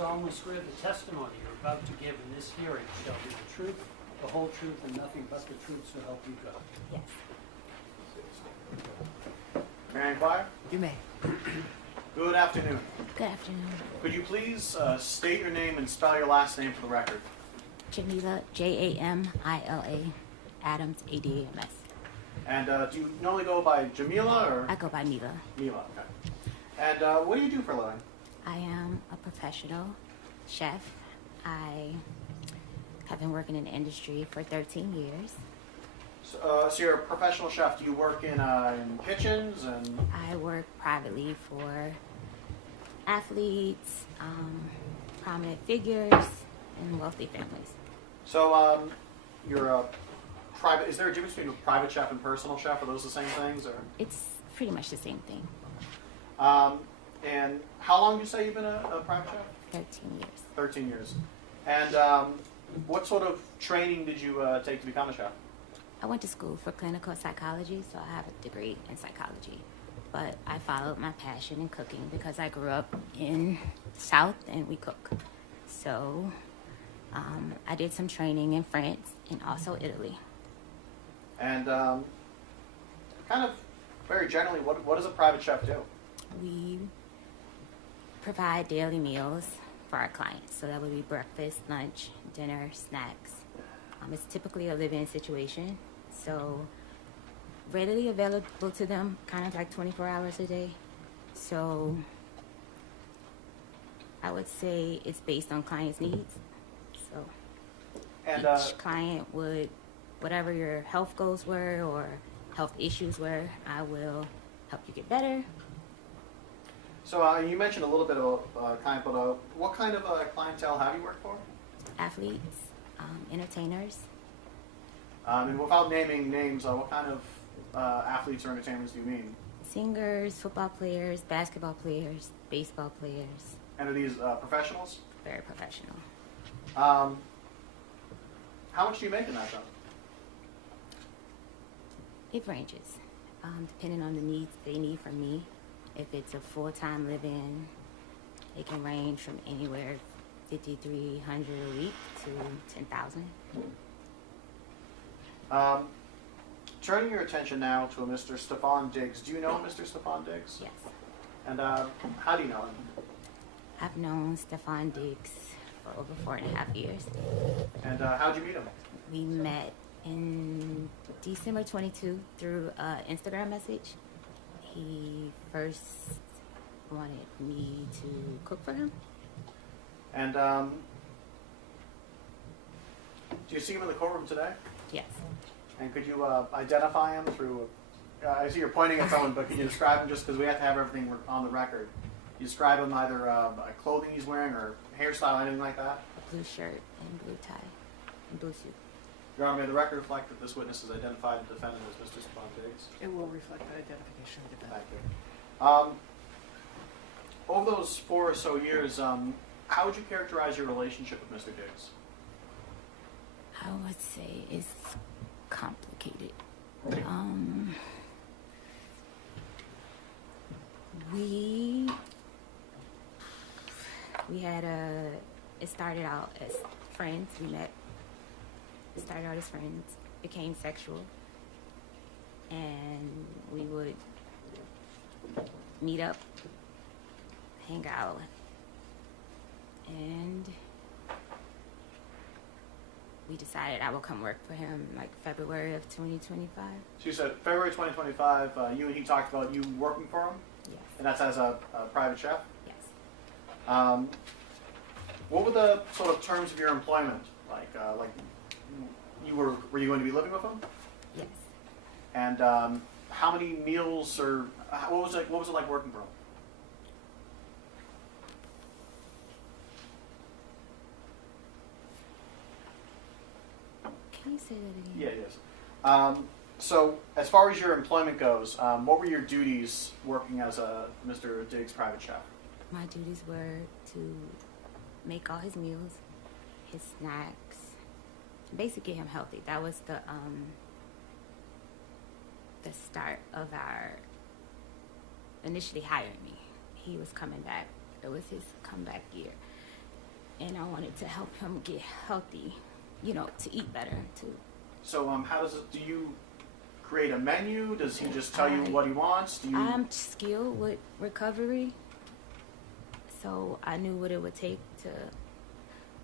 solemnly swear the testimony you're about to give in this hearing shall be the truth, the whole truth, and nothing but the truth, so help you God? Yes. May I inquire? You may. Good afternoon. Good afternoon. Could you please state your name and spell your last name for the record? Jamila, Jamila, Adams, Adams. And do you normally go by Jamila or? I go by Mila. Mila, okay. And what do you do for a living? I am a professional chef. I have been working in the industry for 13 years. So you're a professional chef. Do you work in kitchens and? I work privately for athletes, prominent figures, and wealthy families. So you're a private. Is there a difference between a private chef and personal chef? Are those the same things, or? It's pretty much the same thing. And how long do you say you've been a private chef? 13 years. 13 years. And what sort of training did you take to become a chef? I went to school for clinical psychology, so I have a degree in psychology. But I followed my passion in cooking because I grew up in the South and we cook. So I did some training in France and also Italy. And kind of very generally, what does a private chef do? We provide daily meals for our clients. So that would be breakfast, lunch, dinner, snacks. It's typically a live-in situation. So readily available to them, kind of like 24 hours a day. So I would say it's based on clients' needs. So And each client would, whatever your health goals were or health issues were, I will help you get better. so you mentioned a little bit of what kind of clientele have you worked for? Athletes, entertainers. And without naming names, what kind of athletes or entertainers do you mean? Singers, football players, basketball players, baseball players. And are these professionals? Very professional. How much do you make in that job? It ranges, depending on the needs they need from me. If it's a full-time live-in, it can range from anywhere $5,300 a week to $10,000. Turning your attention now to a Mr. Stephon Diggs. Do you know Mr. Stephon Diggs? Yes. And how do you know him? I've known Stephon Diggs for over 4.5 years. And how'd you meet him? We met in December 22 through an Instagram message. He first wanted me to cook for him. And do you see him in the courtroom today? Yes. And could you identify him through? I see you're pointing at someone, but can you describe him just because we have to have everything on the record? You describe him either clothing he's wearing or hairstyle, anything like that? A blue shirt and blue tie and blue suit. Your Honor, may the record reflect that this witness has identified the defendant as Mr. Stephon Diggs? It will reflect that identification of the defendant. Thank you. Over those 4 or so years, how would you characterize your relationship with Mr. Diggs? I would say it's complicated. We had it started out as friends. We met. It started out as friends, became sexual, and we would meet up, hang out, and we decided I would come work for him like February of 2025. So you said February 2025, you and he talked about you working for him? Yes. And that's as a private chef? Yes. What were the sort of terms of your employment? Like were you going to be living with him? Yes. And how many meals or what was it like working for him? Can you say that again? Yeah, yes. So as far as your employment goes, what were your duties working as a Mr. Diggs private chef? My duties were to make all his meals, his snacks, basically get him healthy. That was the start of our initially hiring me. He was coming back. It was his comeback year. and I wanted to help him get healthy, you know, to eat better too. So how does it? Do you create a menu? Does he just tell you what he wants? Do you? I'm skilled with recovery, so I knew what it would take to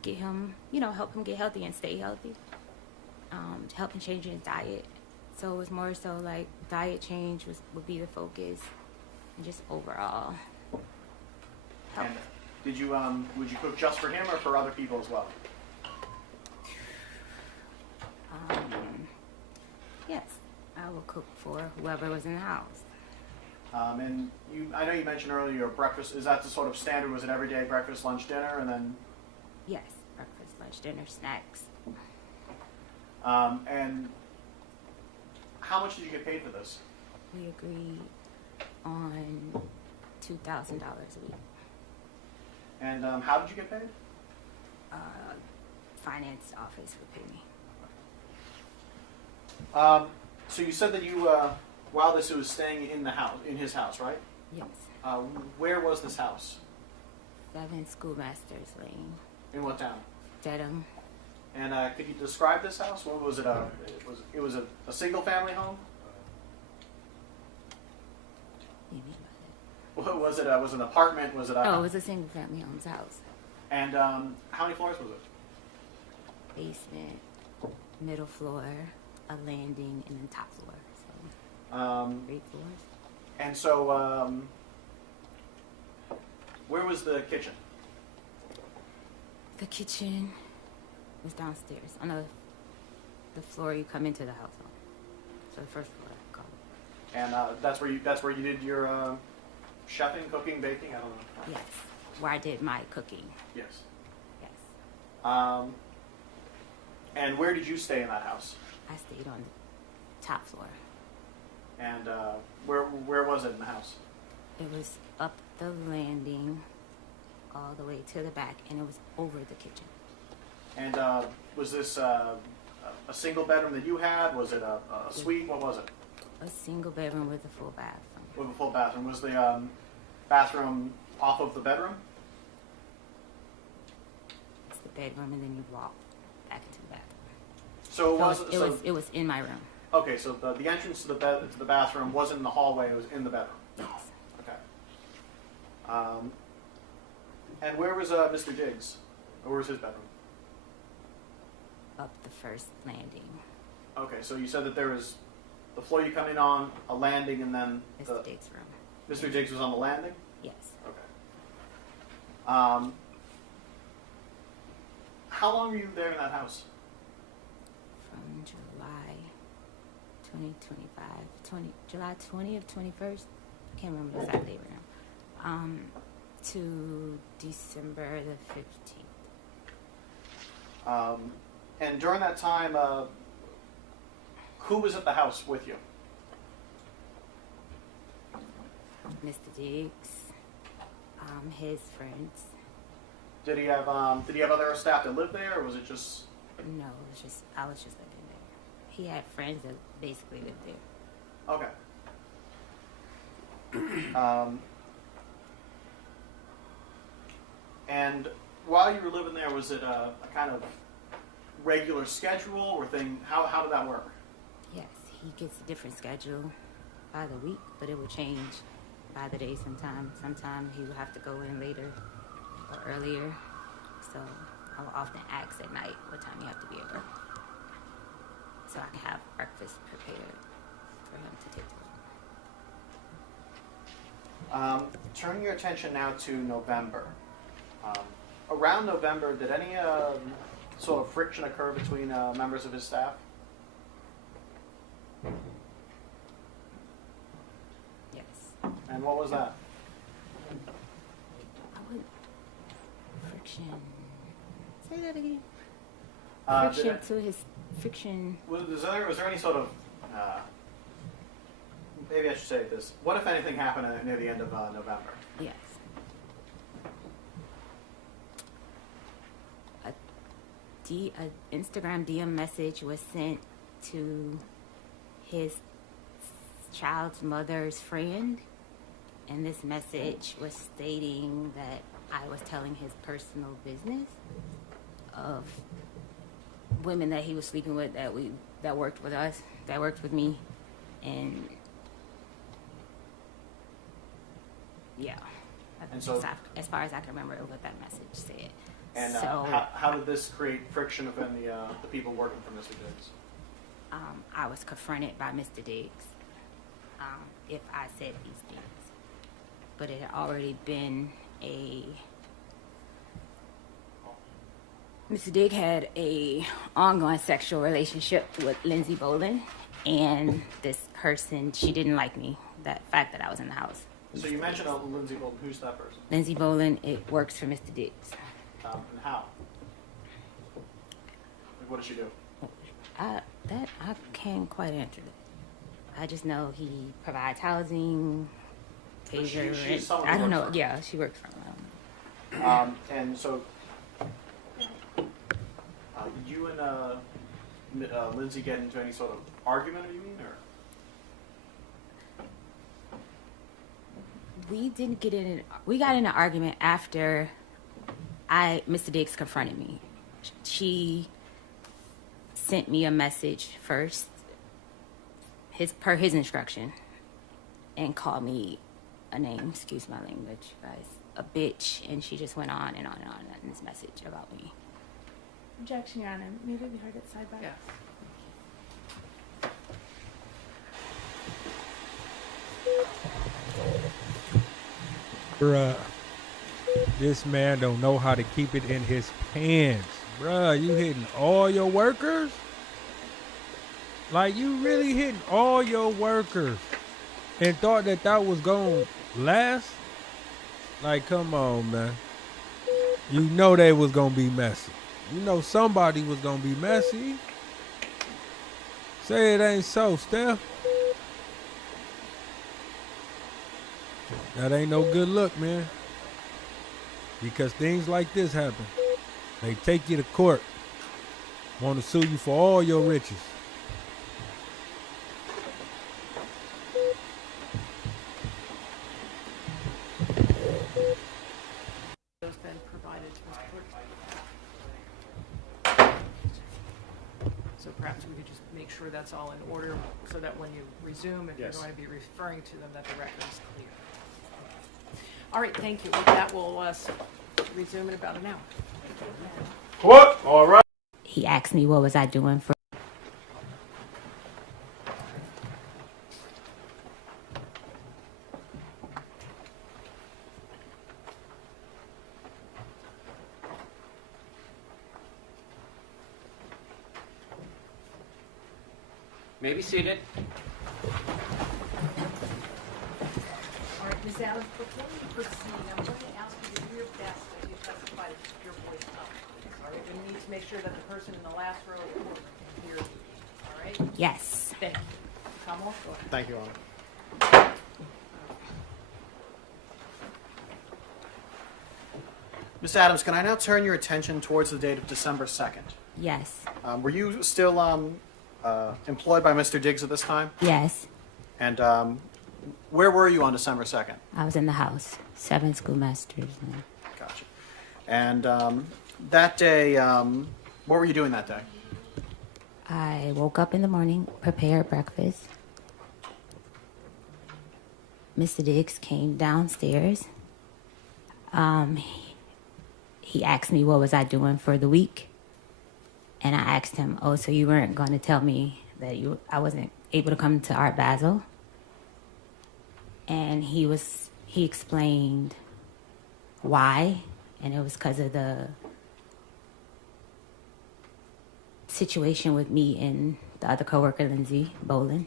get him, you know, help him get healthy and stay healthy. To help him change his diet. So it was more so like diet change would be the focus, and just overall help. And did you would you cook just for him or for other people as well? Yes, I will cook for whoever was in the house. And I know you mentioned earlier your breakfast. Is that the sort of standard? Was it every day breakfast, lunch, dinner, and then? Yes, breakfast, lunch, dinner, snacks. And how much did you get paid for this? We agreed on $2,000 a week. And how did you get paid? Finance office would pay me. So you said that you, while this was staying in his house, right? Yes. Where was this house? 7 Schoolmasters Lane, In what town? Dedham. And could you describe this house? What was it? It was a single family home. You mean by that? What was it? Was it an apartment? Was it? Oh, it was a single family home's house. And how many floors was it? Basement, middle floor, a landing, and then top floor. So 3 floors. And so, where was the kitchen? The kitchen was downstairs on the floor you come into the house on. So the first floor, I call it. And that's where you did your chefing, cooking, baking. I don't know. Yes, where I did my cooking. Yes. Yes. And where did you stay in that house? I stayed on the top floor. And where was it in the house? It was up the landing all the way to the back, and it was over the kitchen. And was this a single bedroom that you had? Was it a suite? What was it? A single bedroom with a full bathroom. With a full bathroom. Was the bathroom off of the bedroom? It's the bedroom, and then you walk back into the bathroom. So It was in my room. Okay, so the entrance to the bathroom wasn't in the hallway; it was in the bedroom. Yes. Okay. And where was Mr. Diggs? Or where was his bedroom? Up the first landing. Okay, so you said that there was the floor you come in on, a landing, and then Mr. Diggs' room. Mr. Diggs was on the landing? Yes. Okay. How long were you there in that house? From July 2025, July 20th, 21st, I can't remember the exact date right now, to December the 15th. And during that time, who was at the house with you? Mr. Diggs, his friends. Did he have other staff that lived there, or was it just? No, I was just living there. He had friends that basically lived there. Okay. And while you were living there, was it a kind of regular schedule or thing? How did that work? Yes, he gets a different schedule by the week, but it would change by the day sometimes. Sometimes he would have to go in later or earlier. So I will often ask at night what time you have to be at work, so I can have breakfast prepared for him to take to work. Turning your attention now to November. Around November, did any sort of friction occur between members of his staff? Yes. And what was that? I would friction. Say that again. Friction. Was there any sort of maybe I should say this. What, if anything, happened near the end of November? Yes. A Instagram DM message was sent to his child's mother's friend, and this message was stating that I was telling his personal business of women that he was sleeping with that worked with us, that worked with me, and yeah. And so- as far as I can remember what that message said. And so how did this create friction within the people working for Mr. Diggs? I was confronted by Mr. Diggs if I said these things. But it had already been Mr. Diggs had a ongoing sexual relationship with Lindsay Bolin, and this person, she didn't like me, that fact that I was in the house. So you mentioned Lindsay Bolton. Who's that person? Lindsay Bolin, it works for Mr. Diggs. And how? Like, what does she do? I can't quite answer that. I just know he provides housing, So pays her she's rent. someone I who don't works know. for him. Yeah, she works for him. And so you and Lindsay get into any sort of argument, you mean, or? We didn't get in. We got in an argument after Mr. Diggs confronted me. She sent me a message first, per his instruction, and called me a name. Excuse my language, guys. A bitch, and she just went on and on and on in this message about me. Objection, Your Honor. Maybe we heard it side by. Yes. Bruh, this man don't know how to keep it in his pants. Bruh, you hitting all your workers? Like, you really hitting all your workers and thought that that was going to last? Like, come on, man. You know they was going to be messy. You know somebody was going to be messy. Say it ain't so, Steph. That ain't no good look, man. Because things like this happen. They take you to court. Want to sue you for all your riches. Has been provided to Mr. Clerk. So perhaps we could just make sure that's all in order so that when you resume, if Yes. you're going to be referring to them, that the record is clear. All right, thank you. With that, we'll resume in about an hour. What? All right. He asked me what was I doing for. May be seated. All right, Ms. Adams, before we proceed, I'm going to ask you to do your best as you testify to keep your voice up. All right, we need to make sure that the person in the last row of the courtroom can hear you. All right? Yes. Thank you. Kamala, go ahead. Thank you, Honor. Ms. Adams, can I now turn your attention towards the date of December 2nd? Yes. Were you still employed by Mr. Diggs at this time? Yes. And where were you on December 2nd? I was in the house. 7 schoolmasters. Gotcha. And that day, what were you doing that day? I woke up in the morning, prepared breakfast. Mr. Diggs came downstairs. He asked me what was I doing for the week. And I asked him, oh, so you weren't going to tell me that I wasn't able to come to Art Basel? And he explained why, and it was because of the situation with me and the other coworker, Lindsay Bolin.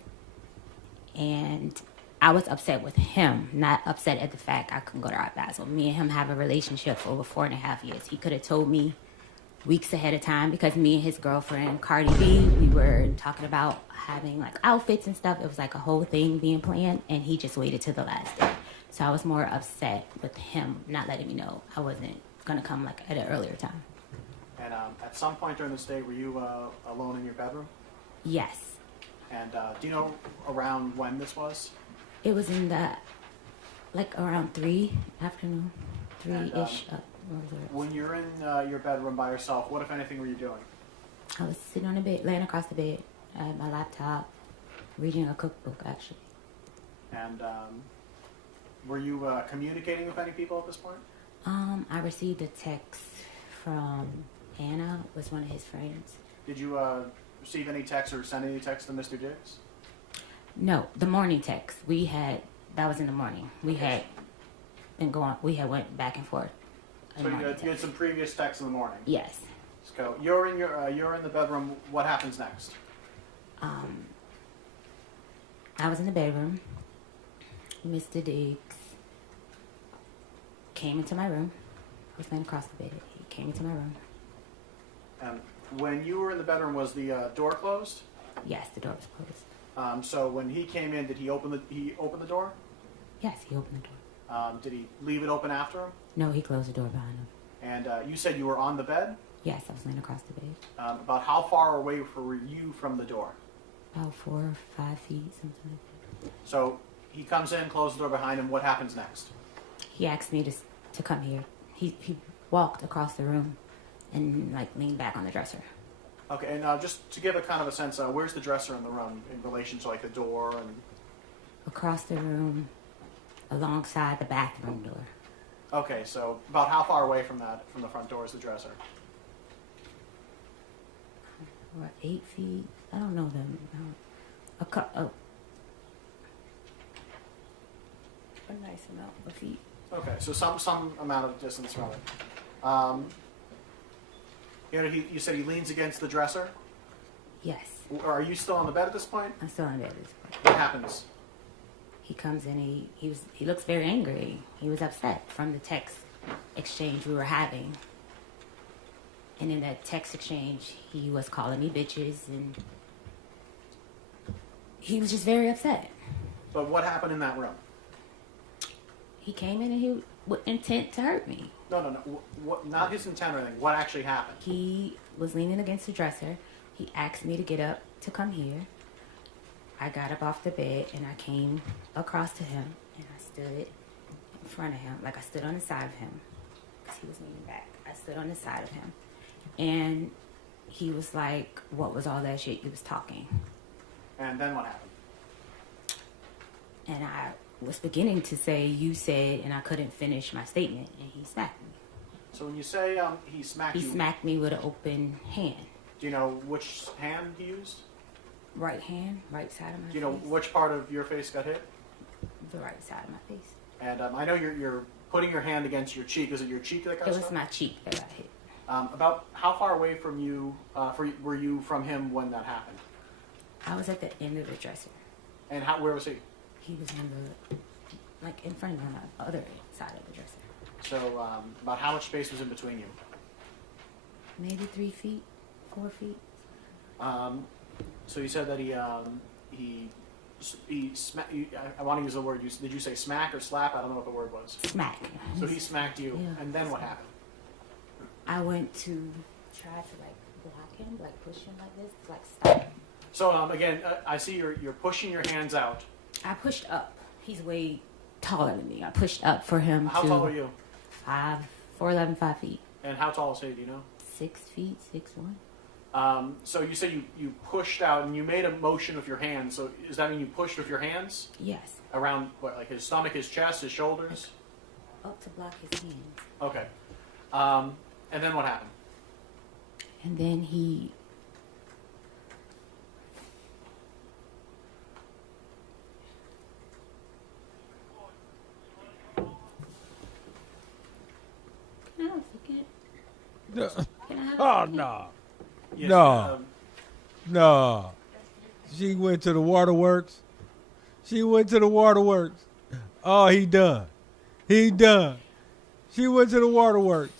And I was upset with him, not upset at the fact I couldn't go to Art Basel. Me and him have a relationship for over 4.5 years. He could have told me weeks ahead of time, because me and his girlfriend, Cardi B, we were talking about having like outfits and stuff. It was like a whole thing being planned, and he just waited till the last day. So I was more upset with him not letting me know I wasn't gonna come like at an earlier time. And at some point during this day, were you alone in your bedroom? Yes. And do you know around when this was? It was in the, like around 3 afternoon. 3-ish up. What was When you're in your bedroom by yourself, what, if anything, were you doing? I was sitting on the bed, laying across the bed. I had my laptop, reading a cookbook, actually. And were you communicating with any people at this point? I received a text from Anna, was one of his friends. Did you receive any texts or send any texts to Mr. Diggs? No, the morning text. That was in the morning. We had went back and forth. So you had some previous texts in the morning? Yes. So you're in the bedroom. What happens next? I was in the bedroom. Mr. Diggs came into my room. I was laying across the bed. He came into my room. When you were in the bedroom, was the door closed? Yes, the door was closed. So when he came in, did he open the door? Yes, he opened the door. Did he leave it open after him? No, he closed the door behind him. And you said you were on the bed? Yes, I was laying across the bed. About how far away were you from the door? About 4 or 5 feet, something like that. So he comes in, closes the door behind him. What happens next? He asked me to come here. He walked across the room and leaned back on the dresser. Okay, and just to give a kind of a sense, where's the dresser in the room in relation to the door and? Across the room, alongside the bathroom door. Okay, so about how far away from the front door is the dresser? Or 8 feet. I don't know a nice amount of feet. Okay, so some amount of distance from it. You said he leans against the dresser? Yes, Are you still on the bed at this point? I'm still in bed at this point. What happens? He comes in. He looks very angry. He was upset from the text exchange we were having. And in that text exchange, he was calling me bitches, and he was just very upset. But what happened in that room? He came in and he with intent to hurt me. No. What, not his intent or anything. What actually happened? He was leaning against the dresser. He asked me to get up to come here. I got up off the bed and I came across to him and I stood in front of him, like I stood on the side of him because he was leaning back. I stood on the side of him and he was like, "What was all that shit you was talking?" And then what happened? And I was beginning to say, "You said," and I couldn't finish my statement, and he smacked me. So when you say he smacked you, He smacked me with an open hand. do you know which hand he used? Right hand, right side of my face. Do you know which part of your face got hit? The right side of my face. And I know you're putting your hand against your cheek. Is it your cheek that got It was struck? my cheek that got hit. About how far away from you were you from him when that happened? I was at the end of the dresser. And where was he? He was on the, in front of me on the other side of the dresser. So about how much space was in between you? Maybe 3 feet, 4 feet. So you said that he I want to use the word. Did you say smack or slap? I don't know what the word was. Smack. So he smacked you, Yeah. and then what happened? I went to try to block him, push him like this, stop him. So again, I see you're pushing your hands out. I pushed up. He's way taller than me. I pushed up for him How to tall are you? 4'11", 5 feet. And how tall is he? Do you know? 6 feet, 6'1". So you said you pushed out and you made a motion with your hands. So does that mean you pushed with your hands Yes, around what, like his stomach, his chest, his shoulders? up to block his hands. Okay. And then what happened? And then he Can I have a second? No. Can I have a Oh second? no, Yes, No. no. She went to the waterworks. She went to the waterworks. Oh, he done. He done. She went to the waterworks.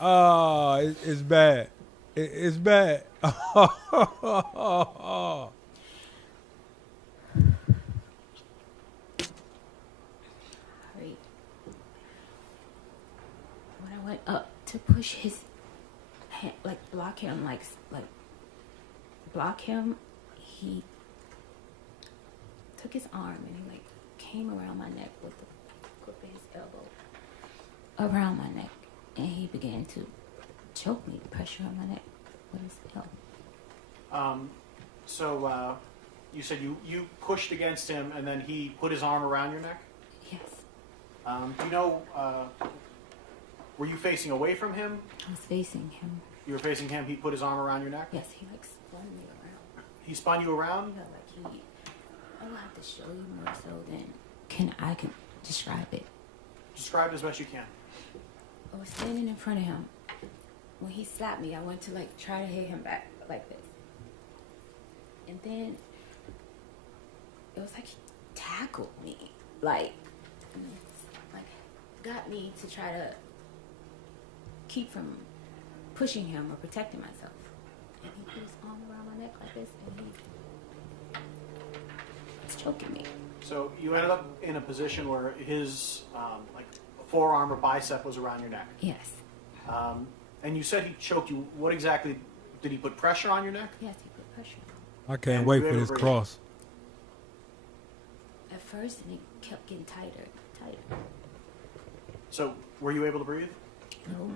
Oh, it's bad. It's bad. Right. When I went up to push his hand, block him, block him, he took his arm and he came around my neck with the grip of his elbow. around my neck, and he began to choke me, pressure on my neck with his elbow. So you said you pushed against him, and then he put his arm around your neck. Yes, Do you know? Were you facing away from him? I was facing him. You were facing him. He put his arm around your neck. Yes, he like spun me around. He spun you around. You know, like he. I'm gonna have to show you more so than I can describe it. Describe it as best you can. I was standing in front of him. When he slapped me, I went to like try to hit him back like this. And then it was like he tackled me. Like got me to try to keep from pushing him or protecting myself. And he put his arm around my neck like this and he was choking me. So you ended up in a position where his like forearm or bicep was around your neck. Yes. And you said he choked you. What exactly did he put pressure on your neck? Yes, he put pressure I can't And wait you for this ever- cross. at first, and it kept getting tighter. So were you able to breathe? No.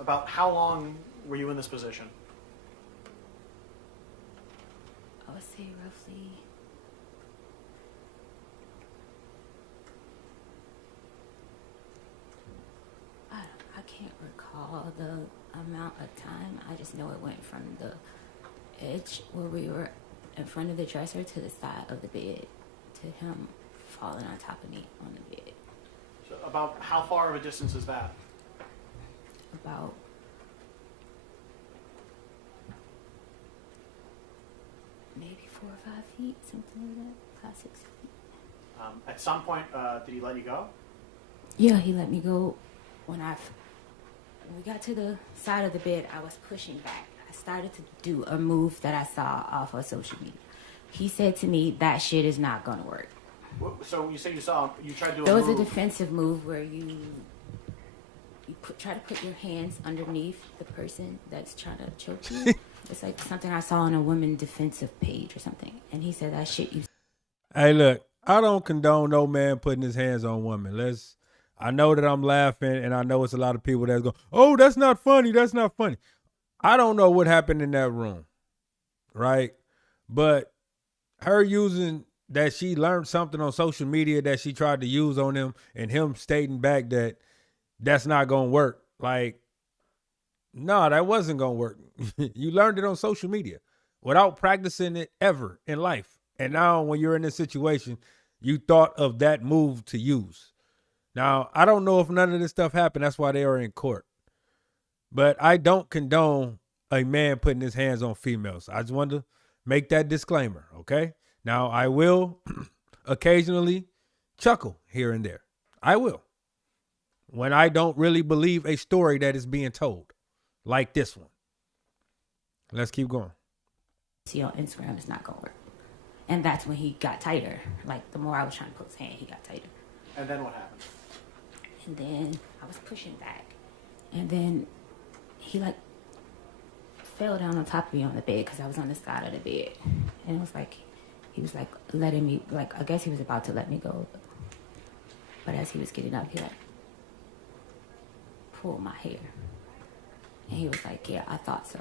About how long were you in this position? I would say roughly I can't recall the amount of time. I just know it went from the edge where we were in front of the dresser to the side of the bed to him falling on top of me on the bed. So about how far of a distance is that? About maybe 4 or 5 feet, something like that, 5, 6 feet. At some point, did he let you go? Yeah, he let me go when we got to the side of the bed. I was pushing back. I started to do a move that I saw off of social media. He said to me, "That shit is not gonna work." So you say you tried to do There a was a move. defensive move where you try to put your hands underneath the person that's trying to choke you. It's like something I saw on a women defensive page or something. And he said, "That shit you." Hey, look, I don't condone no man putting his hands on women. I know that I'm laughing, and I know it's a lot of people that's going, "Oh, that's not funny. That's not funny." I don't know what happened in that room, right? But her using that she learned something on social media that she tried to use on him, and him stating back that that's not going to work. Like, no, that wasn't going to work. You learned it on social media without practicing it ever in life. And now when you're in this situation, you thought of that move to use. Now, I don't know if none of this stuff happened. That's why they are in court. But I don't condone a man putting his hands on females. I just wanted to make that disclaimer, okay? Now, I will occasionally chuckle here and there. I will. When I don't really believe a story that is being told, like this one. Let's keep going. See on Instagram is not gonna work. And that's when he got tighter. Like the more I was trying to put his hand, he got tighter. And then what happened? And then I was pushing back. And then he like fell down on top of me on the bed because I was on the side of the bed. And it was like, he was like letting me, like I guess he was about to let me go. But as he was getting up, he like pulled my hair. And he was like, "Yeah, I thought so."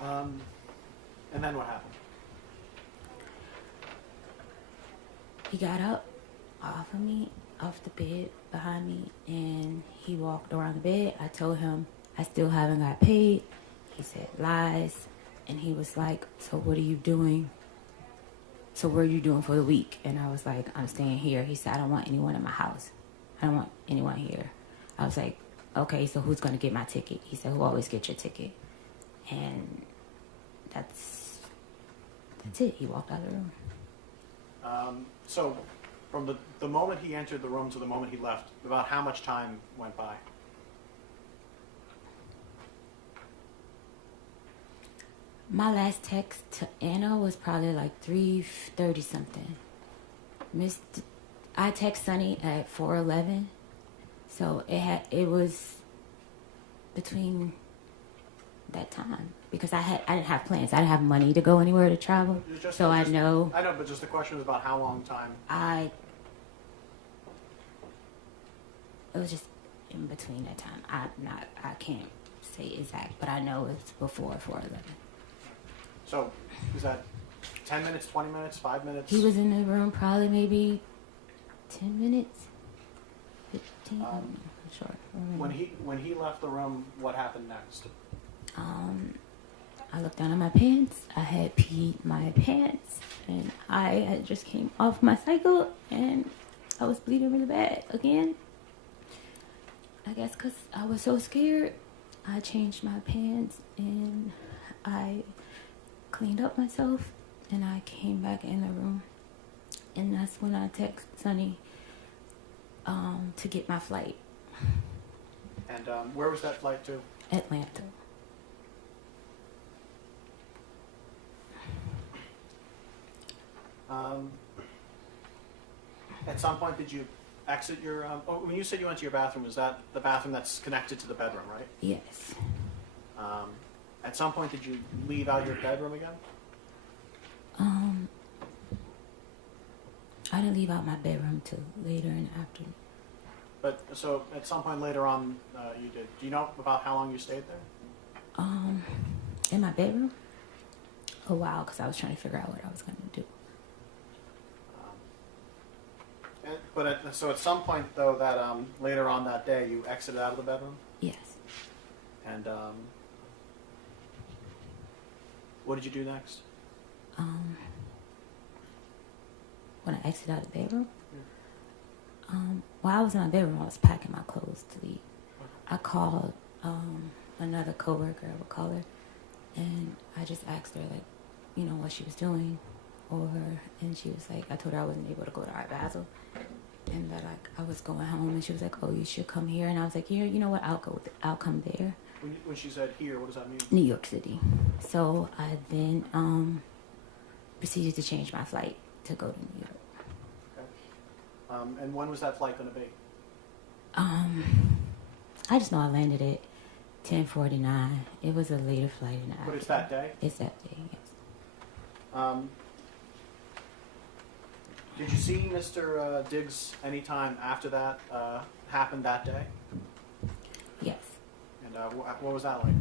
And then what happened? He got up off of me, off the bed behind me, and he walked around the bed. I told him I still haven't got paid. He said lies. And he was like, "So what are you doing? So what are you doing for the week?" And I was like, "I'm staying here." He said, "I don't want anyone in my house. I don't want anyone here." I was like, "Okay, so who's going to get my ticket?" He said, "Who always gets your ticket?" And that's it. He walked out of the room. So from the moment he entered the room to the moment he left, about how much time went by? My last text to Anna was probably like 3:30 something. I text Sunny at 4:11, so it was between that time because I didn't have plans. I didn't have money to go anywhere to travel, Just- so I just- know I know, but just the question was about how long time. I It was just in between that time. I can't say exact, but I know it's before 4:11. So, is that 10 minutes, 20 minutes, 5 minutes? He was in the room probably maybe 10 minutes, 15. I'm not sure. I don't remember. When he left the room, what happened next? I looked down at my pants. I had peed my pants, and I had just came off my cycle, and I was bleeding really bad again. I guess because I was so scared, I changed my pants, and I cleaned up myself, and I came back in the room, and that's when I text Sonny to get my flight. And where was that flight to? Atlanta. At some point, did you exit your? When you said you went to your bathroom, is that the bathroom that's connected to the bedroom, right? Yes. At some point, did you leave out your bedroom again? I didn't leave out my bedroom till later in the afternoon. But so at some point later on, you did. Do you know about how long you stayed there? In my bedroom? A while, because I was trying to figure out what I was going to do. So at some point though, that later on that day, you exited out of the bedroom. Yes. And what did you do next? When I exited out of the bedroom? While I was in my bedroom, I was packing my clothes to leave. I called another coworker, I would call her, and I just asked her, like, you know, what she was doing, and she was like, I told her I wasn't able to go to Art Basel, and that like I was going home, and she was like, oh, you should come here, and I was like, yeah, you know what, I'll come there. When she said here, what does that mean? New York City. So I then proceeded to change my flight to go to New York. And when was that flight going to be? I just know I landed at 10:49. It was a later flight in the afternoon. But it's that day? It's that day, yes. Did you see Mr. Diggs any time after that happened that day? Yes. And what was that like?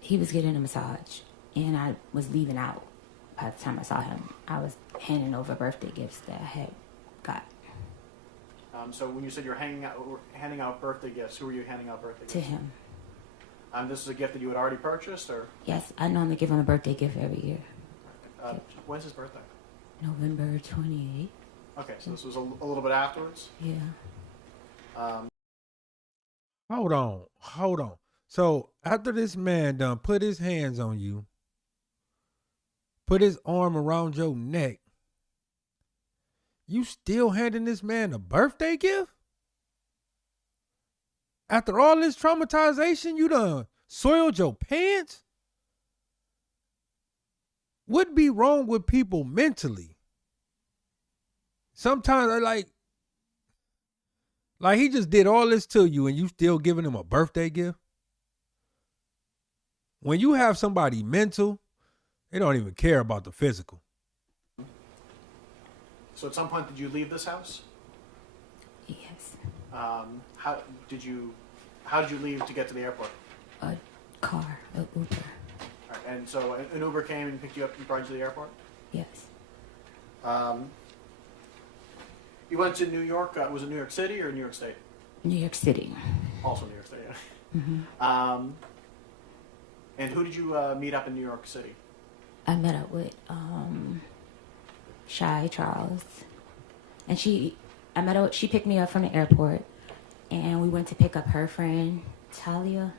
He was getting a massage, and I was leaving out. By the time I saw him, I was handing over birthday gifts that I had got. So when you said you were handing out birthday gifts, who were you handing out birthday gifts? To him. This is a gift that you had already purchased, or? Yes, I normally give him a birthday gift every year. When's his birthday? November 28th. Okay, so this was a little bit afterwards? Yeah. Hold on. So after this man done put his hands on you, put his arm around your neck, you still handing this man a birthday gift? After all this traumatization, you done soiled your pants? What be wrong with people mentally? Sometimes I like he just did all this to you and you still giving him a birthday gift? When you have somebody mental, they don't even care about the physical. So at some point, did you leave this house? Yes. How did you leave to get to the airport? A car, a Uber. All right, and so an Uber came and picked you up and brought you to the airport? Yes. You went to New York. Was it New York City or New York State? New York City. Also New York State, yeah. Mm-hmm. And who did you meet up in New York City? I met up with Shy Charles, and she picked me up from the airport, and we went to pick up her friend Talia,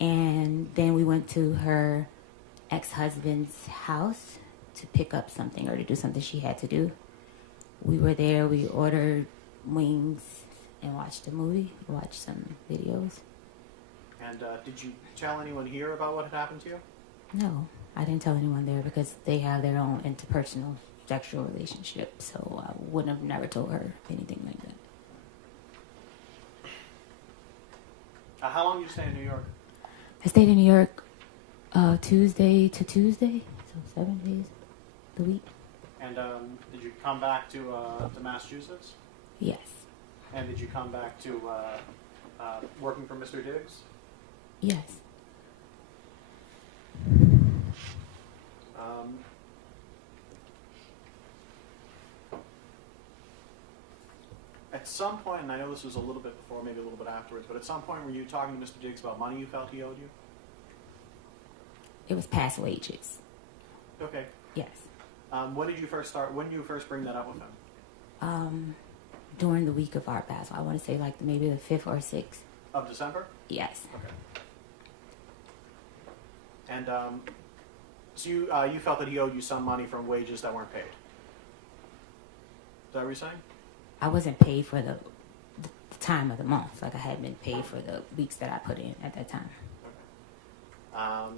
and then we went to her ex-husband's house to pick up something or to do something she had to do. We were there. We ordered wings and watched a movie, watched some videos. And did you tell anyone here about what had happened to you? No, I didn't tell anyone there because they have their own interpersonal sexual relationship, so I wouldn't have never told her anything like that. How long did you stay in New York? I stayed in New York Tuesday to Tuesday, so 7 days a week. And did you come back to Massachusetts? Yes. And did you come back to working for Mr. Diggs? Yes. At some point, and I know this was a little bit before, maybe a little bit afterwards, but at some point were you talking to Mr. Diggs about money you felt he owed you? It was past wages. Okay. Yes. When did you first start? When did you first bring that up with him? During the week of Art Basel. I want to say like maybe the 5th or 6th. Of December? Yes. Okay. And so you felt that he owed you some money from wages that weren't paid. Is that what you're saying? I wasn't paid for the time of the month. Like I had been paid for the weeks that I put in at that time. Okay.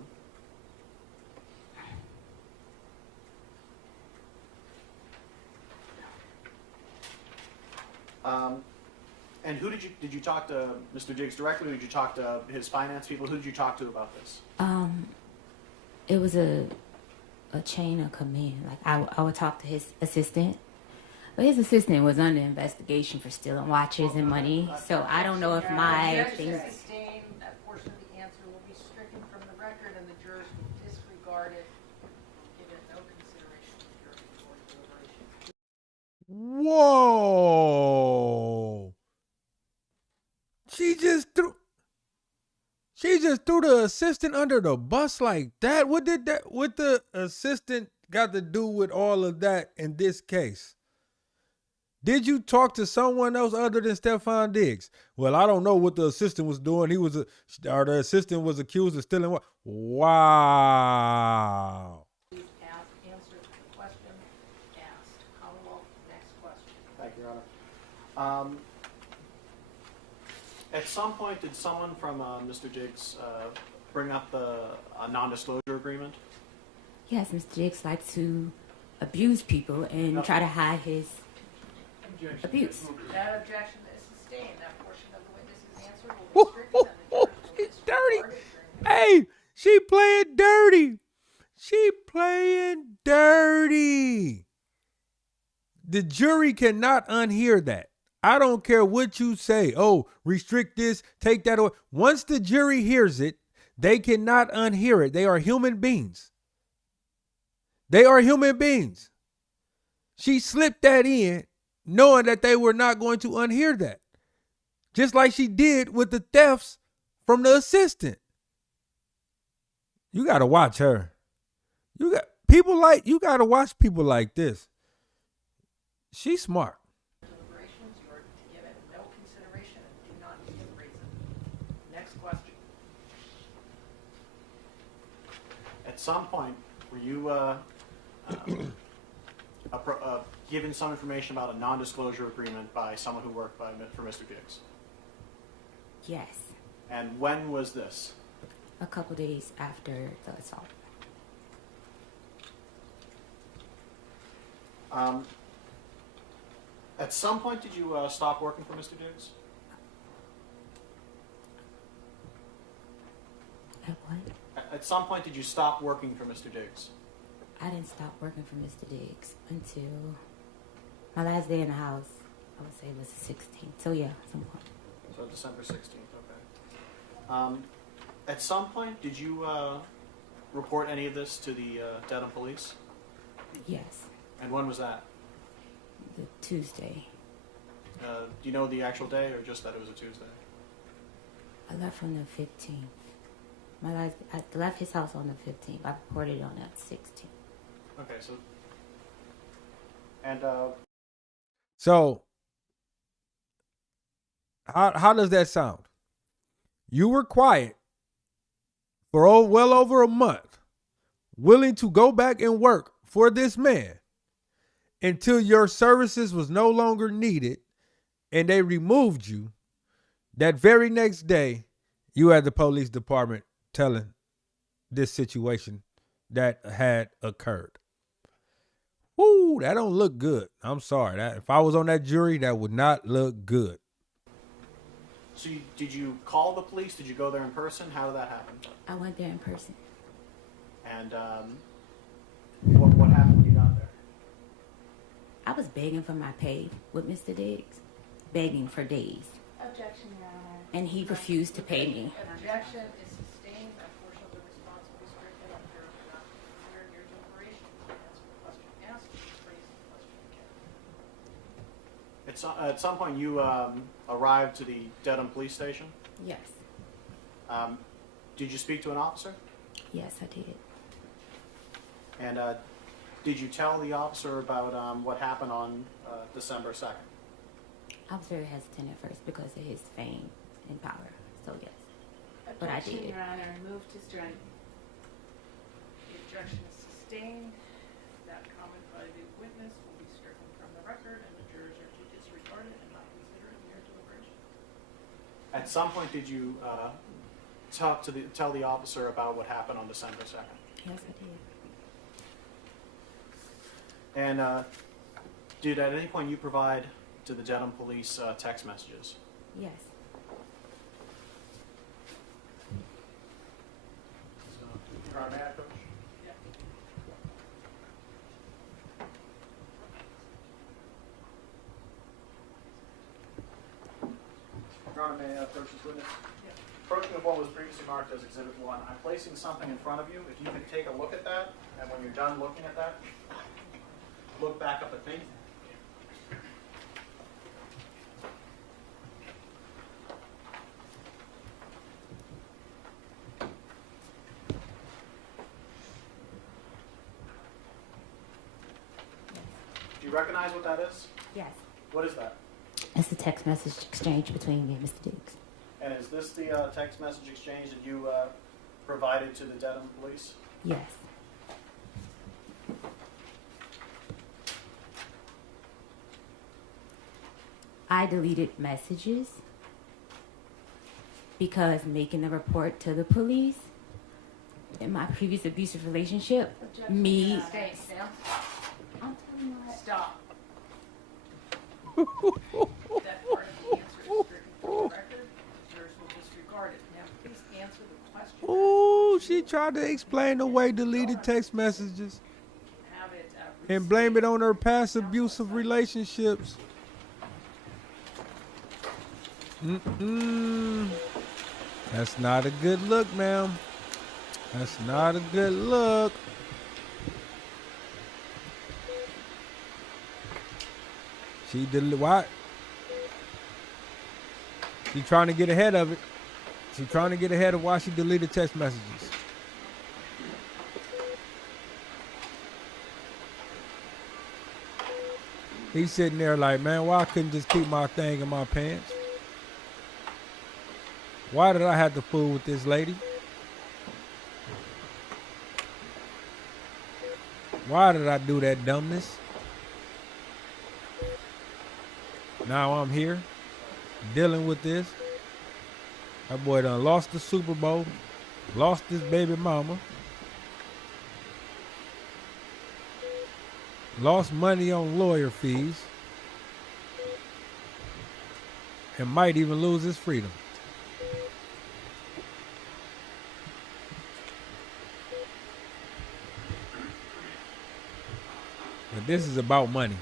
And who did you talk to Mr. Diggs directly, or did you talk to his finance people? Who did you talk to about this? It was a chain of command. Like I would talk to his assistant, but his assistant was under investigation for stealing watches and money. So I don't know if my Objection things. sustained. That portion of the answer will be stricken from the record, and the jurors will disregard it. Give it no consideration to jury or deliberation. Whoa! She just threw the assistant under the bus like that. What the assistant got to do with all of that in this case? Did you talk to someone else other than Stephon Diggs? Well, I don't know what the assistant was doing. The assistant was accused of stealing what? Wow. Please answer the question asked. Commonwealth, next question. Thank you, Your Honor. At some point, did someone from Mr. Diggs bring up a non-disclosure agreement? Yes, Mr. Diggs likes to abuse people and try to hide his abuse. That objection is sustained. That portion of the witness's answer will be stricken, and the jurors will She's disregard dirty. it during the Hey, she playing dirty. She playing dirty. The jury cannot unhear that. I don't care what you say. Oh, restrict this, take that away. Once the jury hears it, they cannot unhear it. They are human beings. They are human beings. She slipped that in knowing that they were not going to unhear that. Just like she did with the thefts from the assistant. You got to watch her. You got to watch people like this. She's smart. deliberations. You are to give it no consideration and do not give reason. Next question. At some point, were you given some information about a non-disclosure agreement by someone who worked for Mr. Diggs? Yes. And when was this? A couple days after the assault. At some point, did you stop working for Mr. Diggs? At what? At some point, did you stop working for Mr. Diggs? I didn't stop working for Mr. Diggs until my last day in the house. I would say it was the 16th. So yeah, some point. So December 16th, okay. At some point, did you report any of this to the Dedham police? Yes. And when was that? The Tuesday. Do you know the actual day, or just that it was a Tuesday? I left on the 15th. I left his house on the 15th. I reported on the 16th. Okay, so... And, So, how does that sound? You were quiet for well over a month, willing to go back and work for this man until your services was no longer needed and they removed you. That very next day, you had the police department telling this situation that had occurred. Woo, that don't look good. I'm sorry. If I was on that jury, that would not look good. so did you call the police? Did you go there in person? How did that happen? I went there in person. And what happened when you got there? I was begging for my pay with Mr. Diggs, begging for days, Objection, Your Honor. and he refused to pay me. Objection is sustained. That portion of the response will be stricken if you're not clear in your deliberation. Answer the question asked, phrase the question again. At some point, you arrived to the Dedham Police Station. Yes, Did you speak to an officer? yes, I did. And did you tell the officer about what happened on December 2nd? I was very hesitant at first because of his fame and power. So yes, but I Objection, did. Your Honor. Move to strike. The objection is sustained. That comment by the witness will be stricken from the record, and the jurors are to disregard it and not consider it in their deliberation. At some point, did you tell the officer about what happened on December 2nd? Yes, I did. And did at any point you provide to the Dedham Police text messages? Yes. Your Honor, may I approach? Yeah. Your Honor, may I approach this witness? Yeah. Approaching of what was previously marked as Exhibit 1, I'm placing something in front of you. If you could take a look at that, and when you're done looking at that, look back up at me. Do you recognize what that is? Yes. What is that? It's a text message exchange between me and Mr. Diggs. And is this the text message exchange that you provided to the Dedham Police? Yes. I deleted messages because making a report to the police in my previous abusive relationship, Objection, me. Your Honor. Stay, Sam. I'm telling you what. Stop. That part of the answer is stricken from the record. The jurors will disregard it. Now, please answer the question. Ooh, she tried to explain away deleted text messages Have it and blame it on her past abusive relationships. That's not a good look, ma'am. That's not a good look. She did what? She trying to get ahead of it. She trying to get ahead of why she deleted text messages. He's sitting there like, man, why I couldn't just keep my thing in my pants? Why did I have to fool with this lady? Why did I do that dumbness? Now I'm here dealing with this. That boy done lost the Super Bowl, lost his baby mama, lost money on lawyer fees, and might even lose his freedom. But this is about money.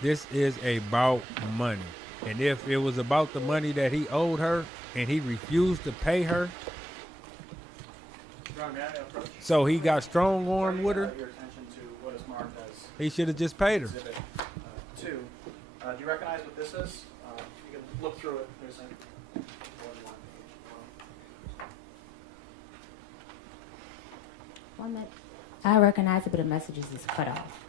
This is about money. And if it was about the money that he owed her and he refused to pay her, Your Honor, may I approach? so he got strong armed with her, Your attention to what is marked as he should have just paid her. Exhibit 2. Do you recognize what this is? You can look through it. There's more than one page. 1 minute. I recognize it, but the messages is cut off.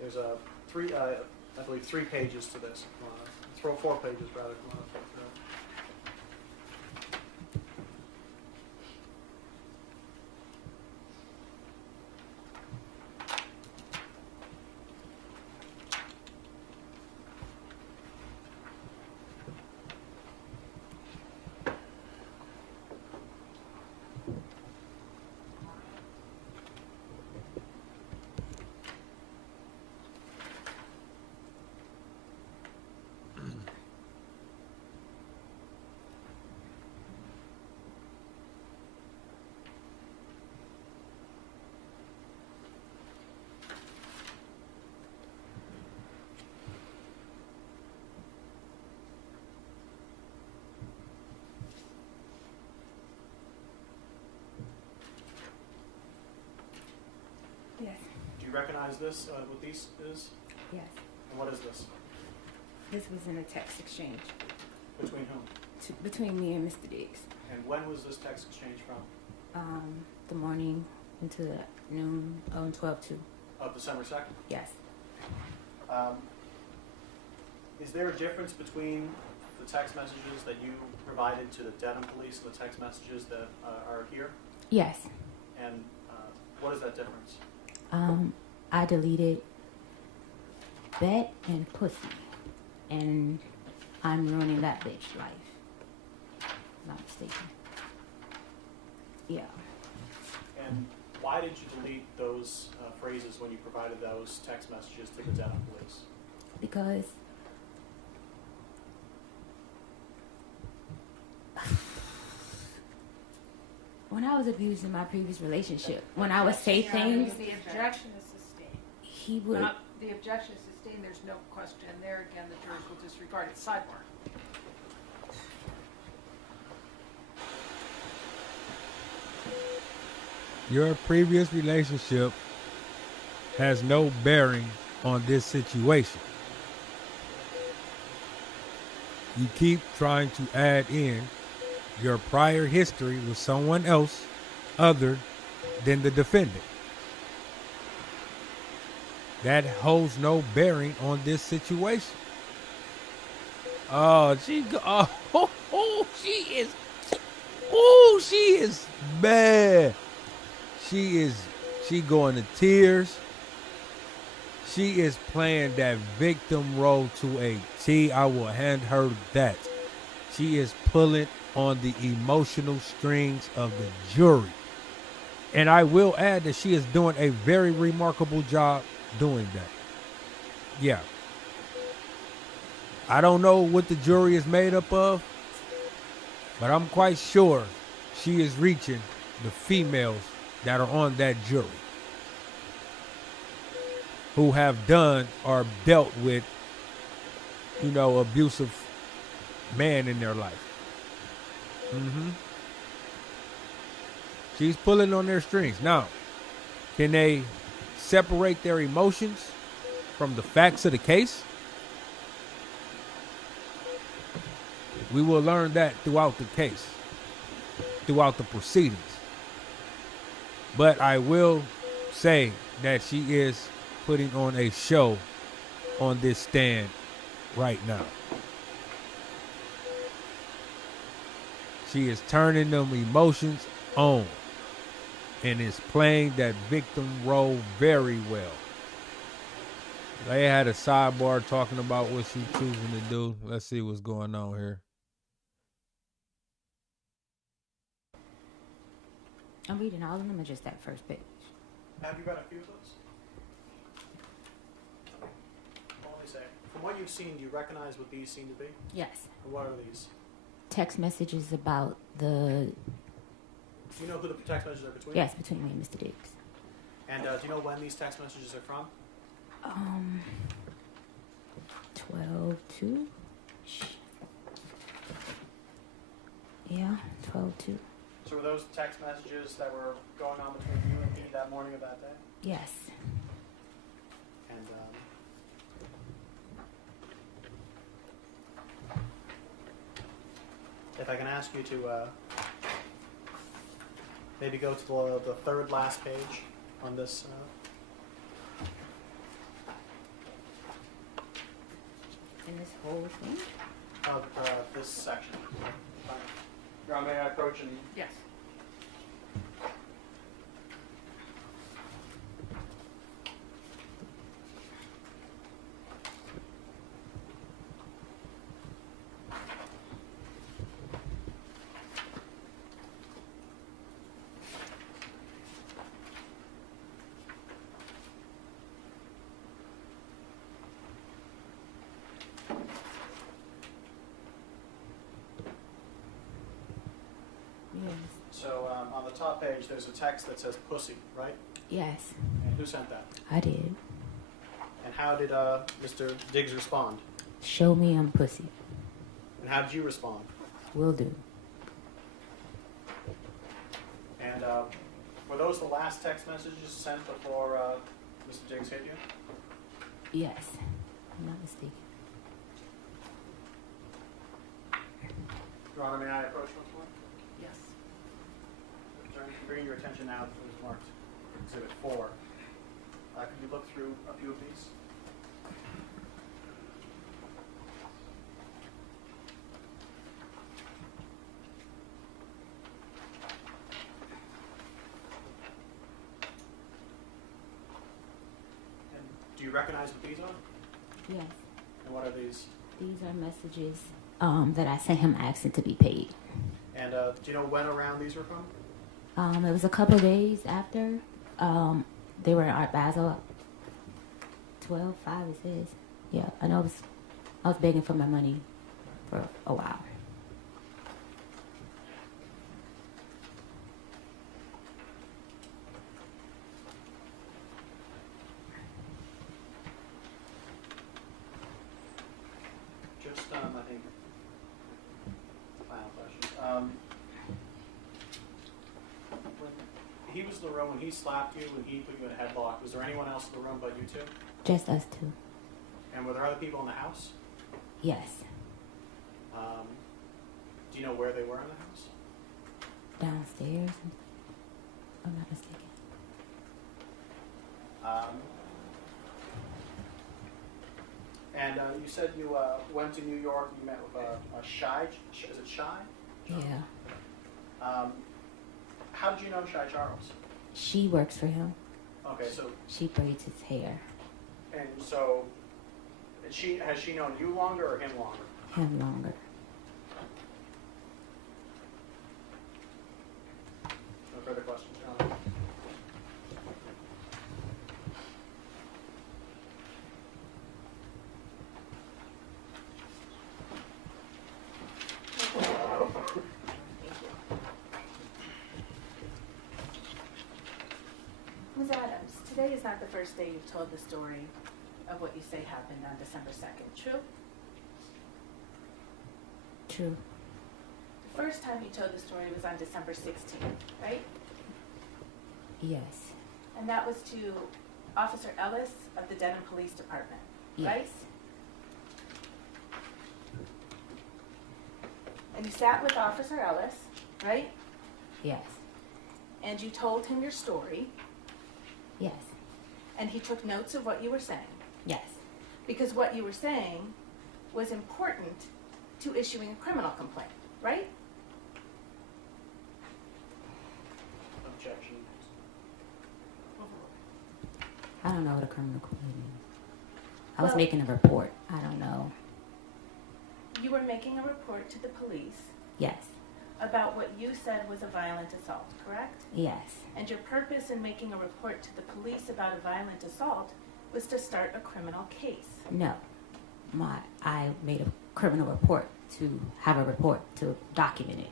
There's I believe 3 pages to this. 4 pages rather. If you wanna flip through it. Yes. Do you recognize this, what these is? Yes. And what is this? This was in a text exchange Between whom? between me and Mr. Diggs. And when was this text exchange from? The morning into the noon on 12/2. Of December 2nd? Yes. Is there a difference between the text messages that you provided to the Dedham police and the text messages that are here? Yes. And what is that difference? I deleted bet and pussy, and I'm ruining that bitch life. Not mistaken. Yeah. And why did you delete those phrases when you provided those text messages to the Dedham police? Because when I was abused in my previous relationship, when I would say things, The objection is sustained. he would. The objection is sustained, there's no question. There again, the jurors will disregard it. Sidebar. Your previous relationship has no bearing on this situation. You keep trying to add in your prior history with someone else other than the defendant. That holds no bearing on this situation. Oh, she is bad. She going to tears. She is playing that victim role to a T. I will hand her that. She is pulling on the emotional strings of the jury. And I will add that she is doing a very remarkable job doing that. Yeah. I don't know what the jury is made up of, but I'm quite sure she is reaching the females that are on that jury who have done or dealt with, abusive man in their life. She's pulling on their strings. Now, can they separate their emotions from the facts of the case? We will learn that throughout the case, throughout the proceedings. But I will say that she is putting on a show on this stand right now. She is turning them emotions on and is playing that victim role very well. They had a sidebar talking about what she's choosing to do. Let's see what's going on here. I'm reading all of them or just that first page? Have you read a few of those? Well, let me say, from what you've seen, do you recognize what these seem to be? Yes. And what are these? Text messages about the... Do you know who the text messages are between? Yes, between me and Mr. Diggs. And do you know when these text messages are from? 12/2. Yeah, 12/2. So were those text messages that were going on between you and me that morning of that day? Yes. And if I can ask you to maybe go to the third last page on this. In this whole thing? Of this section. May I approach and... Yes. Yes. So on the top page, there's a text that says pussy, right? Yes, And who sent that? I did. And how did Mr. Diggs respond? Show me I'm pussy. And how did you respond? Will do. And Were those the last text messages sent before Mr. Diggs hit you? Yes, I'm not mistaken. Your Honor, may I approach once more? Yes. Bringing your attention now to what is marked Exhibit 4. Could you look through a few of these? And do you recognize what these are? Yes, And what are these? these are messages that I sent him asking to be paid. And do you know when around these were from? It was a couple of days after. They were in Art Basel. 12/5 it says. Yeah, I know. I was begging for my money for a while. Just, I think, final question. When he was in the room, when he slapped you, when he put you in a headlock, was there anyone else in the room but you two? Just us two. And were there other people in the house? Yes, Do you know where they were in the house? downstairs. If I'm not mistaken. And you said you went to New York. You met with a Shy. Is it Shy? Yeah. How did you know Shy Charles? She works for him. Okay, so She braids his hair. and so, has she known you longer or him longer? Him longer. No further questions, Your Honor. Ms. Adams, today is not the first day you've told the story of what you say happened on December 2nd, true? True. The first time you told the story was on December 16th, right? Yes. And that was to Officer Ellis of the Denham Police Department, right? Yes. And you sat with Officer Ellis, right? Yes. And you told him your story, Yes. and he took notes of what you were saying. Yes. Because what you were saying was important to issuing a criminal complaint, right? Objection. I don't know what a criminal complaint is. I was Well- making a report. I don't know. You were making a report to the police Yes. about what you said was a violent assault, correct? Yes. And your purpose in making a report to the police about a violent assault was to start a criminal case. No. I made a criminal report to have a report to document it.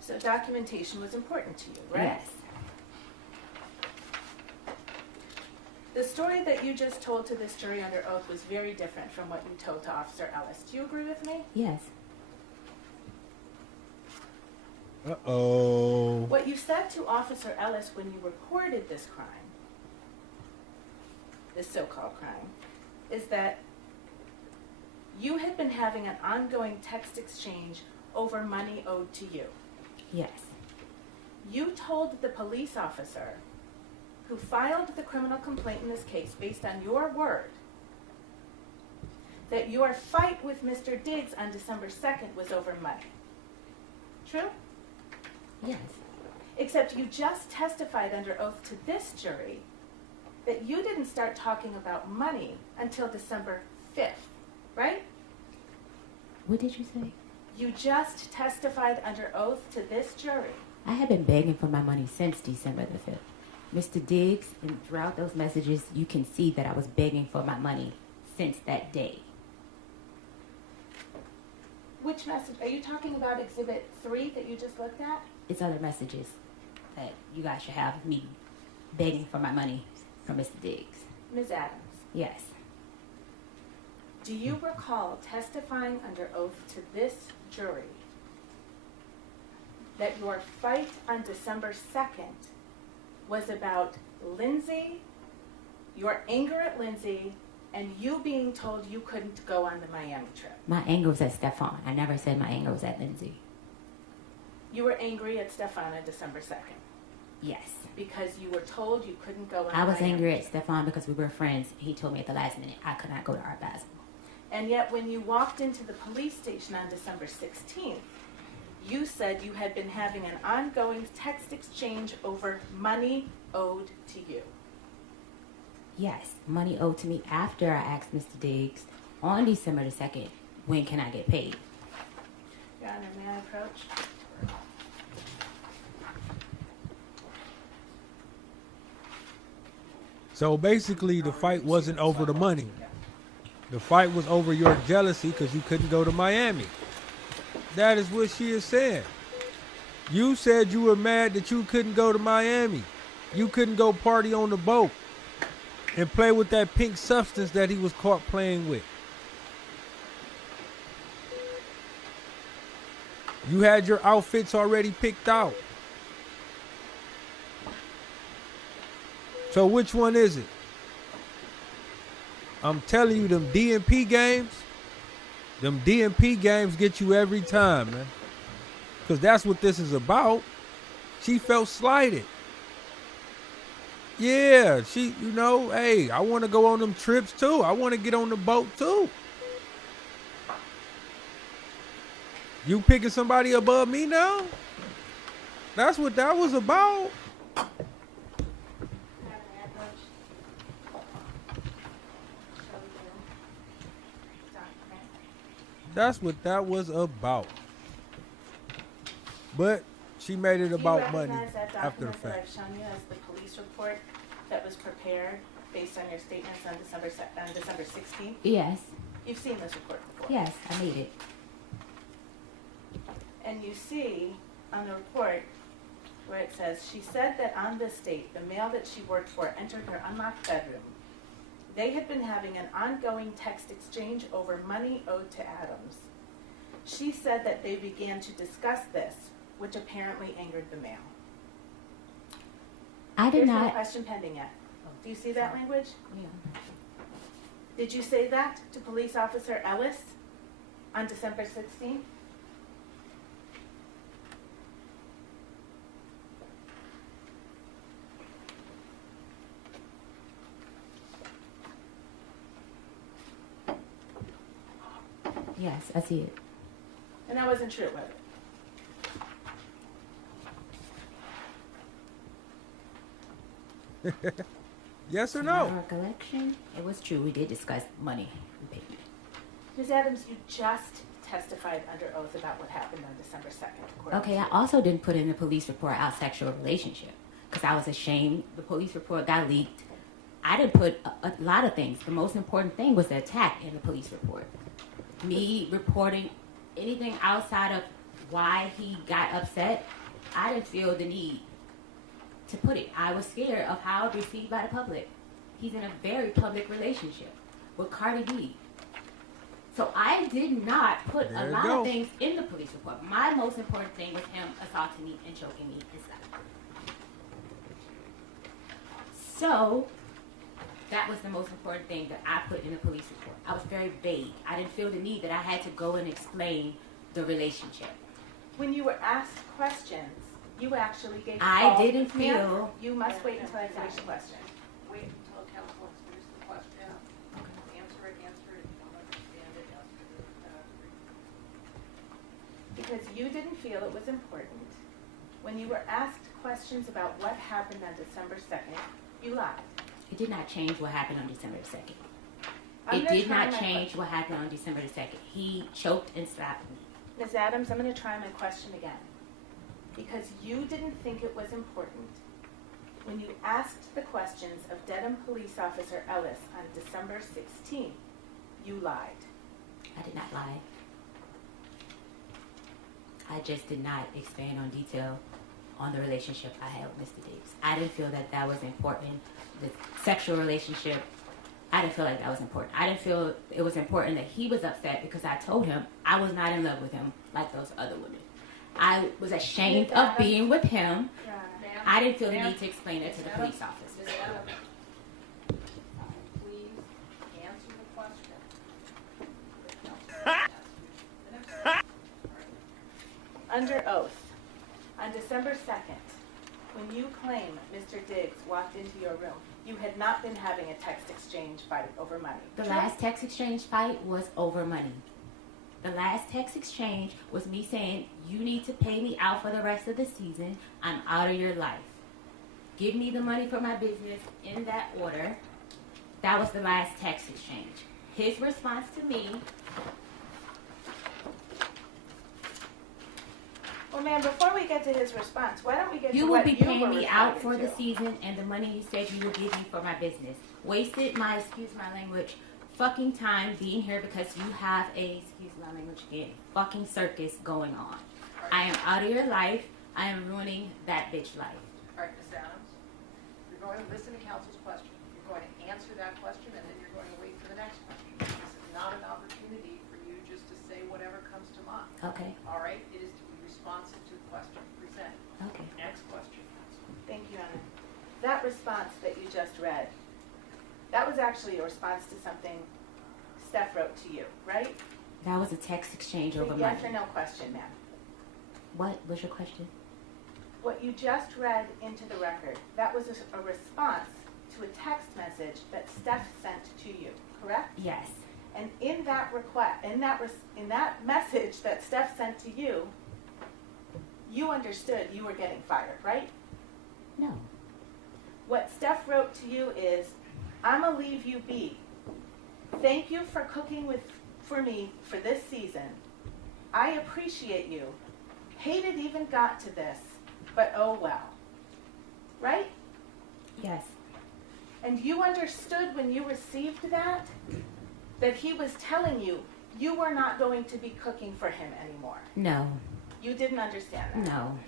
So documentation was important to you, right? Yes. The story that you just told to this jury under oath was very different from what you told to Officer Ellis. Do you agree with me? Yes. Uh-oh. What you said to Officer Ellis when you reported this crime, this so-called crime, is that you had been having an ongoing text exchange over money owed to you. Yes. You told the police officer who filed the criminal complaint in this case based on your word that your fight with Mr. Diggs on December 2nd was over money. True? Yes. Except you just testified under oath to this jury that you didn't start talking about money until December 5th, right? What did you say? You just testified under oath to this jury. I have been begging for my money since December the 5th. Mr. Diggs, and throughout those messages, you can see that I was begging for my money since that day. Which message? Are you talking about Exhibit 3 that you just looked at? It's other messages that you guys should have of me begging for my money from Mr. Diggs. Ms. Adams, Yes. do you recall testifying under oath to this jury that your fight on December 2nd was about Lindsay, your anger at Lindsay, and you being told you couldn't go on the Miami trip. My anger was at Stephon. I never said my anger was at Lindsay. You were angry at Stephon on December 2nd Yes. because you were told you couldn't go on I the was Miami angry trip. at Stephon because we were friends. He told me at the last minute I could not go to Art Basel. And yet when you walked into the police station on December 16th, you said you had been having an ongoing text exchange over money owed to you. Yes, money owed to me after I asked Mr. Diggs on December the 2nd, when can I get paid? Your Honor, may I approach? So basically, the fight wasn't over the money. The fight was over your jealousy because you couldn't go to Miami. That is what she is saying. You said you were mad that you couldn't go to Miami. You couldn't go party on the boat and play with that pink substance that he was caught playing with. You had your outfits already picked out. So which one is it? I'm telling you, them DMP games get you every time, man. Because that's what this is about. She felt slighted. Yeah, hey, I want to go on them trips too. I want to get on the boat too. You picking somebody above me now? That's what that was about. That's what that was about. But she made it about money after the that I've fact. shown you as the police report that was prepared based on your statements on December 16th? Yes, You've seen this report before. yes, I made it. And you see on the report where it says, she said that on this date, the male that she worked for entered her unlocked bedroom. They had been having an ongoing text exchange over money owed to Adams. She said that they began to discuss this, which apparently angered the male. I did There's no not. question pending yet. Do you see that language? Yeah. Did you say that to Police Officer Ellis on December 16th? Yes, I see it. And that wasn't true, was it? Yes or To my no? recollection, it was true. We did discuss money and payment. Ms. Adams, you just testified under oath about what happened on December 2nd. according Okay, to I you. also didn't put in the police report our sexual relationship because I was ashamed. The police report got leaked. I didn't put a lot of things. The most important thing was the attack in the police report. Me reporting anything outside of why he got upset, I didn't feel the need to put it. I was scared of how it was received by the public. He's in a very public relationship with Cardi B. So I did not put There a you lot go. of things in the police report. My most important thing was him assaulting me and choking me inside. So that was the most important thing that I put in the police report. I was very vague. I didn't feel the need that I had to go and explain the relationship. When you were asked questions, you actually gave I false- didn't Ma'am, feel- You must wait until I finish the question. Wait until counsel has finished the question. Answer it, if you don't understand it, Because you didn't feel it was important. When you were asked questions about what happened on December 2nd, you lied. It did not change what happened on December the 2nd. I'm It gonna did try not my change que- what happened on December the 2nd. He choked and slapped me. Ms. Adams, I'm going to try my question again. Because you didn't think it was important. When you asked the questions of Dedham Police Officer Ellis on December 16th, you lied. I did not lie. I just did not expand on detail on the relationship I had with Mr. Diggs. I didn't feel that that was important. The sexual relationship, I didn't feel like that was important. I didn't feel it was important that he was upset because I told him I was not in love with him like those other women. I was ashamed of being with him. Your Honor. Ma'am? I didn't feel the Ma'am? need to explain it to the Ma'am? police officers. Ms. Adams, please answer the question. The next question. Under oath, on December 2nd, when you claim Mr. Diggs walked into your room, you had not been having a text exchange fight over money. The True? last text exchange fight was over money. The last text exchange was me saying, you need to pay me out for the rest of the season. I'm out of your life. Give me the money for my business in that order. That was the last text exchange. His response to me, Well, ma'am, before we get to his response, why don't we get you to will what be you paying were me out for responding the to? season and the money you said you would give me for my business. Wasted my, excuse my language, fucking time being here because you have a, excuse my language again, fucking circus going on. I am out of your life. I am ruining that bitch life. All right, Ms. Adams, you're going to listen to counsel's question. You're going to answer that question, and then you're going to wait for the next question. This is not an opportunity for you just to say whatever comes to mind. Okay, All right? It is to be responsive to the question presented. okay. Next question, counsel. Thank you, Anna. That response that you just read, that was actually a response to something Steph wrote to you, right? That was a text exchange A over yes money. or no question, ma'am. What was your question? What you just read into the record, that was a response to a text message that Steph sent to you, correct? Yes. And in that request, in that message that Steph sent to you, you understood you were getting fired, right? No. What Steph wrote to you is, "I'ma leave you be. Thank you for cooking for me for this season. I appreciate you. Hate it even got to this, but oh well." Right? Yes. And you understood when you received that he was telling you you were not going to be cooking for him anymore. No. You didn't understand that. No.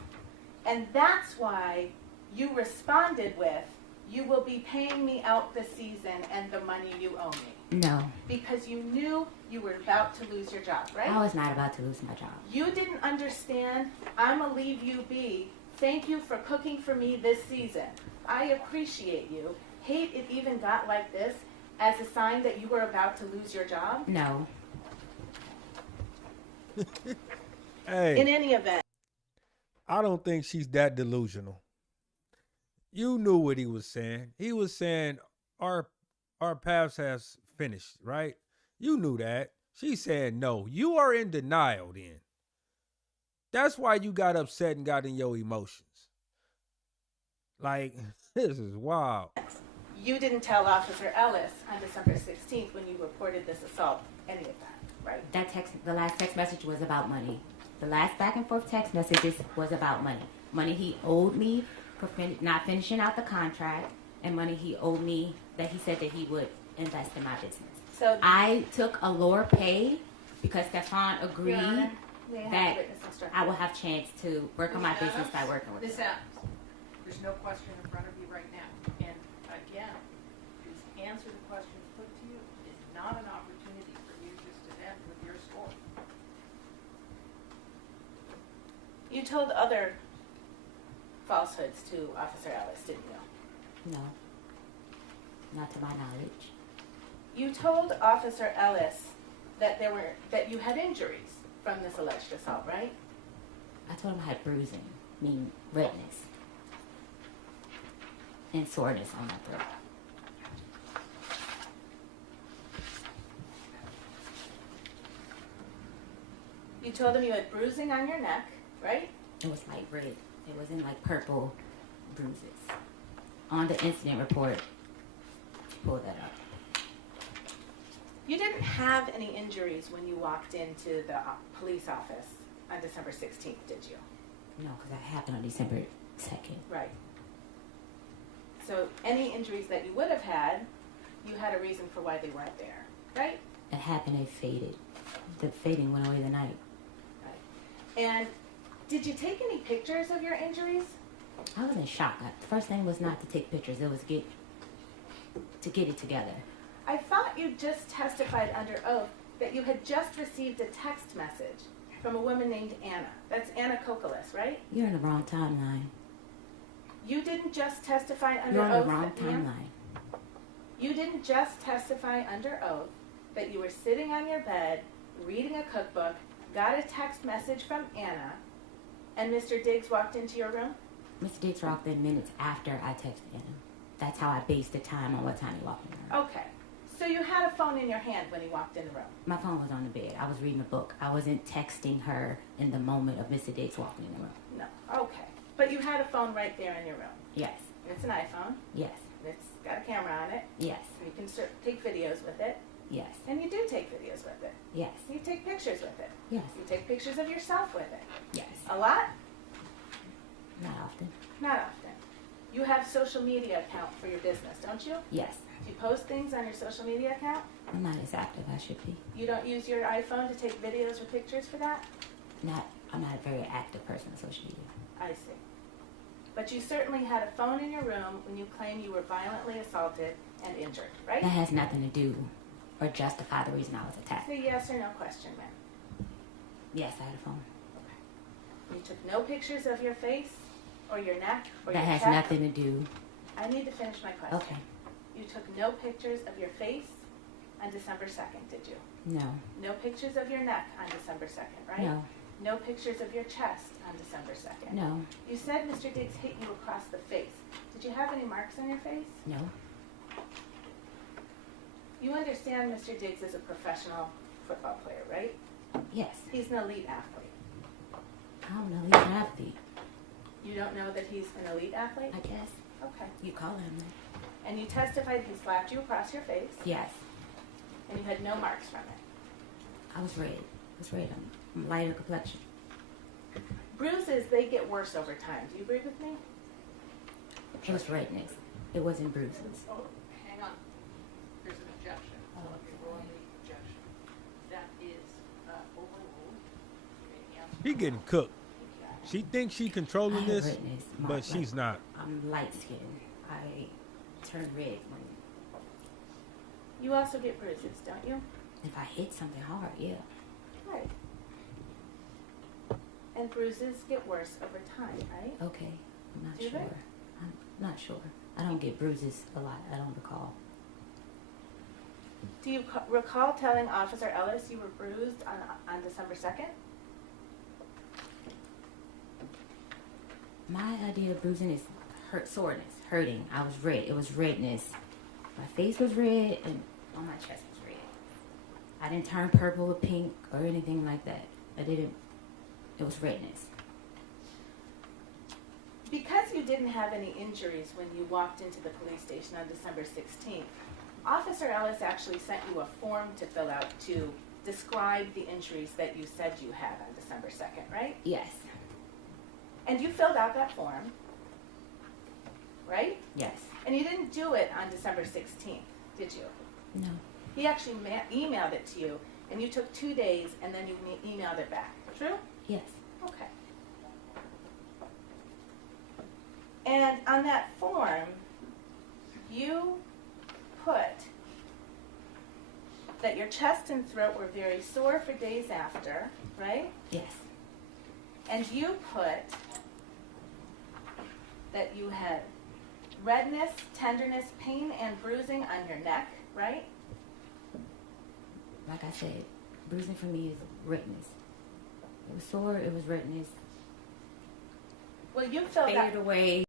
And that's why you responded with, "You will be paying me out this season and the money you owe me." No. Because you knew you were about to lose your job, right? I was not about to lose my job. You didn't understand, "I'ma leave you be. Thank you for cooking for me this season. I appreciate you. Hate it even got like this," as a sign that you were about to lose your job. No. Hey, In any event, I don't think she's that delusional. You knew what he was saying. He was saying our paths has finished, right? You knew that. She said no. You are in denial then. That's why you got upset and got in your emotions. Like, this is wild. you didn't tell Officer Ellis on December 16th when you reported this assault any of that, right? The last text message was about money. The last back and forth text messages was about money. Money he owed me for not finishing out the contract, and money he owed me that he said that he would invest in my business. So I took a lower pay because Stephon agreed Your Honor, may I have that the witness instruction? I will have chance to work on my Ms. business by Adams? working with Ms. him. Adams, there's no question in front of you right now. And again, please answer the questions put to you. It's not an opportunity for you just to end with your story. You told other falsehoods to Officer Ellis, didn't you? No. Not to my knowledge. You told Officer Ellis that you had injuries from this alleged assault, right? I told him I had bruising, meaning redness, and soreness on my throat. You told him you had bruising on your neck, right? It was like red. It wasn't like purple bruises. On the incident report, pull that up. You didn't have any injuries when you walked into the police office on December 16th, did you? No, because that happened on December 2nd. Right. So any injuries that you would have had, you had a reason for why they weren't there, right? It happened, it faded. The fading went away the night. Right. And did you take any pictures of your injuries? I was in shock. The first thing was not to take pictures. It was to get it together. I thought you just testified under oath that you had just received a text message from a woman named Anna. That's Anna Kokolas, right? You're in the wrong timeline. You didn't just testify under You're on oath. the wrong ma'am. timeline. You didn't just testify under oath that you were sitting on your bed, reading a cookbook, got a text message from Anna, and Mr. Diggs walked into your room? Mr. Diggs walked in minutes after I texted him. That's how I based the time on what time he walked in the room. Okay. So you had a phone in your hand when he walked in the room? My phone was on the bed. I was reading a book. I wasn't texting her in the moment of Mr. Diggs walking in the room. No. Okay. But you had a phone right there in your room. Yes. It's an iPhone. Yes. And it's got a camera on it. Yes. And you can take videos with it. Yes. And you do take videos with it. Yes. You take pictures with it. Yes. You take pictures of yourself with it. Yes. A lot? Not often. Not often. You have social media account for your business, don't you? Yes. Do you post things on your social media account? I'm not as active as I should be. You don't use your iPhone to take videos or pictures for that? I'm not a very active person on social media. I see. But you certainly had a phone in your room when you claim you were violently assaulted and injured, right? That has nothing to do or justify the reason I was attacked. Say yes or no question, ma'am. Yes, I had a phone. You took no pictures of your face or your neck or That your has chest? nothing to do. I need to finish my question. Okay. You took no pictures of your face on December 2nd, did you? No. No pictures of your neck on December 2nd, right? No. No pictures of your chest on December 2nd? No. You said Mr. Diggs hit you across the face. Did you have any marks on your face? No. You understand Mr. Diggs is a professional football player, right? Yes. He's an elite athlete. I don't know. He's an athlete. You don't know that he's an elite athlete? I guess. Okay. You call him that. And you testified he slapped you across your face, Yes. and you had no marks from it. I was red. I was red. I'm lighter complexion. Bruises, they get worse over time. Do you agree with me? It was redness. It wasn't bruises. Oh, hang on. There's an objection. Oh, Roll on the objection. That is overruled. Okay, answer. She getting cooked. She thinks she I controlling have this, redness. but she's not. I'm light skinned. I turn red when You also get bruises, don't you? if I hit something hard. Yeah. Right. And bruises get worse over time, right? Okay. I'm not Do sure. they? I'm not sure. I don't get bruises a lot. I don't recall. Do you recall telling Officer Ellis you were bruised on December 2nd? My idea of bruising is soreness, hurting. I was red. It was redness. My face was red and on my chest was red. I didn't turn purple or pink or anything like that. I didn't. It was redness. Because you didn't have any injuries when you walked into the police station on December 16th, Officer Ellis actually sent you a form to fill out to describe the injuries that you said you had on December 2nd, right? Yes. And you filled out that form, right? Yes. And you didn't do it on December 16th, did you? No. He actually emailed it to you, and you took 2 days, and then you emailed it back. True? Yes. Okay. And on that form, you put that your chest and throat were very sore for days after, right? Yes. And you put that you had redness, tenderness, pain, and bruising on your neck, right? Like I said, bruising for me is redness. It was sore. It was redness. Well, you filled Faded out. away.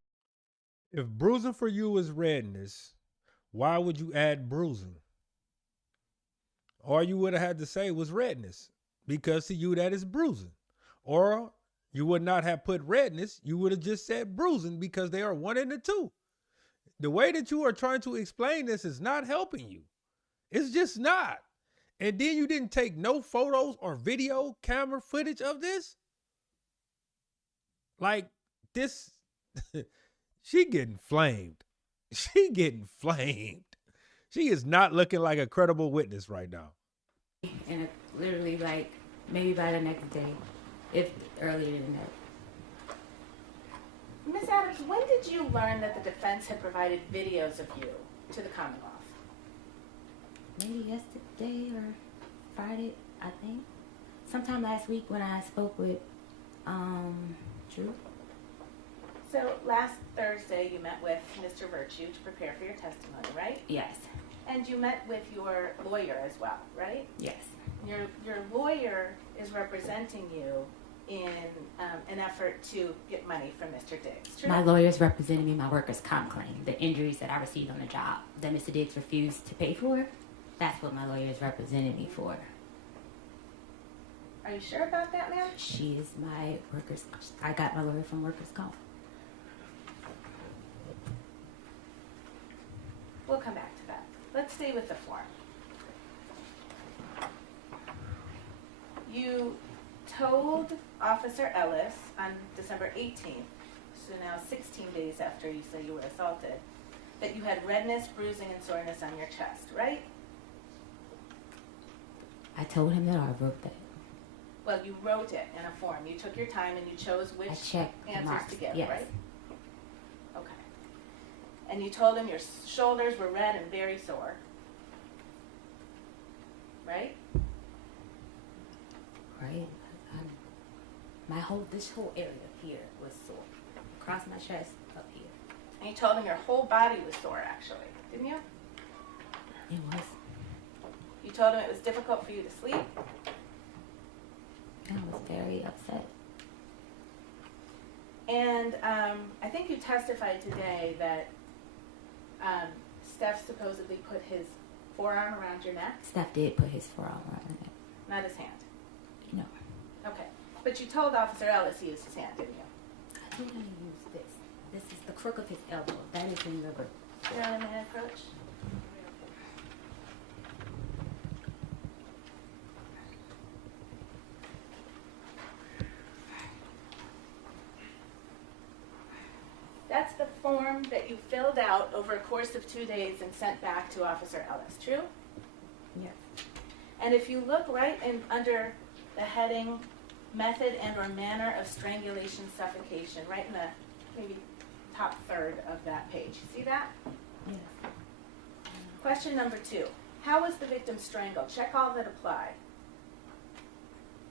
If bruising for you is redness, why would you add bruising? All you would have had to say was redness, because to you that is bruising. Or you would not have put redness, you would have just said bruising, because they are one and the two. The way that you are trying to explain this is not helping you. It's just not. And then you didn't take no photos or video camera footage of this? Like this, she getting flamed. She getting flamed. She is not looking like a credible witness right now. And literally, like, maybe by the next day, if earlier than that. Ms. Adams, when did you learn that the defense had provided videos of you to the Commonwealth? Maybe yesterday or Friday, I think. Sometime last week when I spoke with Drew. So last Thursday, you met with Mr. Virtue to prepare for your testimony, right? Yes. And you met with your lawyer as well, right? Yes. Your lawyer is representing you in an effort to get money from Mr. Diggs, true? My lawyer's representing me my workers' comp claim, the injuries that I received on the job that Mr. Diggs refused to pay for. That's what my lawyer is representing me for. Are you sure about that, ma'am? She is my workers. I got my lawyer from workers' comp. We'll come back to that. Let's stay with the form. You told Officer Ellis on December 18th, so now 16 days after you say you were assaulted, that you had redness, bruising, and soreness on your chest, right? I told him that, or I wrote that. Well, you wrote it in a form. You took your time and you chose which I checked the answers marks. to give, Yes. right? Okay. And you told him your shoulders were red and very sore, right? Right? This whole area here was sore. Across my chest, up here. And you told him your whole body was sore, actually, didn't you? It was. You told him it was difficult for you to sleep. I was very upset. And I think you testified today that Steph supposedly put his forearm around your neck, Steph did put his forearm around my neck. not his hand. No. Okay. But you told Officer Ellis he used his hand, didn't you? I think I used this. This is the crook of his elbow. That is in rubber. You know what I mean, approach? That's the form that you filled out over a course of 2 days and sent back to Officer Ellis, true? Yes. And if you look right in under the heading method and or manner of strangulation suffocation, right in the maybe top third of that page. You see that? Yes. Question number 2. How was the victim strangled? Check all that apply.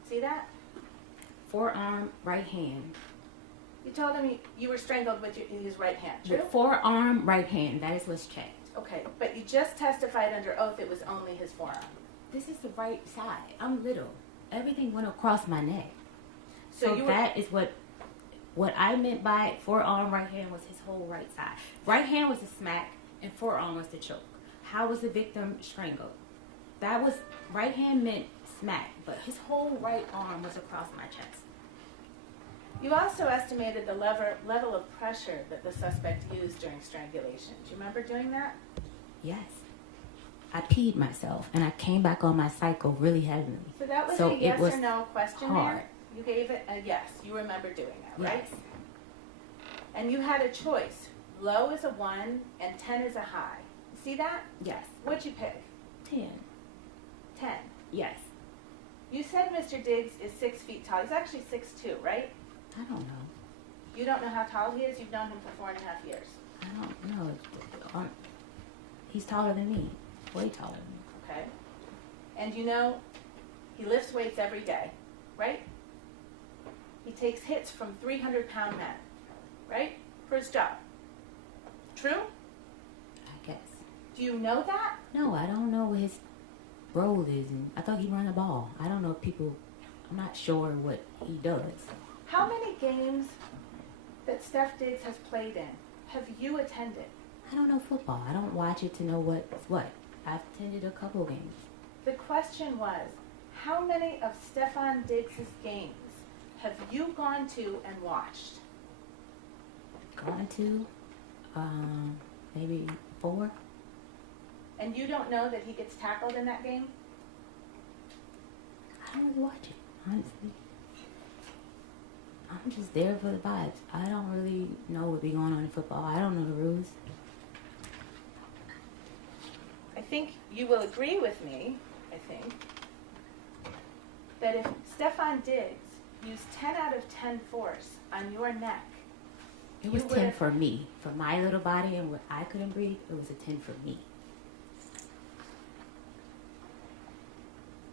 See that? Forearm, right hand. You told him you were strangled with his right hand, true? With forearm, right hand. That is what's checked. Okay, but you just testified under oath it was only his forearm. This is the right side. I'm little. Everything went across my neck. So So you were, that is what I meant by forearm, right hand was his whole right side. Right hand was the smack and forearm was the choke. How was the victim strangled? That was, right hand meant smack, but his whole right arm was across my chest. you also estimated the level of pressure that the suspect used during strangulation. Do you remember doing that? Yes. I peed myself and I came back on my cycle really heavily. So that was So a it yes was or no question hard. there? You gave it a yes. You remember doing that, right? Yes. And you had a choice. Low is a 1 and 10 is a high. See that? Yes. What'd you pick? 10. 10. Yes. You said Mr. Diggs is 6 feet tall. He's actually 6'2", right? I don't know. You don't know how tall he is? You've known him for 4.5 years. I don't know. He's taller than me. Way taller than me. Okay. And you know he lifts weights every day, right? He takes hits from 300-pound men, right? For his job. True? I guess. Do you know that? No, I don't know what his role is. And I thought he ran the ball. I don't know if people, I'm not sure what he does. How many games that Steph Diggs has played in have you attended? I don't know football. I don't watch it to know what's what. I've attended a couple games. The question was, how many of Stephon Diggs' games have you gone to and watched? Gone to, maybe 4. And you don't know that he gets tackled in that game? I don't really watch it, honestly. I'm just there for the vibes. I don't really know what be going on in football. I don't know the rules. I think you will agree with me, that if Stephon Diggs used 10 out of 10 force on your neck, It was You 10 would've- for me. For my little body and what I couldn't breathe, it was a 10 for me.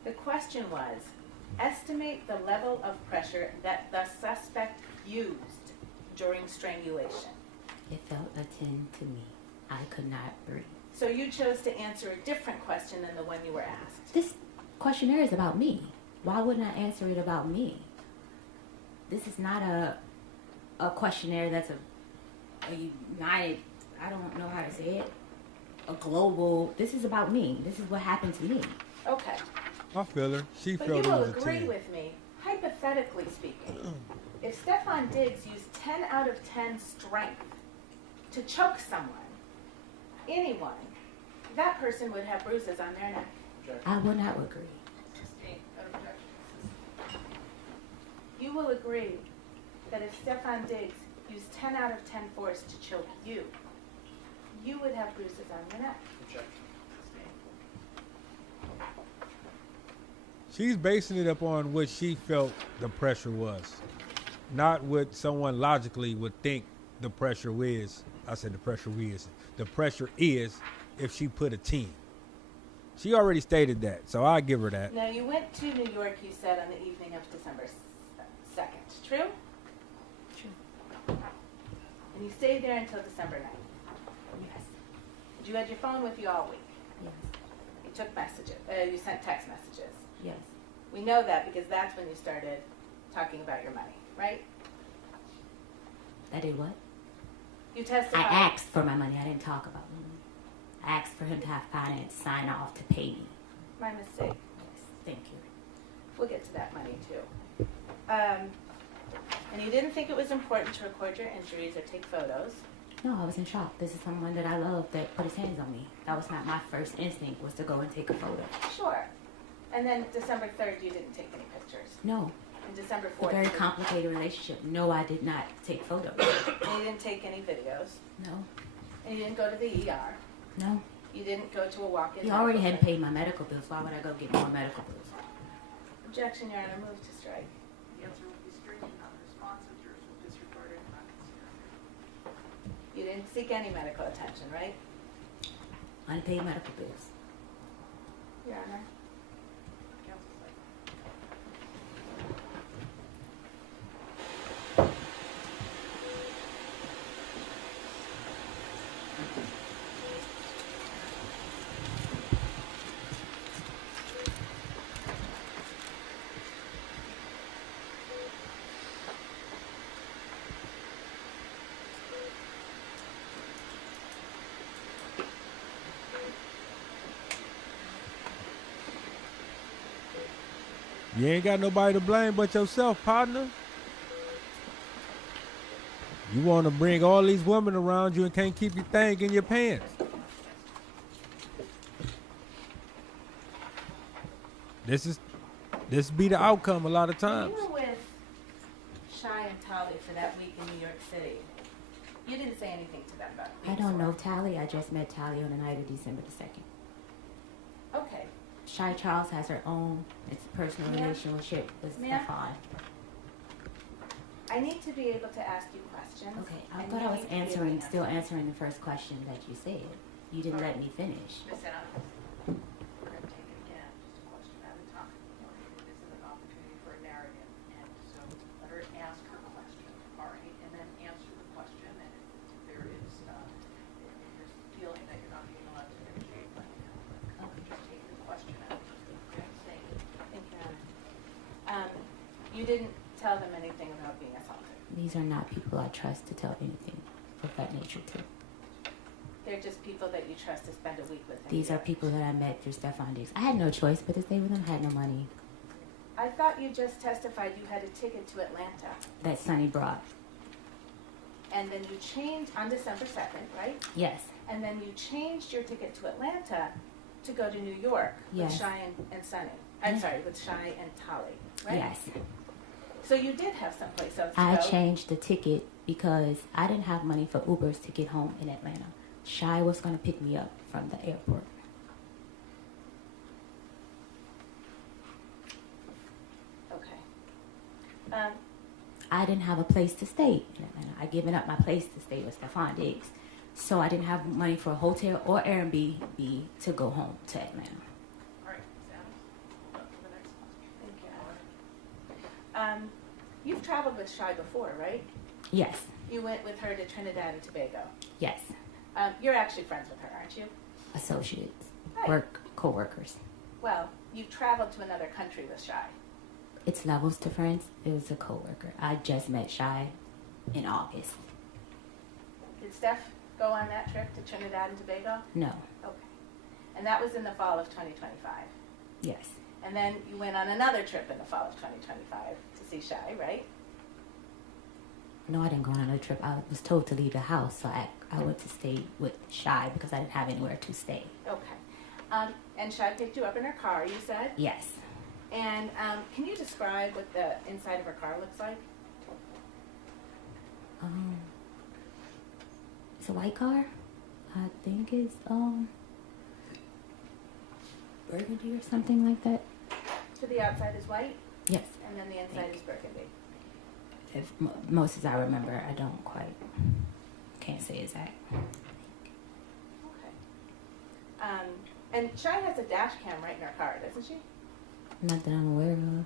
the question was, Estimate the level of pressure that the suspect used during strangulation. It felt a 10 to me. I could not breathe. So you chose to answer a different question than the one you were asked. This questionnaire is about me. Why wouldn't I answer it about me? This is not a questionnaire that's a united, I don't know how to say it, a global, this is about me. This is what happened to me. Okay. I feel her. She But felt you it will was a agree 10. with me, hypothetically speaking, if Stephon Diggs used 10 out of 10 strength to choke someone, anyone, that person would have bruises on their neck. I would not agree. You will agree that if Stephon Diggs used 10 out of 10 force to choke you, you would have bruises on your neck. She's basing it upon what she felt the pressure was, not what someone logically would think the pressure is. I said the pressure is. The pressure is if she put a 10. She already stated that, so I give her that. Now, you went to New York, you said, on the evening of December 2nd. True? True. And you stayed there until December 9th. Yes. You had your phone with you all week. Yes. You took messages. You sent text messages. Yes. We know that because that's when you started talking about your money, right? I did what? You I testified. asked for my money. I didn't talk about money. I asked for him to have finance sign off to pay me. My mistake. Yes. Thank you. We'll get to that money too. And you didn't think it was important to record your injuries or take photos. No, I was in shock. This is someone that I love that put his hands on me. That was not my first instinct, was to go and take a photo. Sure. And then December 3rd, you didn't take any pictures. No. And December A 4th, very you didn't. complicated relationship. No, I did not take photos. And you didn't take any videos. No. And you didn't go to the ER. No. You didn't go to a walk-in. He already medical hadn't clinic. paid my medical bills. Why would I go get more medical bills? Objection, Your Honor. Move to strike. The answer would be stricken, non-responsive, jurors will disregard it, not consider. You didn't seek any medical attention, right? Unpaid medical bills. Your Honor. Counsel side. You ain't got nobody to blame but yourself, partner. You want to bring all these women around you and can't keep your thing in your pants. This be the outcome a lot of times. You were with Shy and Tali for that week in New York City. You didn't say anything to them about I being don't know sore. Tally. I just met Tally on the night of December the 2nd. Okay. Shy Charles has her own personal Ma'am? relationship with Ma'am? Stephon. I need to be able to ask you questions. Okay, I and thought you I was need to be able to answering, answer still them. answering the first question that you said. You didn't let me finish. Ms. Adams, we're going to take it again, just a question at a time. It isn't an opportunity for a narrative, and so let her ask her question, all right, and then answer the question, and if there is, if there's feeling that you're not being allowed to negotiate, let me know. Just take the question out. Okay, thank you. Thank you, Your Honor. You didn't tell them anything about being assaulted. These are not people I trust to tell anything of that nature to. They're just people that you trust to spend a week with. in These New are York. people that I met through Stephon Diggs. I had no choice but to stay with them. I had no money. I thought you just testified you had a ticket to Atlanta, That Sonny brought. and then you changed on December 2nd, right? Yes. And then you changed your ticket to Atlanta to go to New York Yes. with Shy and Sonny. I'm Yeah. sorry, with Shy and Tali, right? Yes. So you did have someplace else to I go. changed the ticket because I didn't have money for Ubers to get home in Atlanta. Shy was going to pick me up from the airport. Okay. I didn't have a place to stay in Atlanta. I given up my place to stay with Stephon Diggs. So I didn't have money for a hotel or Airbnb to go home to Atlanta. All right, Ms. Adams, hold up for the next question. Thank you. You've traveled with Shy before, right? Yes. You went with her to Trinidad and Tobago. Yes. You're actually friends with her, aren't you? Associates. Right. Co-workers. Well, you've traveled to another country with Shy. It's levels to friends. It was a co-worker. I just met Shy in August. Did Steph go on that trip to Trinidad and Tobago? No. Okay. And that was in the fall of 2025. Yes. And then you went on another trip in the fall of 2025 to see Shy, right? No, I didn't go on another trip. I was told to leave the house, so I went to stay with Shy because I didn't have anywhere to stay. Okay. And Shy picked you up in her car, you said? Yes. And can you describe what the inside of her car looks like? It's a white car. I think it's burgundy or something like that. So the outside is white, Yes. and then the inside is burgundy. If most as I remember, I can't say exact. Okay. And Shy has a dash cam right in her car, doesn't she? Not that I'm aware of.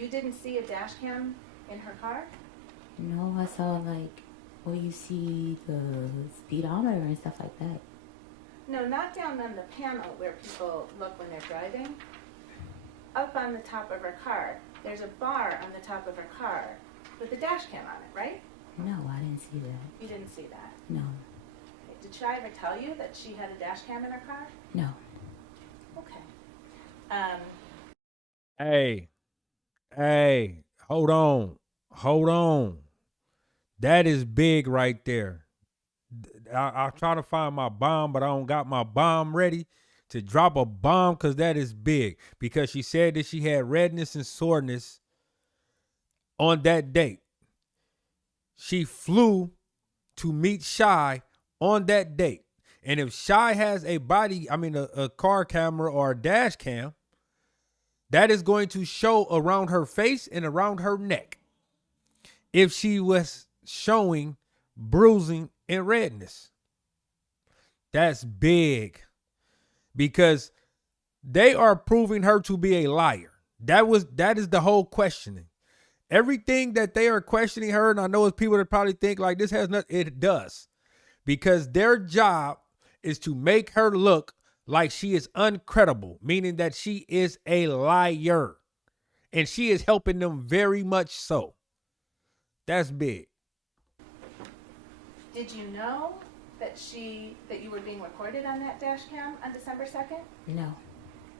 You didn't see a dash cam in her car? No, I saw where you see the speedometer and stuff like that. No, not down on the panel where people look when they're driving. Up on the top of her car. There's a bar on the top of her car with a dash cam on it, right? No, I didn't see that. You didn't see that. No. Okay. Did Shy ever tell you that she had a dash cam in her car? No. Okay. Hey, hold on. That is big right there. I'll try to find my bomb, but I don't got my bomb ready to drop a bomb because that is big. Because she said that she had redness and soreness on that date. She flew to meet Shy on that date. And if Shy has a car camera or a dash cam, that is going to show around her face and around her neck if she was showing bruising and redness. That's big because they are proving her to be a liar. That is the whole questioning. Everything that they are questioning her, and I know it's people that probably think like this has nothing, it does. Because their job is to make her look like she is uncredible, meaning that she is a liar. And she is helping them very much so. That's big. Did you know that you were being recorded on that dash cam on December 2nd? No.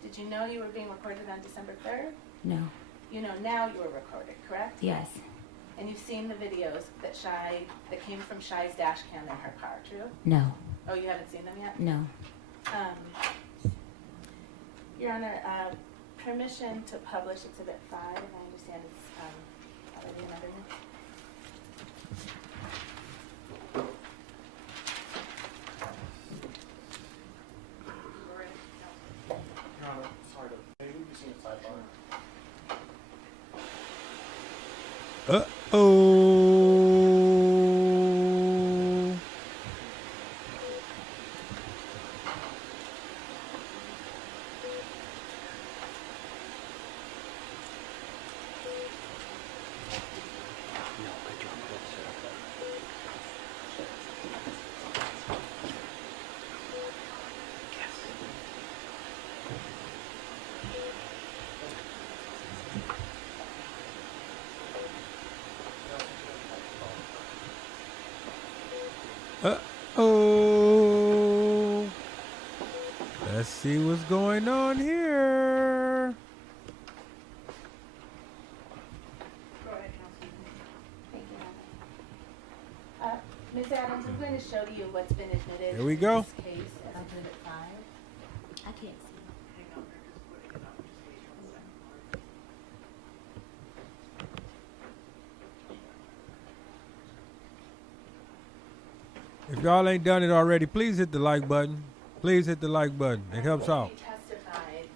Did you know you were being recorded on December 3rd? No. You know now you were recorded, correct? Yes. And you've seen the videos that came from Shy's dash cam in her car, true? No. Oh, you haven't seen them yet? No. Your Honor, permission to publish Exhibit 5, and I understand it's already in evidence. Your Honor, sorry to maybe we've seen a sidebar. Let's see what's going on here. Go ahead, Counsel. Thank you, Honor. Ms. Adams, I'm going to show you what's been admitted Here we go. in this case as Exhibit 5. I can't see. If y'all ain't done it already, please hit the like button. Please hit the like button. It helps out. You testified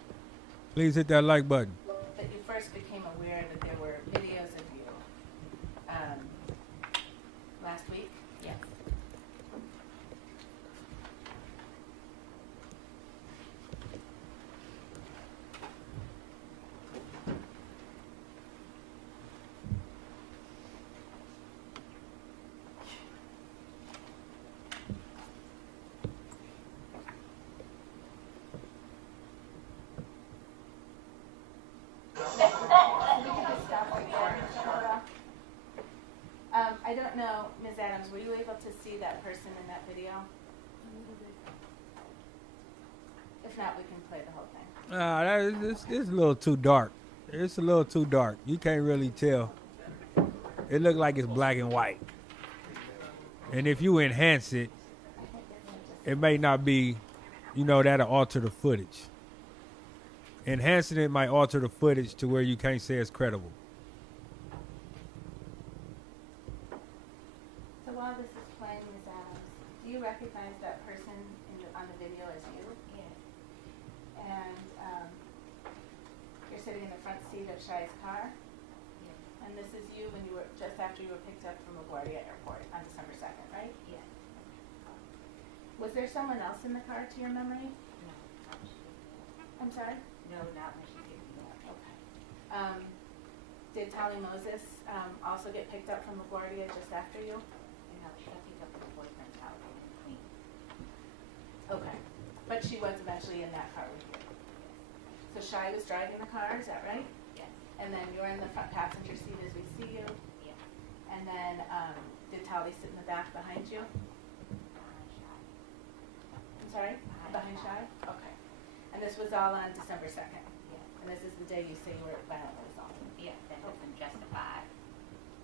Please hit that like button. that you first became aware that there were videos of you last week. Yes. I don't know, Ms. Adams, were you able to see that person in that video? If not, we can play the whole thing. It's a little too dark. It's a little too dark. You can't really tell. It looked like it's black and white. And if you enhance it, it may not be, that'll alter the footage. Enhancing it might alter the footage to where you can't say it's credible. So while this is playing, Ms. Adams, do you recognize that person on the video as you? Yes. And you're sitting in the front seat of Shai's car? Yes. And this is you when you were, just after you were picked up from LaGuardia Airport on December 2nd, right? Yes. Was there someone else in the car to your memory? No. I'm sorry? No, not when she picked me up. Okay. Did Tali Moses also get picked up from LaGuardia just after you? You know, she got picked up at her boyfriend's house in Queens. Okay. But she was eventually in that car with you? So Shai was driving the car, is that right? Yes. And then you're in the front passenger seat as we see you? Yes. And then did Tali sit in the back behind you? Behind Shy. I'm sorry? Behind Shai? Okay. And this was all on December 2nd? Yes. And this is the day you say you were violently assaulted? Yes, that doesn't justify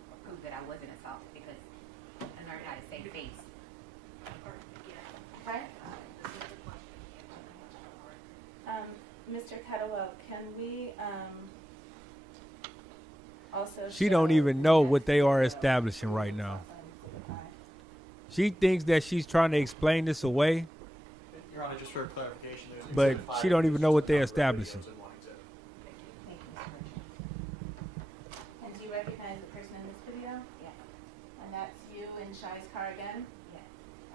or prove that I wasn't assaulted because I learned how to save face. Okay? Mr. Kettlewell, can we also She don't even know what they are establishing right now. She thinks that she's trying to explain this away, Your Honor, just for clarification, but she don't even know what they're establishing. And do you recognize the person in this video? Yes. And that's you in Shai's car again? Yes.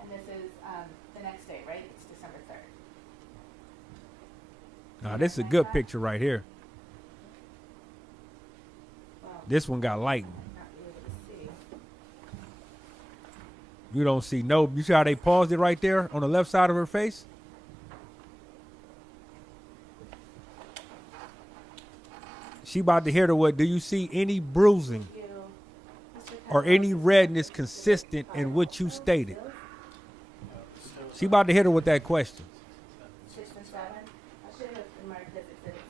And this is the next day, right? It's December 3rd. This is a good picture right here. Well, This one got lighting. not able to see. You don't see no. You see how they paused it right there on the left side of her face? She about to hear the what? Do you see any bruising You, Mr. or any redness consistent in what you stated? She about to hit her with that question. 6 and 7? I should have marked as exhibit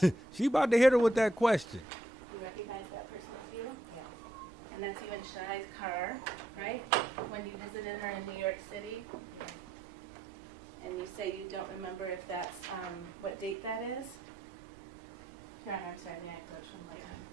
7. She about to hit her with that question. You recognize that person as you? Yes. And that's you in Shai's car, right? When you visited her in New York City? And you say you don't remember if that's, what date that is? Your Honor, I'm sorry, may I approach one more time?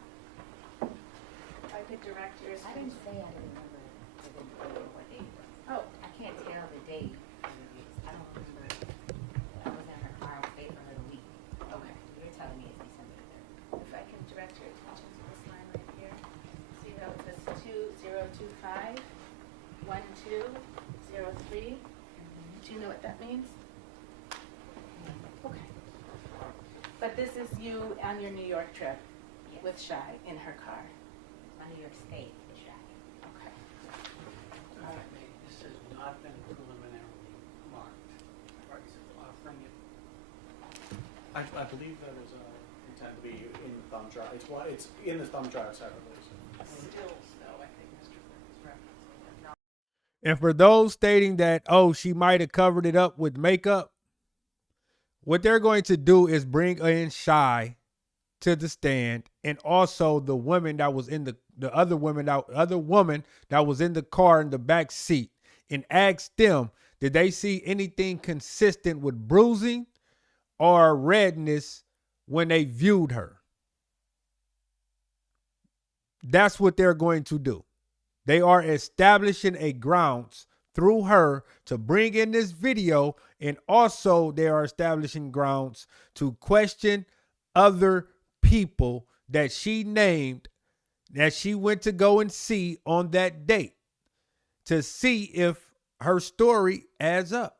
If I could direct yours. I didn't say I didn't remember what day it was. Oh, I can't tell the date. I don't remember. I was in her car. I stayed for her the week. okay. You're telling me it's December 3rd. If I can direct your attention to this line right here. See how it says 2025 1203? Do you know what that means? Okay. But this is you on your New York trip Yes. with Shai in her car. My New York State is Shy. Okay. All right, this has not been preliminarily marked. Are you offering it? I believe that is intended to be in the thumb drive. It's in the thumb drive separately. Stills, though, I think Mr. Flynn is referencing. Not And for those stating that, oh, she might have covered it up with makeup, what they're going to do is bring in Shy to the stand, and also the woman that was in the other woman that was in the car in the back seat, and ask them, did they see anything consistent with bruising or redness when they viewed her? That's what they're going to do. They are establishing a grounds through her to bring in this video, and also they are establishing grounds to question other people that she named that she went to go and see on that date to see if her story adds up.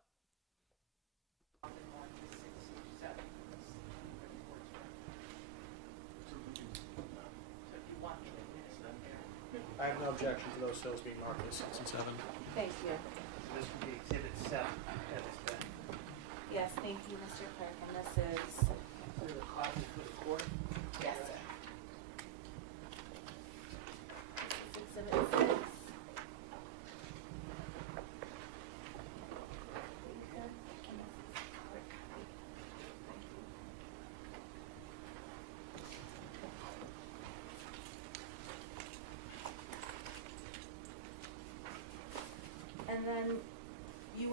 I have no objection to those stills being marked as 6 and 7. Thank you. This would be exhibit 7 at this time. Yes, thank you, Mr. Clerk. And this is, For the copy for the court. yes, sir.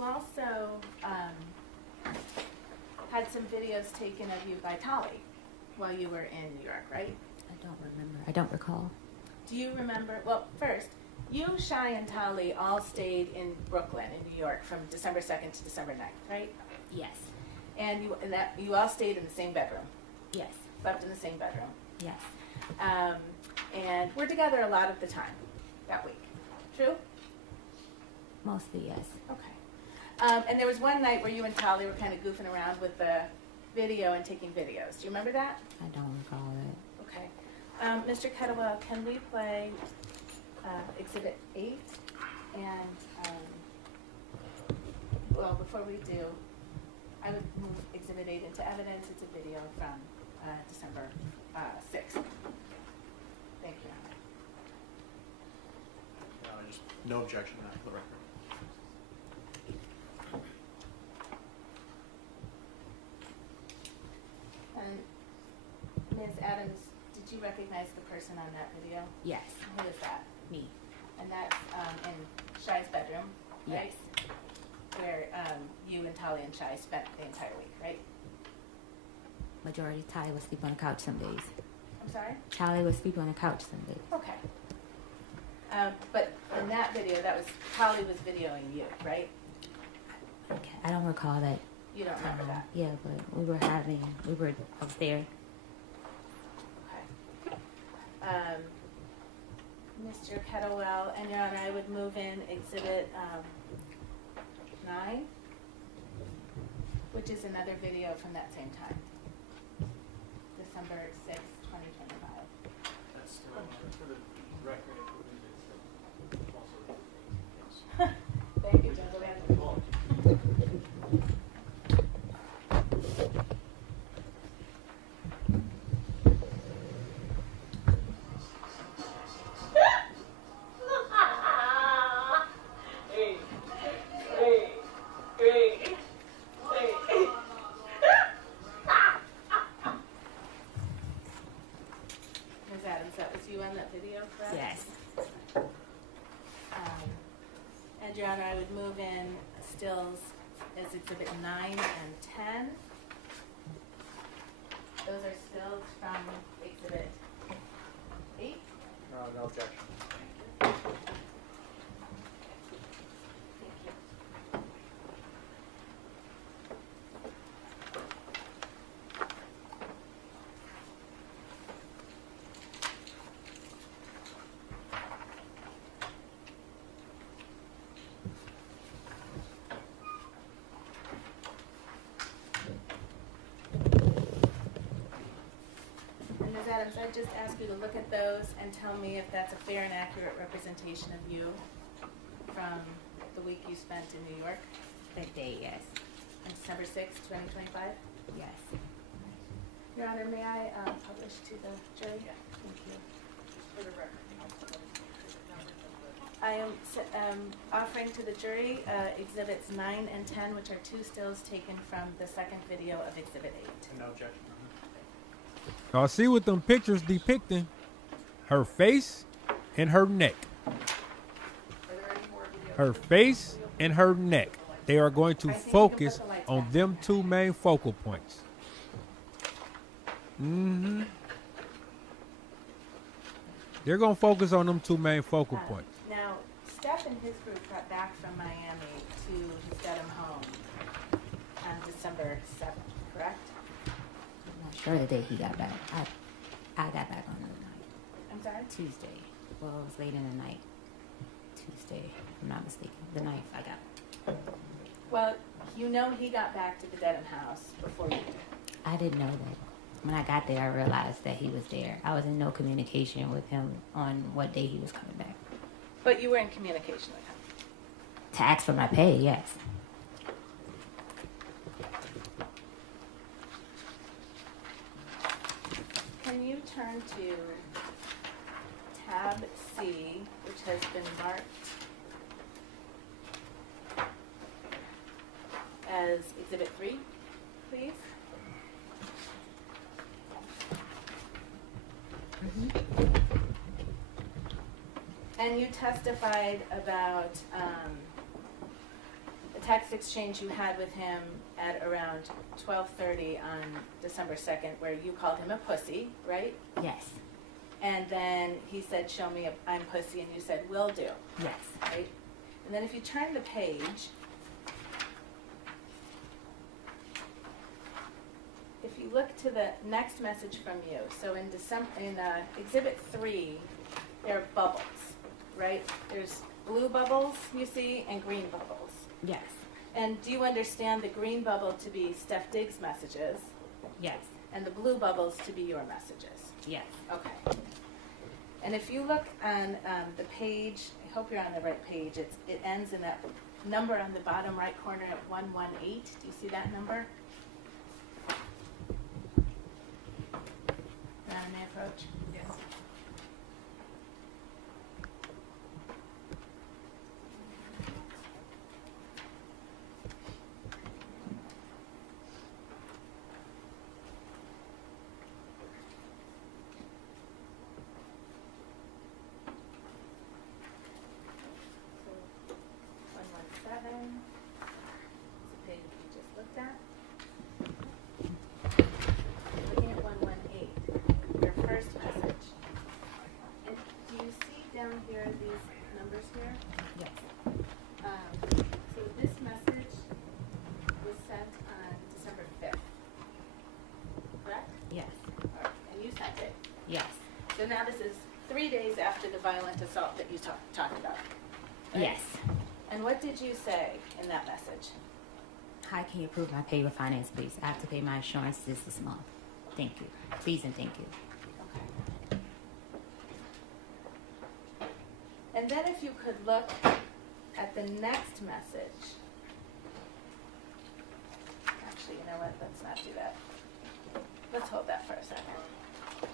you also had some videos taken of you by Tolly while you were in New York, right? I don't remember. I don't recall. Do you remember? Well, first, you, Shy, and Tolly all stayed in Brooklyn, in New York, from December 2nd to December 9th, right? Yes. And you all stayed in the same bedroom, Yes. slept in the same bedroom, Yes. and were together a lot of the time that week. True? Mostly yes. Okay. And there was one night where you and Tolly were kind of goofing around with the video and taking videos. Do you remember that? I don't recall it. Okay. Mr. Kettlewell, can we play Exhibit 8? And, well, before we do, I would move Exhibit 8 into evidence. It's a video from December 6th. Thank you. Just no objection to that for the record. And Ms. Adams, did you recognize the person on that video? Yes. Who is that? Me. And that's in Shy's bedroom, right? Yes. Where you and Tolly and Shy spent the entire week, right? Majority Tally would sleep on the couch some days. I'm sorry? Tally would sleep on the couch some days. Okay. But in that video, that was Tolly was videoing you, right? Okay. I don't recall that. You don't remember that? Yeah, but we were I was there. Okay. Mr. Kettlewell and Your Honor, I would move in Exhibit 9, which is another video from that same time. December 6th, 2025. That's still for the record. It's also yes. Thank you, gentlemen. Ms. Adams, that was you on that video, correct? Yes. And Your Honor, I would move in stills as Exhibit 9 and 10. Those are stills from Exhibit 8. No objection. Thank you. And Ms. Adams, I'd just ask you to look at those and tell me if that's a fair and accurate representation of you from the week you spent in New York That day, yes. on December 6th, 2025. Yes. Your Honor, may I publish to the jury? Thank you. For the record. I am offering to the jury Exhibits 9 and 10, which are two stills taken from the second video of Exhibit 8. No objection. Y'all see what them pictures depicting? Her face and her neck. Are there any more videos? Her face and her neck. They are going to I think you can focus put the lights on back. them two main focal points. Mm-hmm. They're going to focus on them two main focal points. Now, Steph and his group got back from Miami to his Dedham home on December 7th, correct? I'm not sure the day he got back. I got back on the night. I'm sorry? Tuesday. Well, it was late in the night. Tuesday, if I'm not mistaken. The 9th I got. Well, you know he got back to the Dedham house before you did. I didn't know that. When I got there, I realized that he was there. I was in no communication with him on what day he was coming back. But you were in communication with him. To ask for my pay, yes. Can you turn to tab C, which has been marked as Exhibit 3, please? And you testified about the text exchange you had with him at around 12:30 on December 2nd, where you called him a pussy, right? Yes. And then he said, show me I'm pussy, and you said, will do, Yes. right? And then if you turn the page, if you look to the next message from you, so in Exhibit 3, there are bubbles, right? There's blue bubbles, you see, and green bubbles. Yes. And do you understand the green bubble to be Steph Diggs' messages, Yes. and the blue bubbles to be your messages? Yes. Okay. And if you look on the page, I hope you're on the right page, it ends in that number on the bottom right corner at 118. Do you see that number? Now on the approach? Yes. So 117, it's the page you just looked at. Looking at 118, your first message. And do you see down here these numbers here? Yes. So this message was sent on December 5th, correct? Yes. All right, and you sent it. Yes. So now this is 3 days after the violent assault that you talked about. right? Yes. And what did you say in that message? Hi, can you approve my pay with finance, please? I have to pay my insurance this month. Thank you. Please and thank you. Okay. And then if you could look at the next message. Actually, you know what? Let's not do that. Let's hold that for a second.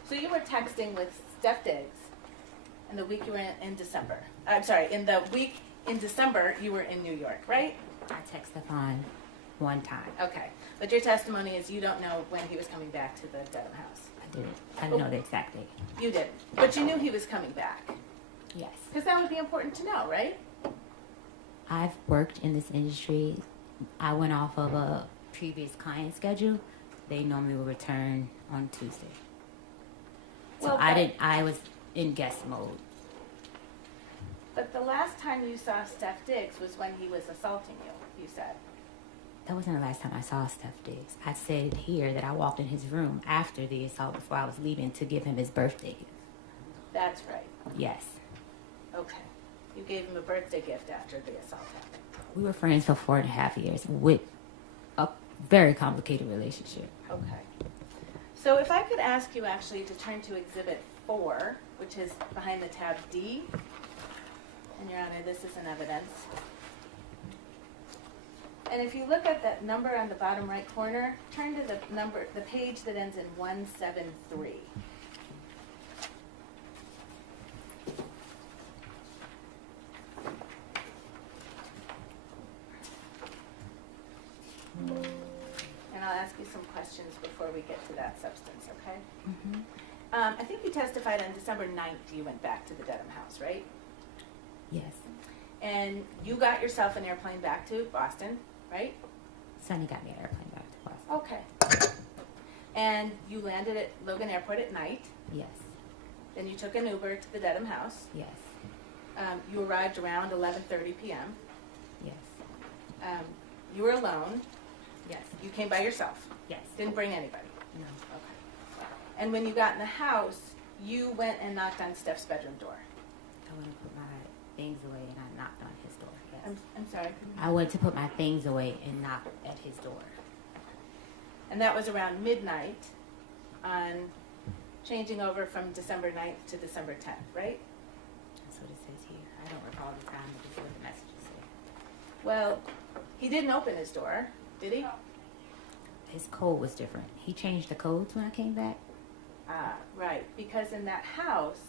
So you were texting with Steph Diggs in the week you were in December. I'm sorry, in the week in December you were in New York, right? I text Stephon one time. Okay. But your testimony is you don't know when he was coming back to the Dedham house. I didn't know the exact date. You did. But you knew he was coming back. Yes. Because that would be important to know, right? I've worked in this industry. I went off of a previous client schedule. They normally will return on Tuesday. So Well, I was in guest mode. But the last time you saw Steph Diggs was when he was assaulting you, you said. That wasn't the last time I saw Steph Diggs. I said here that I walked in his room after the assault before I was leaving to give him his birthday gift. That's right. Yes. Okay. You gave him a birthday gift after the assault happened. We were friends for 4.5 years with a very complicated relationship. Okay. So if I could ask you actually to turn to Exhibit 4, which is behind the tab D. And Your Honor, this is an evidence. And if you look at that number on the bottom right corner, turn to the page that ends in 173. And I'll ask you some questions before we get to that substance, okay? Mm-hmm. I think you testified on December 9th you went back to the Dedham house, right? Yes. And you got yourself an airplane back to Boston, right? Sonny got me an airplane back to Boston. Okay. And you landed at Logan Airport at night. Yes. Then you took an Uber to the Dedham house. Yes. You arrived around 11:30 p.m. Yes. You were alone. Yes. You came by yourself. Yes. Didn't bring anybody. No. Okay. And when you got in the house, you went and knocked on Steph's bedroom door. I went to put my things away and I knocked on his door. Yes. I'm sorry. I went to put my things away and knocked at his door. And that was around midnight on changing over from December 9th to December 10th, right? That's what it says here. I don't recall the time, but this is what the messages say. Well, he didn't open his door, did he? His code was different. He changed the codes when I came back. Ah, right. Because in that house,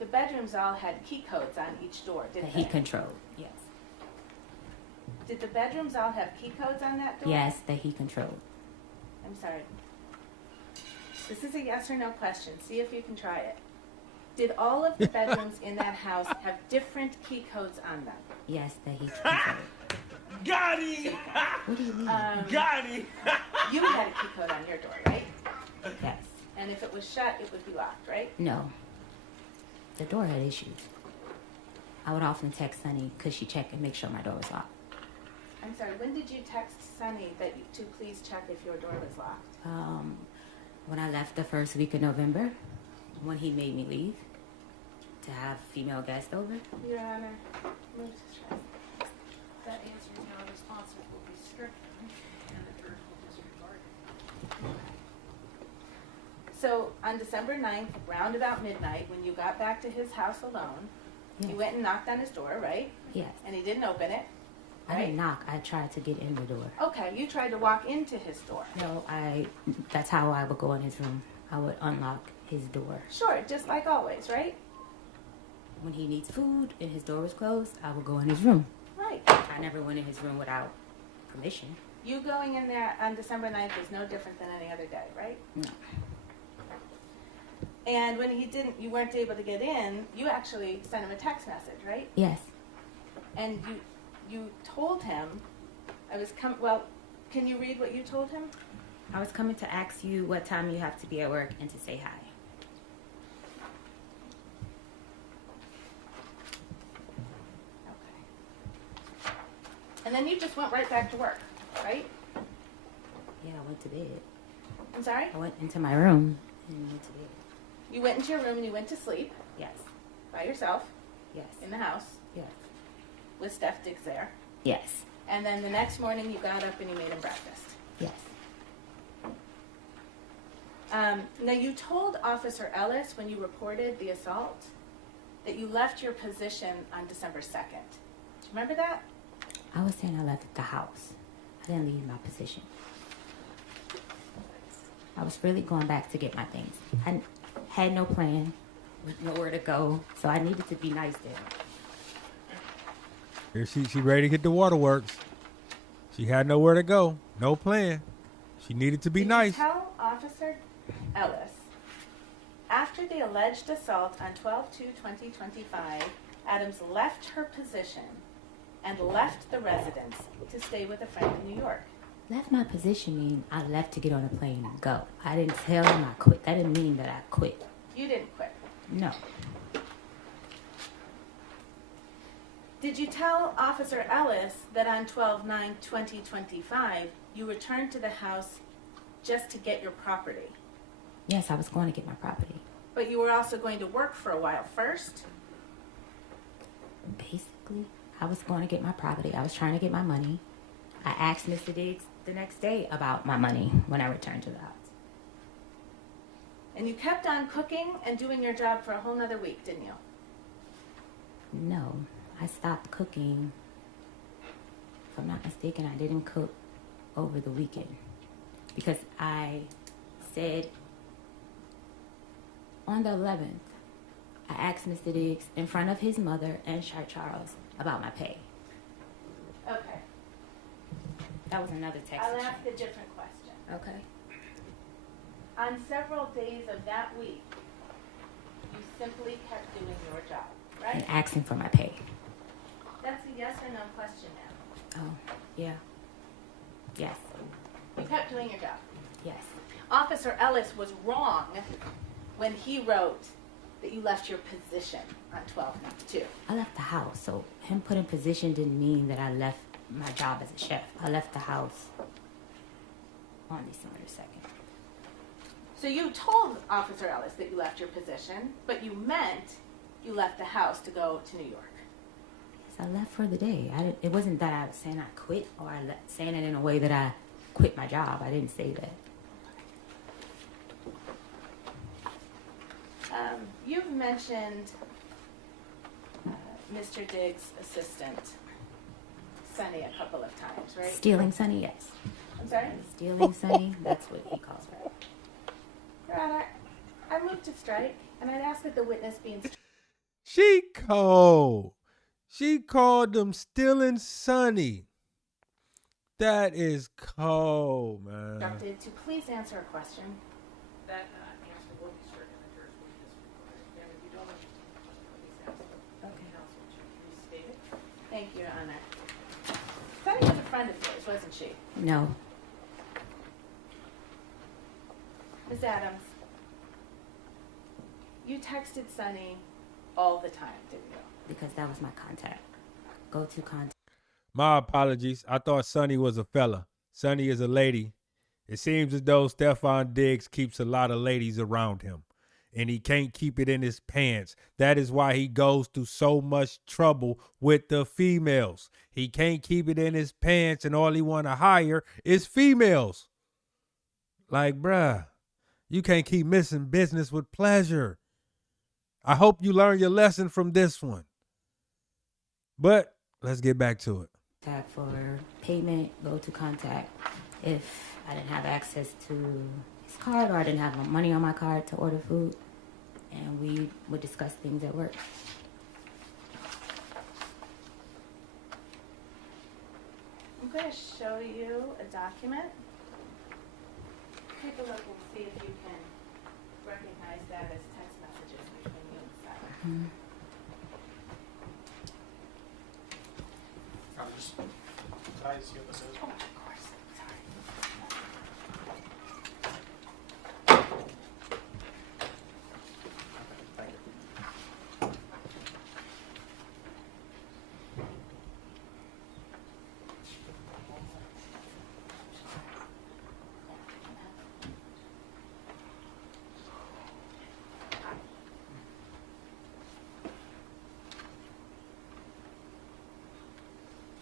the bedrooms all had key codes on each door, That didn't he they? controlled. Yes. Did the bedrooms all have key codes on that door? Yes, that he controlled. I'm sorry. This is a yes or no question. See if you can try it. Did all of the bedrooms in that house have different key codes on them? Yes, that he controlled. Got him! What do you mean? Got him! You had a key code on your door, right? Yes. And if it was shut, it would be locked, right? No. The door had issues. I would often text Sunny because she checked and make sure my door was locked. I'm sorry, when did you text Sunny to please check if your door was locked? When I left the first week of November, when he made me leave to have female guests over. Your Honor, move to strike. That answer is now responsive will be stricken, and the jurors will disregard it. So on December 9th, round about midnight, when you got back to his house alone, Yes. you went and knocked on his door, right? Yes. And he didn't open it. I didn't knock. I tried to get in the door. Okay, you tried to walk into his door. No, that's how I would go in his room. I would unlock his door. Sure, just like always, right? When he needs food and his door was closed, I would go in his room. Right. I never went in his room without permission. You going in there on December 9th is no different than any other day, right? No. And when you weren't able to get in, you actually sent him a text message, right? Yes. And you told him, can you read what you told him? I was coming to ask you what time you have to be at work and to say hi. Okay. And then you just went right back to work, right? Yeah, I went to bed. I'm sorry? I went into my room and went to bed. You went into your room and you went to sleep Yes. by yourself Yes. in the house Yes. with Steph Diggs there. Yes. And then the next morning you got up and you made him breakfast. Yes. Now you told Officer Ellis when you reported the assault that you left your position on December 2nd. Do you remember that? I was saying I left the house. I didn't leave my position. I was really going back to get my things. I had no plan, nowhere to go, so I needed to be nice there. Here she ready to hit the waterworks. She had nowhere to go, no plan. She needed to be Did nice. you tell Officer Ellis after the alleged assault on 12/2/2025, Adams left her position and left the residence to stay with a friend in New York? Left my position mean I left to get on a plane and go. I didn't tell him I quit. That didn't mean that I quit. You didn't quit. No. Did you tell Officer Ellis that on 12/9/2025 you returned to the house just to get your property? Yes, I was going to get my property. But you were also going to work for a while first? Basically, I was going to get my property. I was trying to get my money. I asked Mr. Diggs the next day about my money when I returned to the house. And you kept on cooking and doing your job for a whole nother week, didn't you? No, I stopped cooking. If I'm not mistaken, I didn't cook over the weekend because I said on the 11th, I asked Mr. Diggs in front of his mother and Charles about my pay. Okay. That was another text. I'll exchange. ask a different question. Okay. On several days of that week, you simply kept doing your job, right? And asking for my pay. That's a yes or no question now. Oh, yeah. Yes. You kept doing your job. Yes. Officer Ellis was wrong when he wrote that you left your position on 12/2. I left the house, so him putting position didn't mean that I left my job as a chef. I left the house on December 2nd. So you told Officer Ellis that you left your position, but you meant you left the house to go to New York. So I left for the day. It wasn't that I was saying I quit or saying it in a way that I quit my job. I didn't say that. You've mentioned Mr. Diggs' assistant, Sunny, a couple of times, right? Stealing Sunny, yes. I'm sorry? Stealing Sunny, that's what he calls her. Your Honor, I moved to strike, and I'd ask that the witness be instructed She cold. She called them stealing Sunny. That is cold, man. to please answer a question. That answer will be stricken, the jurors will be disregarded. And if you don't understand the question, please ask the counsel to restate it. Thank you, Your Honor. Sunny friend of yours, wasn't she? No, Ms. Adams, you texted Sunny all the time, didn't you? because that was my contact. Go-to contact. My apologies. I thought Sonny was a fella. Sonny is a lady. It seems as though Stephon Diggs keeps a lot of ladies around him, and he can't keep it in his pants. That is why he goes through so much trouble with the females. He can't keep it in his pants, and all he want to hire is females. Like, bruh, you can't keep missing business with pleasure. I hope you learn your lesson from this one. But let's get back to it. Contact for payment, go-to contact. If I didn't have access to his card or I didn't have no money on my card to order food, and we would discuss things at work. I'm going to show you a document. Take a look and see if you can recognize that as text messages between you and Sarah. Mhm. Just see what this is. Oh, of course. Sorry. Thank you.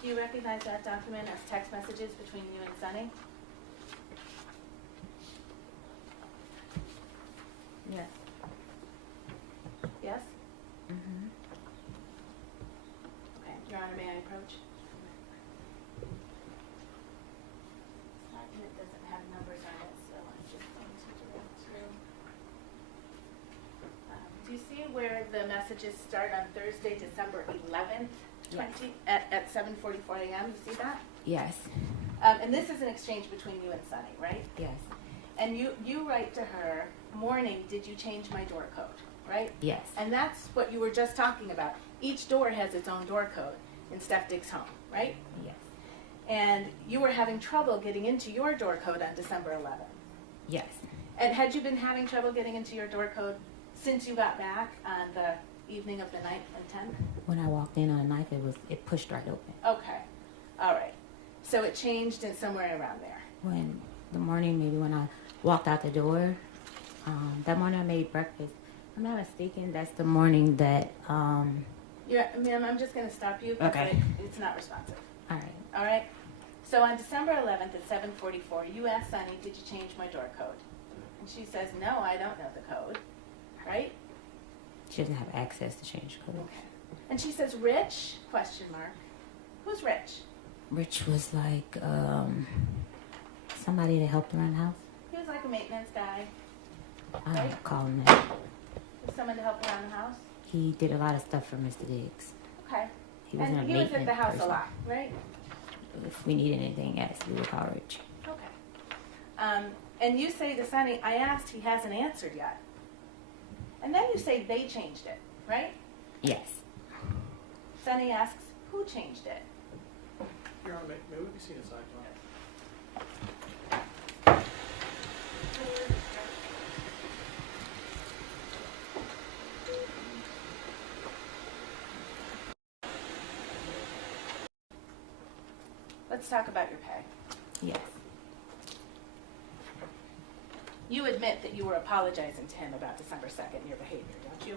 Do you recognize that document as text messages between you and Sunny? Yes. Yes? Mm-hmm. Okay. Your Honor, may I approach? This document doesn't have numbers on it, so I'm just going to direct you. Do you see where the messages start on Thursday, December 11th, Yes. at 7:44 a.m.? You see that? Yes. And this is an exchange between you and Sunny, right? Yes. And you write to her, morning, did you change my door code, right? Yes. And that's what you were just talking about. Each door has its own door code in Steph Diggs' home, right? Yes. And you were having trouble getting into your door code on December 11th. Yes. And had you been having trouble getting into your door code since you got back on the evening of the 9th and 10th? When I walked in on a knife, it pushed right open. Okay. All right. So it changed in somewhere around there. When the morning, maybe when I walked out the door, that morning I made breakfast. If I'm not mistaken, that's the morning that, Yeah, ma'am, I'm just going to stop you because Okay. it's not responsive. all right. All right? So on December 11th at 7:44, you asked Sunny, did you change my door code? And she says, no, I don't know the code, right? She doesn't have access to change code. Okay. And she says, Rich? Question mark. Who's Rich? Rich was like, somebody that helped around the house. He was like a maintenance guy. I Right. don't call him that. Someone to help around the house? He did a lot of stuff for Mr. Diggs. Okay. He wasn't And a he was maintenance at the house person. a lot, right? If we needed anything else, we would call Rich. Okay. And you say to Sunny, I asked, he hasn't answered yet. And then you say they changed it, right? Yes. Sunny asks, who changed it? Your Honor, may we be seen aside? Let's talk about your pay. Yes. You admit that you were apologizing to him about December 2nd and your behavior, don't you?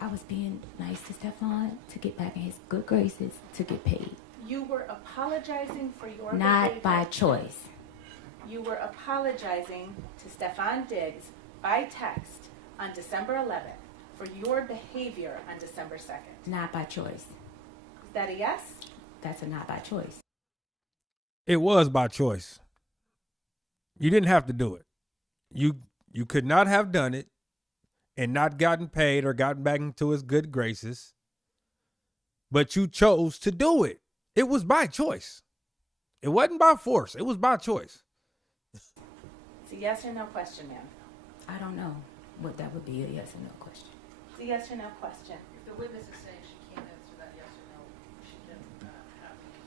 I was being nice to Stephon to get back in his good graces to get paid. You were apologizing for your Not behavior. by choice. You were apologizing to Stephon Diggs by text on December 11th for your behavior on December 2nd. Not by choice. Is that a yes? That's a not by choice. It was by choice. You didn't have to do it. You could not have done it and not gotten paid or gotten back into his good graces, but you chose to do it. It was by choice. It wasn't by force. It was by choice. It's a yes or no question, ma'am. I don't know what that would be, a yes or no question. It's a yes or no question. If the witness is saying she can't answer that yes or no, she can have the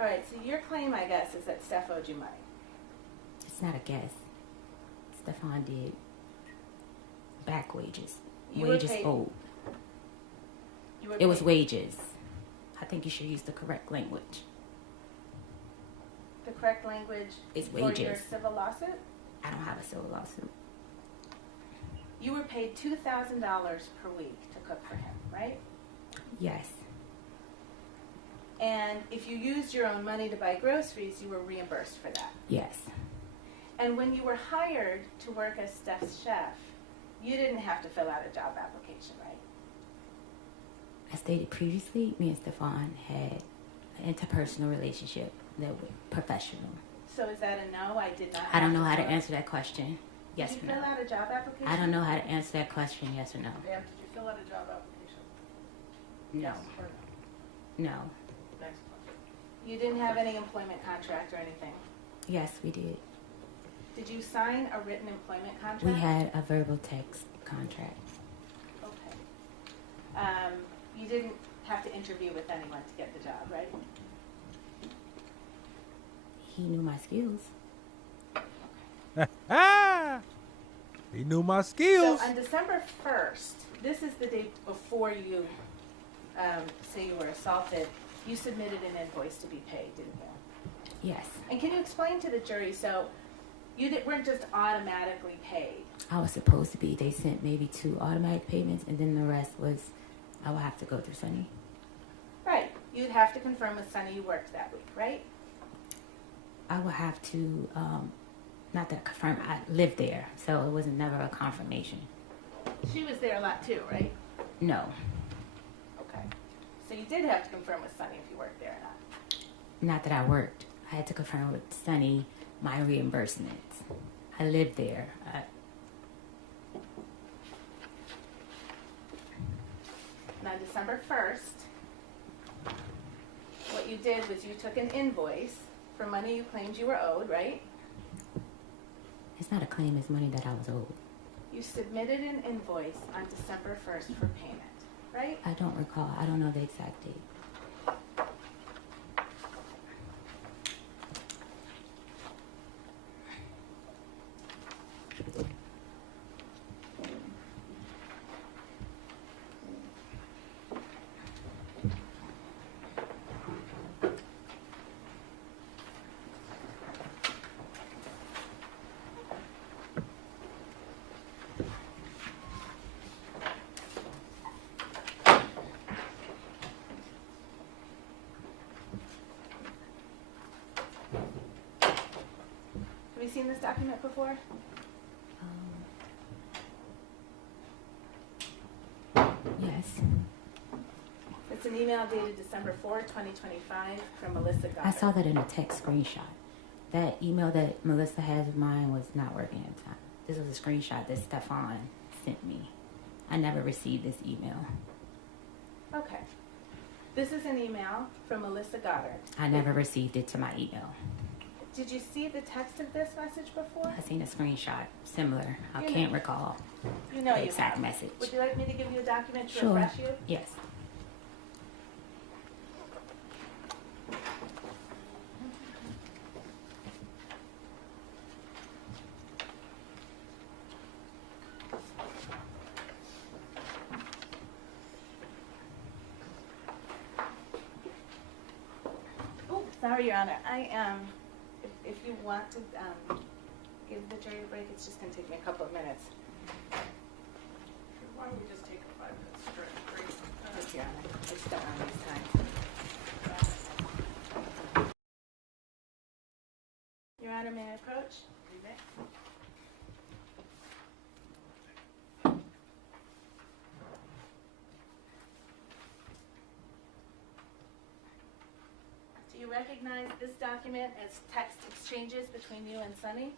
All right, so your claim, I guess, is that Steph owed you money. It's not a guess. Stephon did back wages. You were Wages paid- owed. You were It was paid- wages. I think you should use the correct language. The correct language It's for your wages. civil lawsuit? I don't have a civil lawsuit. You were paid $2,000 per week to cook for him, right? Yes. And if you used your own money to buy groceries, you were reimbursed for that. Yes. And when you were hired to work as Steph's chef, you didn't have to fill out a job application, right? As stated previously, me and Stephon had an interpersonal relationship that was professional. So is that a no? I did not. I don't have know how to fill out- answer that question. Yes Did or you fill no? out a job application? I don't know how to answer that question. Yes or no? Ma'am, did you fill out a job application? No. Yes or no? No. Next question. You didn't have any employment contract or anything. Yes, we did. Did you sign a written employment contract? We had a verbal text contract. Okay. You didn't have to interview with anyone to get the job, right? He knew my skills. He knew my So skills. on December 1st, this is the day before you say you were assaulted, you submitted an invoice to be paid, didn't you? Yes. And can you explain to the jury, so you weren't just automatically paid? I was supposed to be. They sent maybe 2 automatic payments, and then the rest was I would have to go through Sunny. Right. You'd have to confirm with Sunny you worked that week, right? I would have to, not that confirm, I lived there, so it was never a confirmation. She was there a lot too, right? No. Okay. So you did have to confirm with Sunny if you worked there or not. Not that I worked. I had to confirm with Sunny my reimbursements. I lived there. And on December 1st, what you did was you took an invoice for money you claimed you were owed, right? It's not a claim, it's money that I was owed. You submitted an invoice on December 1st for payment, right? I don't recall. I don't know the exact date. Have you seen this document before? Yes. It's an email dated December 4, 2025 from Melissa Goddard. I saw that in a text screenshot. That email that Melissa has of mine was not working at the time. This was a screenshot that Stephon sent me. I never received this email. Okay. This is an email from Melissa Goddard. I never received it to my email. Did you see the text of this message before? I seen a screenshot similar. I You know- can't recall You know the you exact have. message. Would you like me to give you a document to Sure. refresh you? Yes. Oh, sorry, Your Honor. If you want to give the jury a break, it's just going to take me a couple of minutes. Why don't we just take a 5-minute break? Thank you, Your Honor. I just don't want to waste time. Your Honor, may I approach? You may. Do you recognize this document as text exchanges between you and Sunny?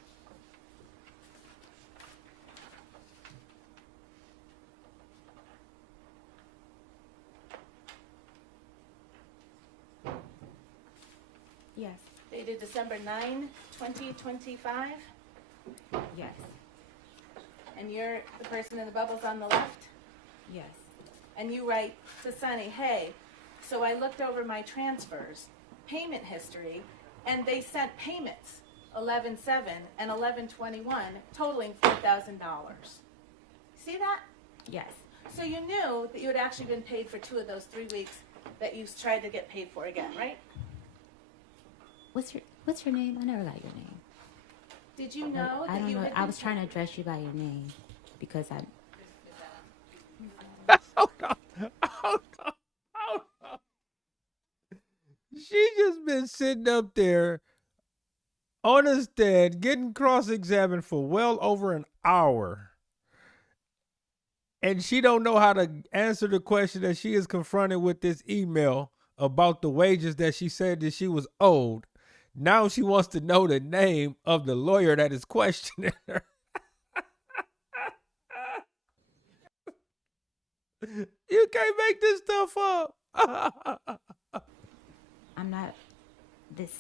Yes. Dated December 9, 2025, Yes. and you're the person in the bubbles on the left? Yes. And you write to Sunny, hey, so I looked over my transfers, payment history, and they sent payments, 11/7 and 11/21, totaling $4,000. See that? Yes. So you knew that you had actually been paid for 2 of those 3 weeks that you tried to get paid for again, right? What's your name? I never got your name. Did you know I that don't you know. had I been was trying to address you by your name because I. Hold on. Hold on. Hold on. She just been sitting up there on a stand getting cross-examined for well over an hour. And she don't know how to answer the question that she is confronted with this email about the wages that she said that she was owed. Now she wants to know the name of the lawyer that is questioning her. You can't make this stuff up. I'm not this.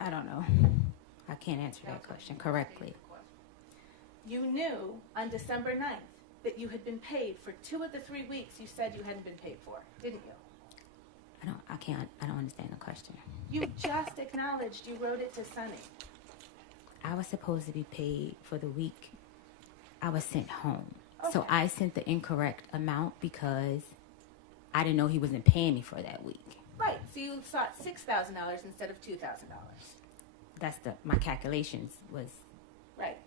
I don't know. I can't answer that question correctly. You knew on December 9th that you had been paid for 2 of the 3 weeks you said you hadn't been paid for, didn't you? I don't understand the question. You just acknowledged you wrote it to Sunny. I was supposed to be paid for the week I was sent home. So Okay. I sent the incorrect amount because I didn't know he wasn't paying me for that week. Right, so you sought $6,000 instead of $2,000. That's my calculations was. Right.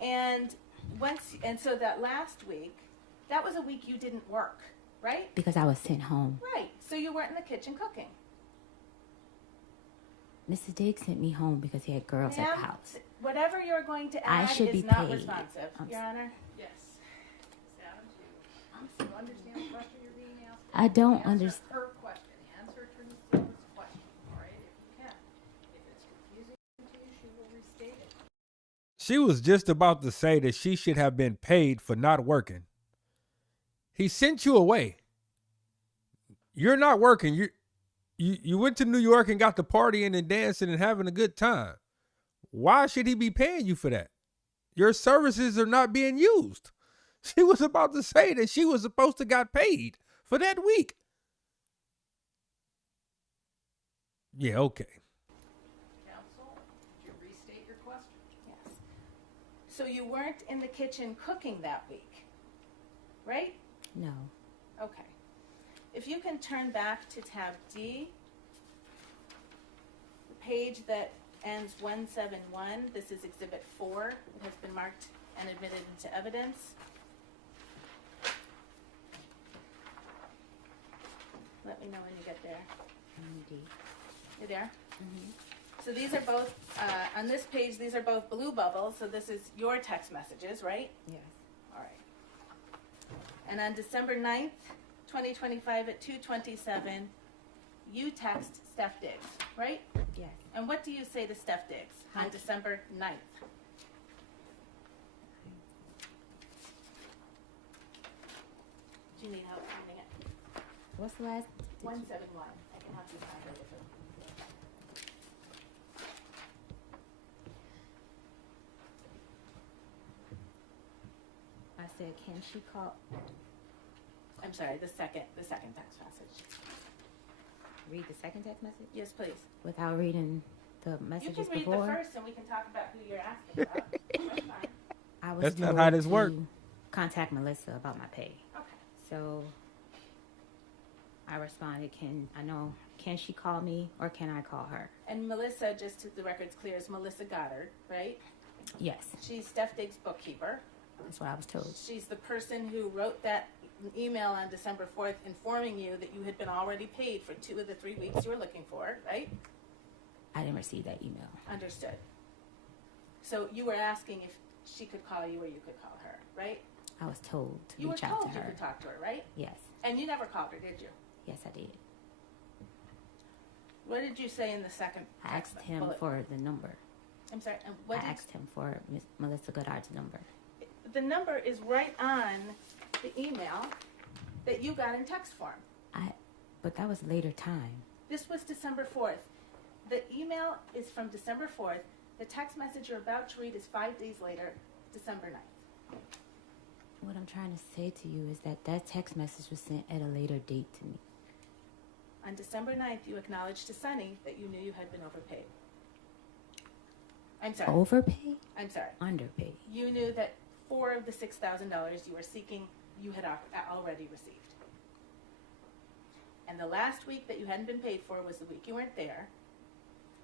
And so that last week, that was a week you didn't work, right? Because I was sent home. Right. So you weren't in the kitchen cooking. Mr. Diggs sent me home because he had girls at Ma'am, the house. whatever you're going to I add should is be not paid. responsive, Your Honor. Yes. Ms. Adams, you understand the question you're being asked? I don't Answer understand. her question. Answer Attorney Steele's question, all right, if you can. If it's confusing to you, she will restate it. She was just about to say that she should have been paid for not working. He sent you away. You're not working. You went to New York and got to partying and dancing and having a good time. Why should he be paying you for that? Your services are not being used. She was about to say that she was supposed to got paid for that week. Yeah, okay. Counsel, would you restate your question? Yes. So you weren't in the kitchen cooking that week, right? No. Okay. If you can turn back to tab D, the page that ends 171, this is Exhibit 4. It has been marked and admitted into evidence. Let me know when you get there. You there? Mm-hmm. So these are both, on this page, these are both blue bubbles, so this is your text messages, right? Yes. All right. And on December 9th, 2025 at 2:27, you text Steph Diggs, right? Yes. And what do you say to Steph Diggs on Hi. December 9th? Do you need help finding it? What's the last? 171. I can have you find it if it. I said, can she call? I'm sorry, the second text message. Read the second text message Yes, please. without reading the You messages can read before. the first and we can talk about who you're asking about. That's fine. I was That's not told how this to work. Contact Melissa about my pay. Okay. So I responded, can she call me or can I call her? And Melissa, just to the record's clear, is Melissa Goddard, right? Yes, She's Steph Diggs' bookkeeper. that's what I was told. She's the person who wrote that email on December 4th informing you that you had been already paid for 2 of the 3 weeks you were looking for, right? I didn't receive that email. Understood. So you were asking if she could call you or you could call her, right? I was told to You were reach out told to you her. could talk to her, right? Yes, And you never called her, did you? yes, I did. What did you say in the second I text asked him bullet? for the number. I'm sorry, and what I did asked him for Miss Melissa Goddard's number. the number is right on the email that you got in text form. But that was later time. This was December 4th. The email is from December 4th. The text message you're about to read is 5 days later, December 9th. What I'm trying to say to you is that text message was sent at a later date to me. On December 9th, you acknowledged to Sunny that you knew you had been overpaid. I'm sorry. Overpay? I'm sorry. Underpay. You knew that 4 of the $6,000 you were seeking, you had already received. And the last week that you hadn't been paid for was the week you weren't there.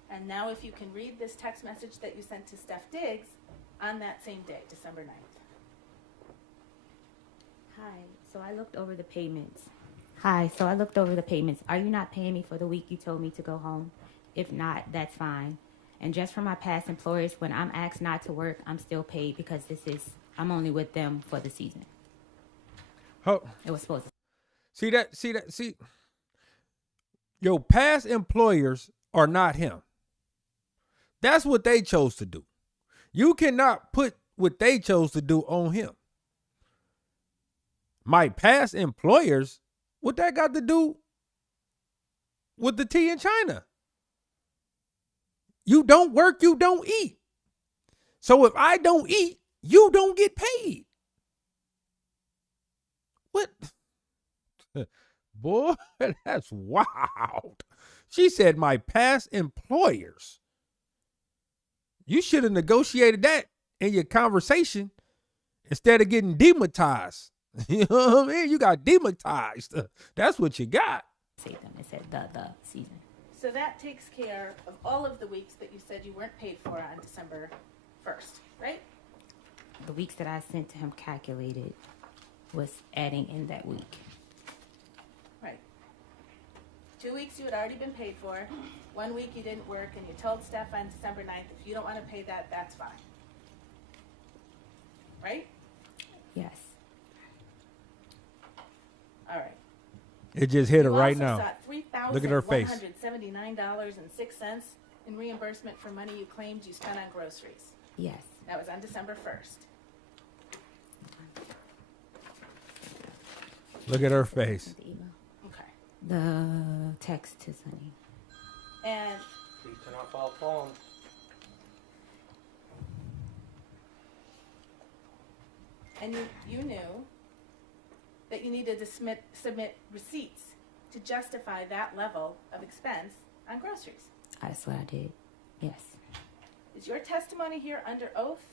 And now if you can read this text message that you sent to Steph Diggs on that same day, December 9th. Hi, so I looked over the payments. Are you not paying me for the week you told me to go home? If not, that's fine. And just for my past employers, when I'm asked not to work, I'm still paid because I'm only with them for the season. Oh, It was supposed to. see. Your past employers are not him. That's what they chose to do. You cannot put what they chose to do on him. My past employers, what that got to do with the tea in China? You don't work, you don't eat. So if I don't eat, you don't get paid. What? Boy, that's wild. She said my past employers. You should have negotiated that in your conversation instead of getting demonetized. You know what I mean? You got demonetized. That's what you got. Say them. It said the season. So that takes care of all of the weeks that you said you weren't paid for on December 1st, right? The weeks that I sent to him calculated was adding in that week. Right. 2 weeks you had already been paid for. 1 week you didn't work, and you told Steph on December 9th, if you don't want to pay that, that's fine. Right? Yes. All right. It just hit her You right also now. sought Look at her face. $3,179.06 in reimbursement for money you claimed you spent on groceries. Yes. That was on December 1st. Look at her face. The email. Okay. The text to Sunny. And Please turn off all phones. you knew that you needed to submit receipts to justify that level of expense on groceries. That's what I did. Yes. Is your testimony here under oath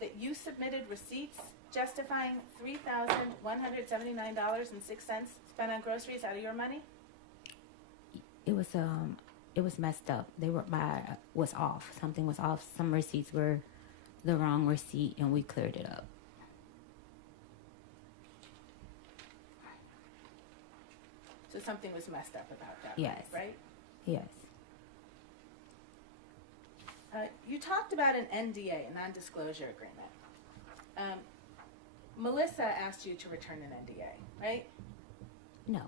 that you submitted receipts justifying $3,179.06 spent on groceries out of your money? It was messed up. Was off. Something was off. Some receipts were the wrong receipt, and we cleared it up. So something was messed up about that. Yes. Right? Yes. You talked about an NDA, a non-disclosure agreement. Melissa asked you to return an NDA, right? No.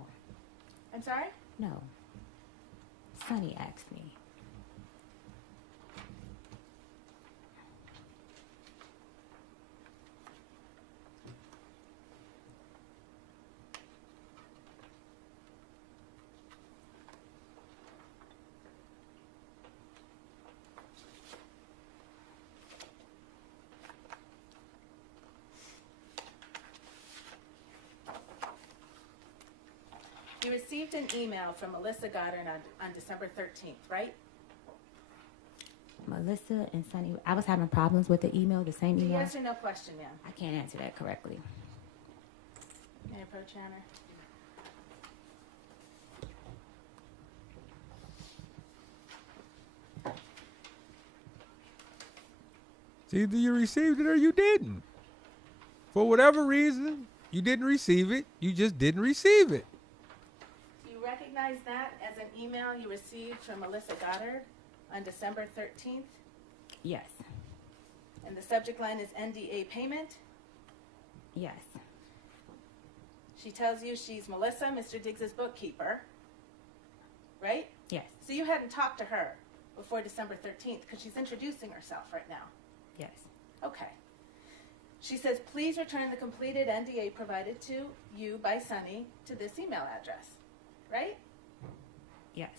I'm sorry? No. Sunny asked me. You received an email from Melissa Goddard on December 13th, right? Melissa and Sunny, I was having problems with the email, the same email. Yes or no question, ma'am? I can't answer that correctly. May I approach, Your Honor? It's either you received it or you didn't. For whatever reason, you didn't receive it. You just didn't receive it. Do you recognize that as an email you received from Melissa Goddard on December 13th? Yes. And the subject line is NDA payment. Yes. She tells you she's Melissa, Mr. Diggs's bookkeeper, right? Yes. So you hadn't talked to her before December 13th because she's introducing herself right now. Yes. Okay. She says, please return the completed NDA provided to you by Sunny to this email address, right? Yes.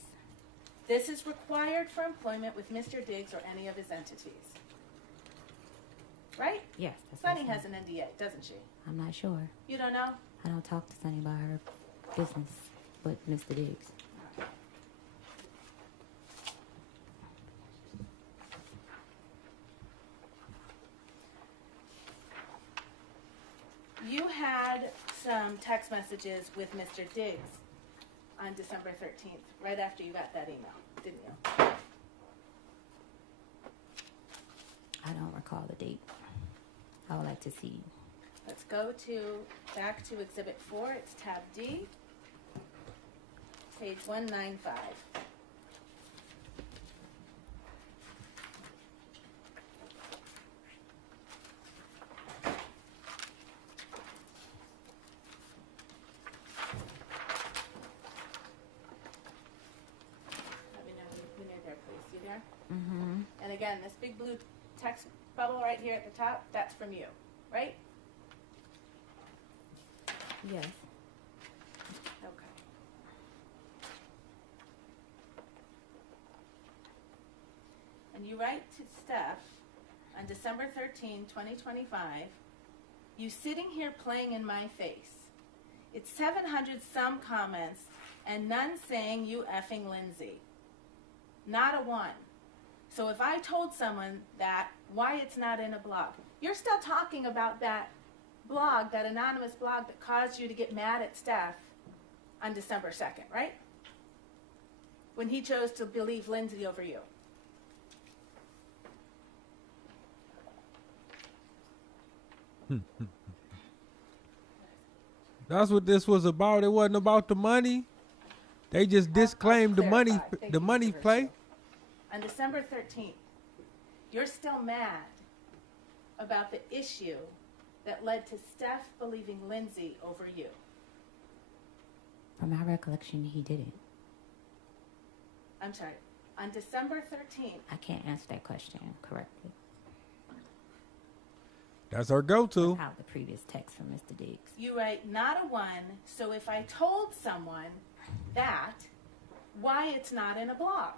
This is required for employment with Mr. Diggs or any of his entities. Right? Yes. That's what Sunny I has said. an NDA, doesn't she? I'm not sure. You don't know? I don't talk to Sunny about her business with Mr. Diggs. had some text messages with Mr. Diggs on December 13th, right after you got that email, didn't you? I don't recall the date. I would like to see. Let's go back to Exhibit 4. It's tab D, page 195. Let me know when you're there, please. You there? Mm-hmm. And again, this big blue text bubble right here at the top, that's from you, right? Yes. Okay. And you write to Steph on December 13, 2025, you sitting here playing in my face. It's 700 some comments and none saying you effing Lindsay. Not a one. So if I told someone that, why it's not in a blog? You're still talking about that blog, that anonymous blog that caused you to get mad at Steph on December 2nd, right? When he chose to believe Lindsay over you. That's what this was about. It wasn't about the money. They just disclaimed the money. The money play. On December 13th, you're still mad about the issue that led to Steph believing Lindsay over you. From my recollection, he didn't. I'm sorry. On December 13th, I can't answer that question correctly. That's our go-to. Without the previous text from Mr. Diggs. you write not a one, so if I told someone that, why it's not in a blog?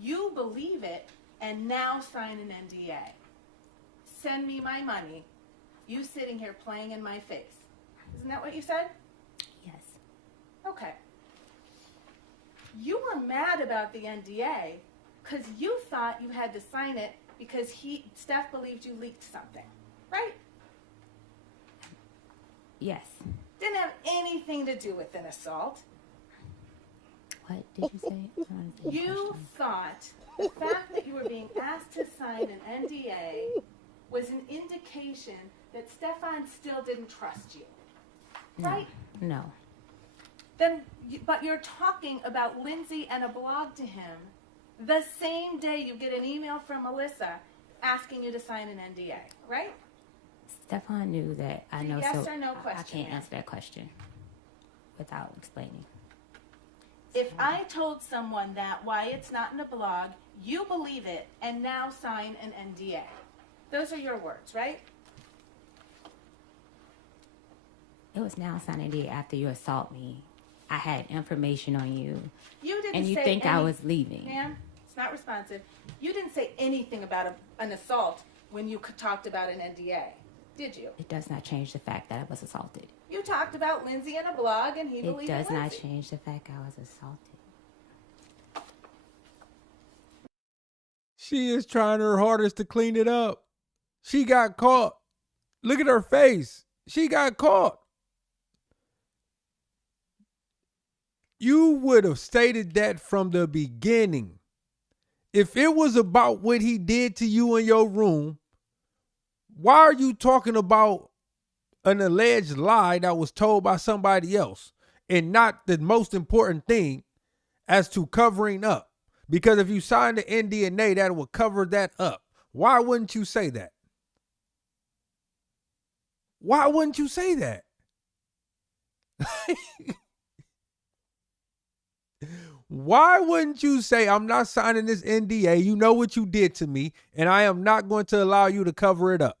You believe it and now sign an NDA. Send me my money. You sitting here playing in my face. Isn't that what you said? Yes. Okay. You were mad about the NDA because you thought you had to sign it because Steph believed you leaked something, right? Yes. Didn't have anything to do with an assault. What did you say? I don't understand the You question. thought the fact that you were being asked to sign an NDA was an indication that Stephon still didn't trust you, right? No. But you're talking about Lindsay and a blog to him the same day you get an email from Melissa asking you to sign an NDA, right? Stephon knew that I know. Yes so or no I question, can't ma'am. answer that question without explaining. If I told someone that why it's not in a blog, you believe it and now sign an NDA. Those are your words, right? It was now signing day after you assault me. I had information on you, You didn't and you say think I was leaving. Ma'am, it's not responsive. You didn't say anything about an assault when you talked about an NDA, did you? It does not change the fact that I was assaulted. You talked about Lindsay and a blog, and he It believed does in not Lindsay. change the fact I was assaulted. She is trying her hardest to clean it up. She got caught. Look at her face. She got caught. You would have stated that from the beginning. If it was about what he did to you in your room, why are you talking about an alleged lie that was told by somebody else and not the most important thing as to covering up? Because if you signed the NDA, that would cover that up. Why wouldn't you say that? Why wouldn't you say that? Why wouldn't you say, I'm not signing this NDA, you know what you did to me, and I am not going to allow you to cover it up?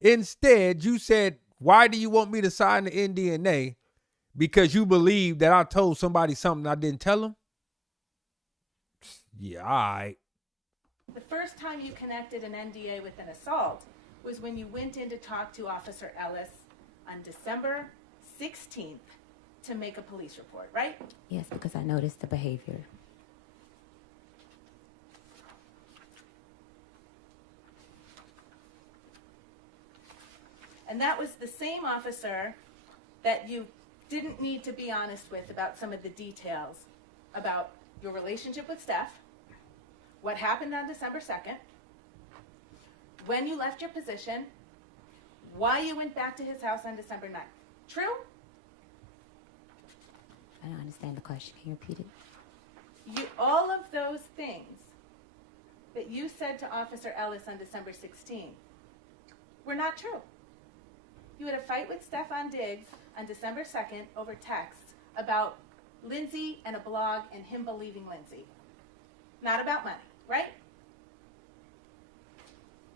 Instead, you said, why do you want me to sign the NDA? Because you believe that I told somebody something I didn't tell them? Yeah, all right. The first time you connected an NDA with an assault was when you went in to talk to Officer Ellis on December 16th to make a police report, right? Yes, because I noticed the behavior. And that was the same officer that you didn't need to be honest with about some of the details about your relationship with Steph, what happened on December 2nd, when you left your position, why you went back to his house on December 9th. True? I don't understand the question. Can you repeat it? All of those things that you said to Officer Ellis on December 16th were not true. You had a fight with Stephon Diggs on December 2nd over text about Lindsay and a blog and him believing Lindsay. Not about money, right?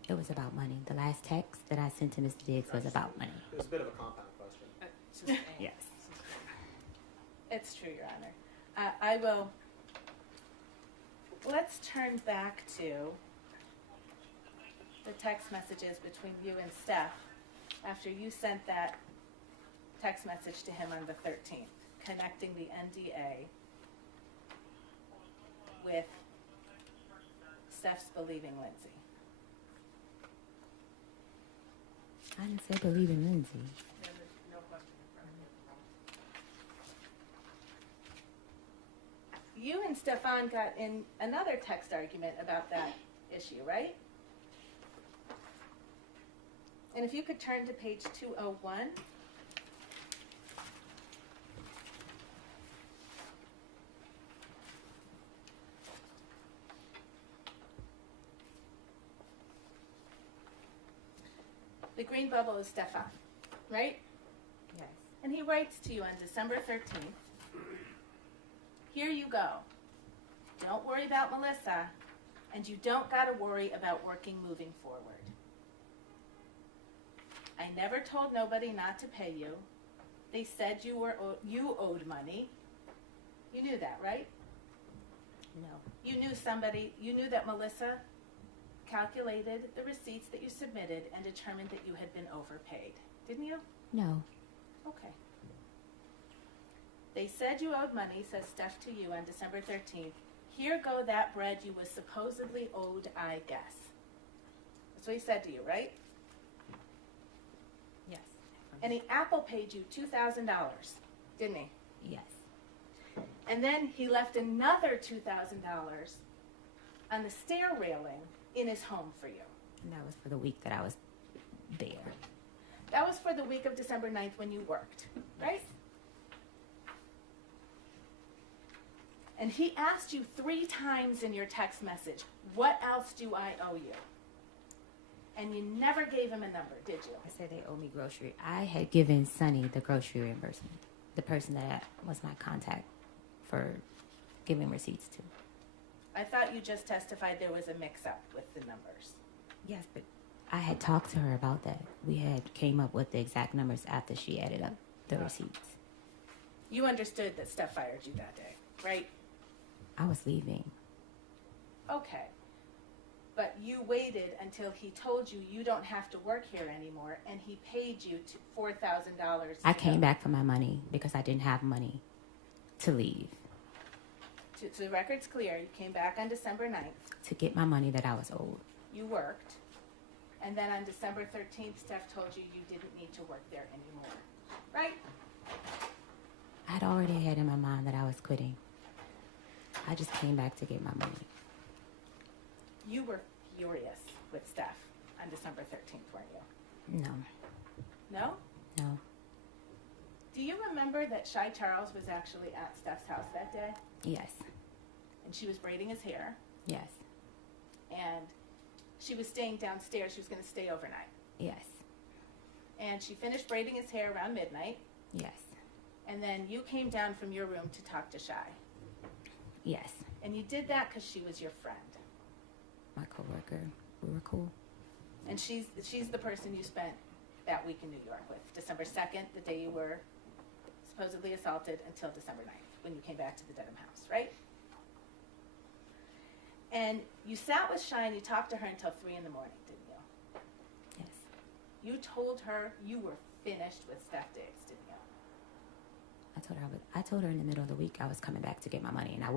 It was about money. The last text that I sent to Mr. Diggs was about money. It was a bit of a compound question. Yes. It's true, Your Honor. I will. Let's turn back to the text messages between you and Steph after you sent that text message to him on the 13th, connecting the NDA with Steph's believing Lindsay. I didn't say believe in Lindsay. No question in front of me. You and Stephon got in another text argument about that issue, right? And if you could turn to page 201. The green bubble is Stephon, right? Yes. And he writes to you on December 13th, here you go. Don't worry about Melissa, and you don't got to worry about working moving forward. I never told nobody not to pay you. They said you owed money. You knew that, right? No. You knew that Melissa calculated the receipts that you submitted and determined that you had been overpaid. Didn't you? No. Okay. They said you owed money, says Steph to you on December 13th. Here go that bread you was supposedly owed, I guess. That's what he said to you, right? Yes. And he Apple paid you $2,000, didn't he? Yes. And then he left another $2,000 on the stair railing in his home for you. And that was for the week that I was there. That was for the week of December 9th when you worked, right? And he asked you 3 times in your text message, what else do I owe you? And you never gave him a number, did you? I said they owe me grocery. I had given Sonny the grocery reimbursement, the person that was my contact for giving receipts to. I thought you just testified there was a mix-up with the numbers. Yes, but I had talked to her about that. We had came up with the exact numbers after she added up the receipts. You understood that Steph fired you that day, right? I was leaving. Okay. But you waited until he told you you don't have to work here anymore, and he paid you $4,000. I came back for my money because I didn't have money to leave. So the record's clear. You came back on December 9th. To get my money that I was owed. You worked. And then on December 13th, Steph told you you didn't need to work there anymore. Right? I'd already had in my mind that I was quitting. I just came back to get my money. You were furious with Steph on December 13th, weren't you? No. No? No. Do you remember that Shy Charles was actually at Steph's house that day? Yes. And she was braiding his hair. Yes. And she was staying downstairs. She was going to stay overnight. Yes. And she finished braiding his hair around midnight. Yes. And then you came down from your room to talk to Shy. Yes. And you did that because she was your friend. My coworker. We were cool. And she's the person you spent that week in New York with. December 2nd, the day you were supposedly assaulted, until December 9th, when you came back to the Dedham house, right? And you sat with Shy and you talked to her until 3 in the morning, didn't you? Yes. You told her you were finished with Steph Diggs, didn't you? I told her in the middle of the week I was coming back to get my money, and I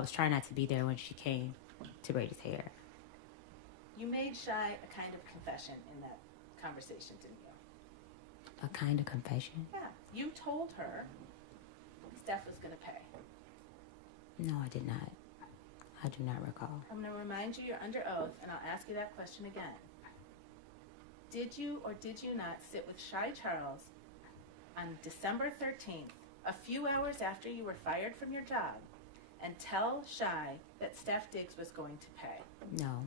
was trying not to be there when she came to braid his hair. You made Shy a kind of confession in that conversation, didn't you? A kind of confession? Yeah. You told her Steph was going to pay. No, I did not. I do not recall. I'm going to remind you you're under oath, and I'll ask you that question again. Did you or did you not sit with Shy Charles on December 13th, a few hours after you were fired from your job, and tell Shy that Steph Diggs was going to pay? No.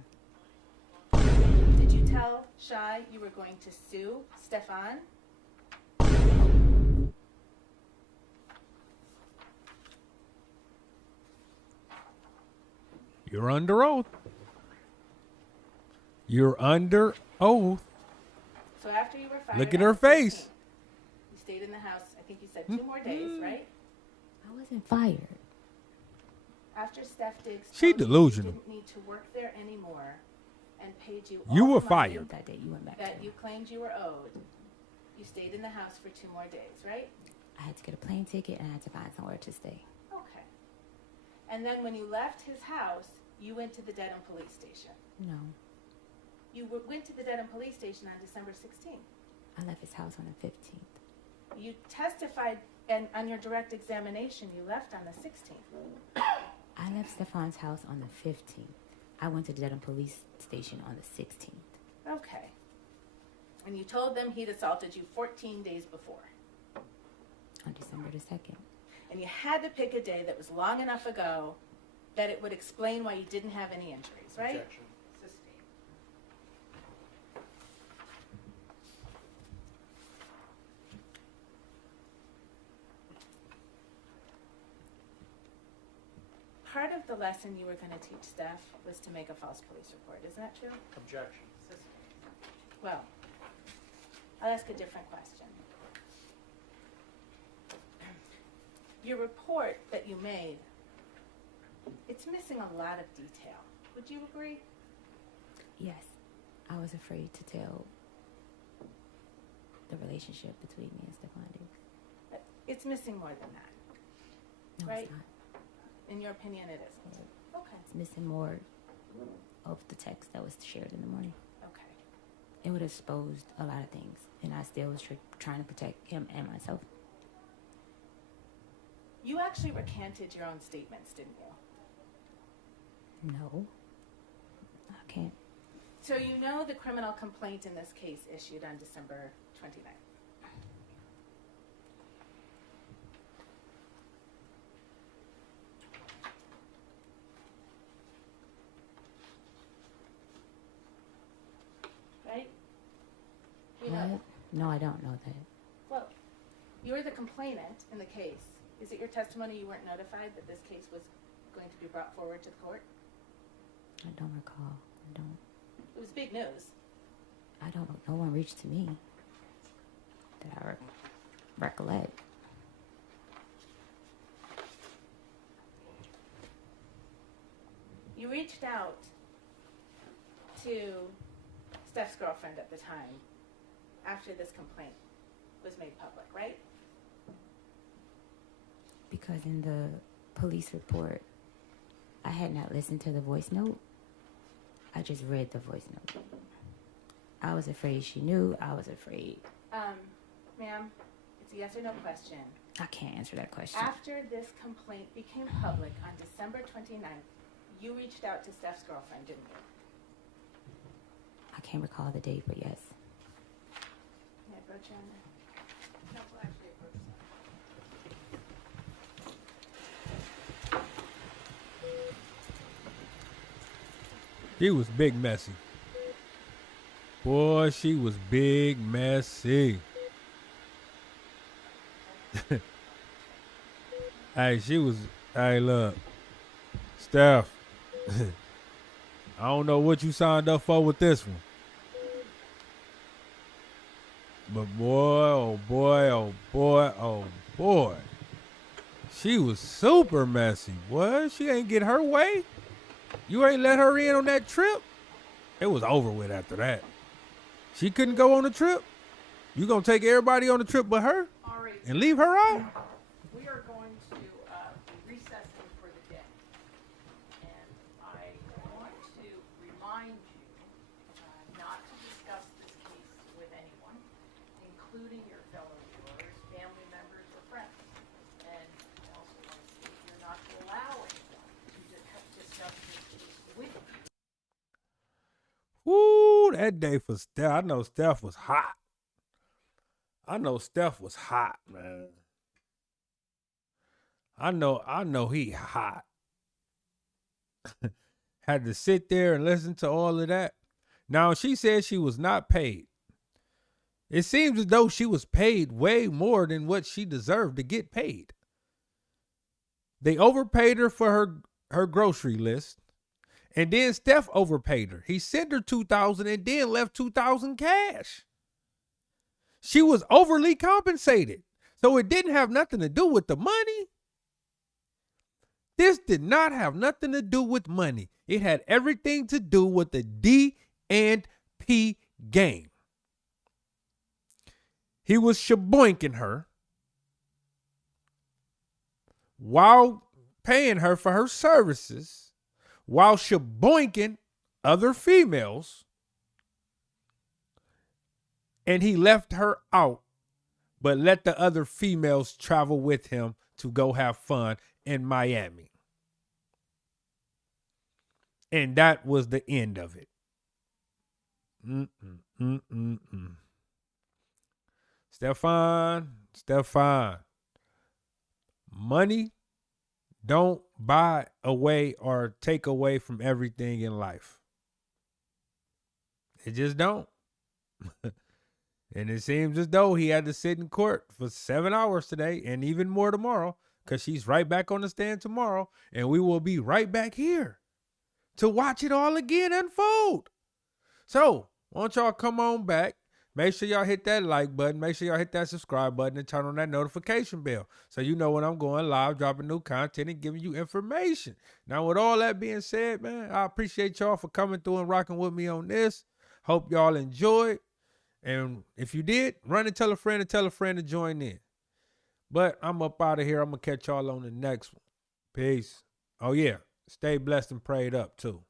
Did you tell Shy you were going to sue Stephon? You're under oath. You're under oath. So after you were fired, Look at on her the face. 15th, you stayed in the house, I think you said 2 more days, right? I wasn't fired. After Steph Diggs She told you delusional. you didn't need to work there anymore and paid you You all were the money fired. That day you went back that to you claimed you were owed, you stayed in the house for 2 more days, right? I had to get a plane ticket and I had to find somewhere to stay. Okay. And then when you left his house, you went to the Dedham police station. No. You went to the Dedham police station on December 16th. I left his house on the 15th. You testified, and on your direct examination, you left on the 16th. I left Stephon's house on the 15th. I went to the Dedham police station on the 16th. Okay. And you told them he'd assaulted you 14 days before. On December the 2nd. And you had to pick a day that was long enough ago that it would explain why you didn't have any injuries, right? Objection. Part of the lesson you were going to teach Steph was to make a false police report. Isn't that true? Objection. Well, I'll ask a different question. Your report that you made, it's missing a lot of detail. Would you agree? Yes. I was afraid to tell the relationship between me and Stephon Diggs. It's missing more than that. No, Right. it's not. In your opinion, it isn't. Okay. It's missing more of the text that was shared in the morning. Okay. It would have exposed a lot of things, and I still was trying to protect him and myself. You actually recanted your own statements, didn't you? No. I can't. So you know the criminal complaint in this case issued on December 29th. Right? You know What? that. No, I don't know that. Well, you're the complainant in the case. Is it your testimony you weren't notified that this case was going to be brought forward to the court? I don't recall. I don't. It was big news. I don't. No one reached to me that I recollect. You reached out to Steph's girlfriend at the time after this complaint was made public, right? Because in the police report, I had not listened to the voice note. I just read the voice note. I was afraid she knew. I was afraid. Ma'am, it's a yes or no question. I can't answer that question. After this complaint became public on December 29th, you reached out to Steph's girlfriend, didn't you? I can't recall the date, but yes. May I approach you on that? No, we'll actually approach that. She was big messy. Boy, she was big messy. Hey, look. Steph. I don't know what you signed up for with this one. But boy, oh boy, oh boy, oh boy. She was super messy. What? She ain't get her way? You ain't let her in on that trip? It was over with after that. She couldn't go on the trip? You gonna take everybody on the trip but her? All right, And leave her out? we are going to be recessing for the day. And I want to remind you not to discuss this case with anyone, including your Woo, that day for Steph. I know Steph was hot. Man. I know he hot. Had to sit there and listen to all of that. Now, she said she was not paid. It seems as though she was paid way more than what she deserved to get paid. They overpaid her for her grocery list. And then Steph overpaid her. He sent her $2,000 and then left $2,000 cash. She was overly compensated. So it didn't have nothing to do with the money. This did not have nothing to do with money. It had everything to do with the D&P game. He was shaboinking her while paying her for her services, while shaboinking other females, and he left her out, but let the other females travel with him to go have fun in Miami. And that was the end of it. Stephon, money don't buy away or take away from everything in life. It just don't. And it seems as though he had to sit in court for 7 hours today and even more tomorrow, because she's right back on the stand tomorrow, and we will be right back here to watch it all again unfold. So, why don't y'all come on back? Make sure y'all hit that like button. Make sure y'all hit that subscribe button and turn on that notification bell so you know when I'm going live, dropping new content and giving you information. Now, with all that being said, man, I appreciate y'all for coming through and rocking with me on this. Hope y'all enjoyed. And if you did, run and tell a friend to join in. But I'm up out of here. I'm going to catch y'all on the next one. Peace. Oh, yeah. Stay blessed and prayed up, too.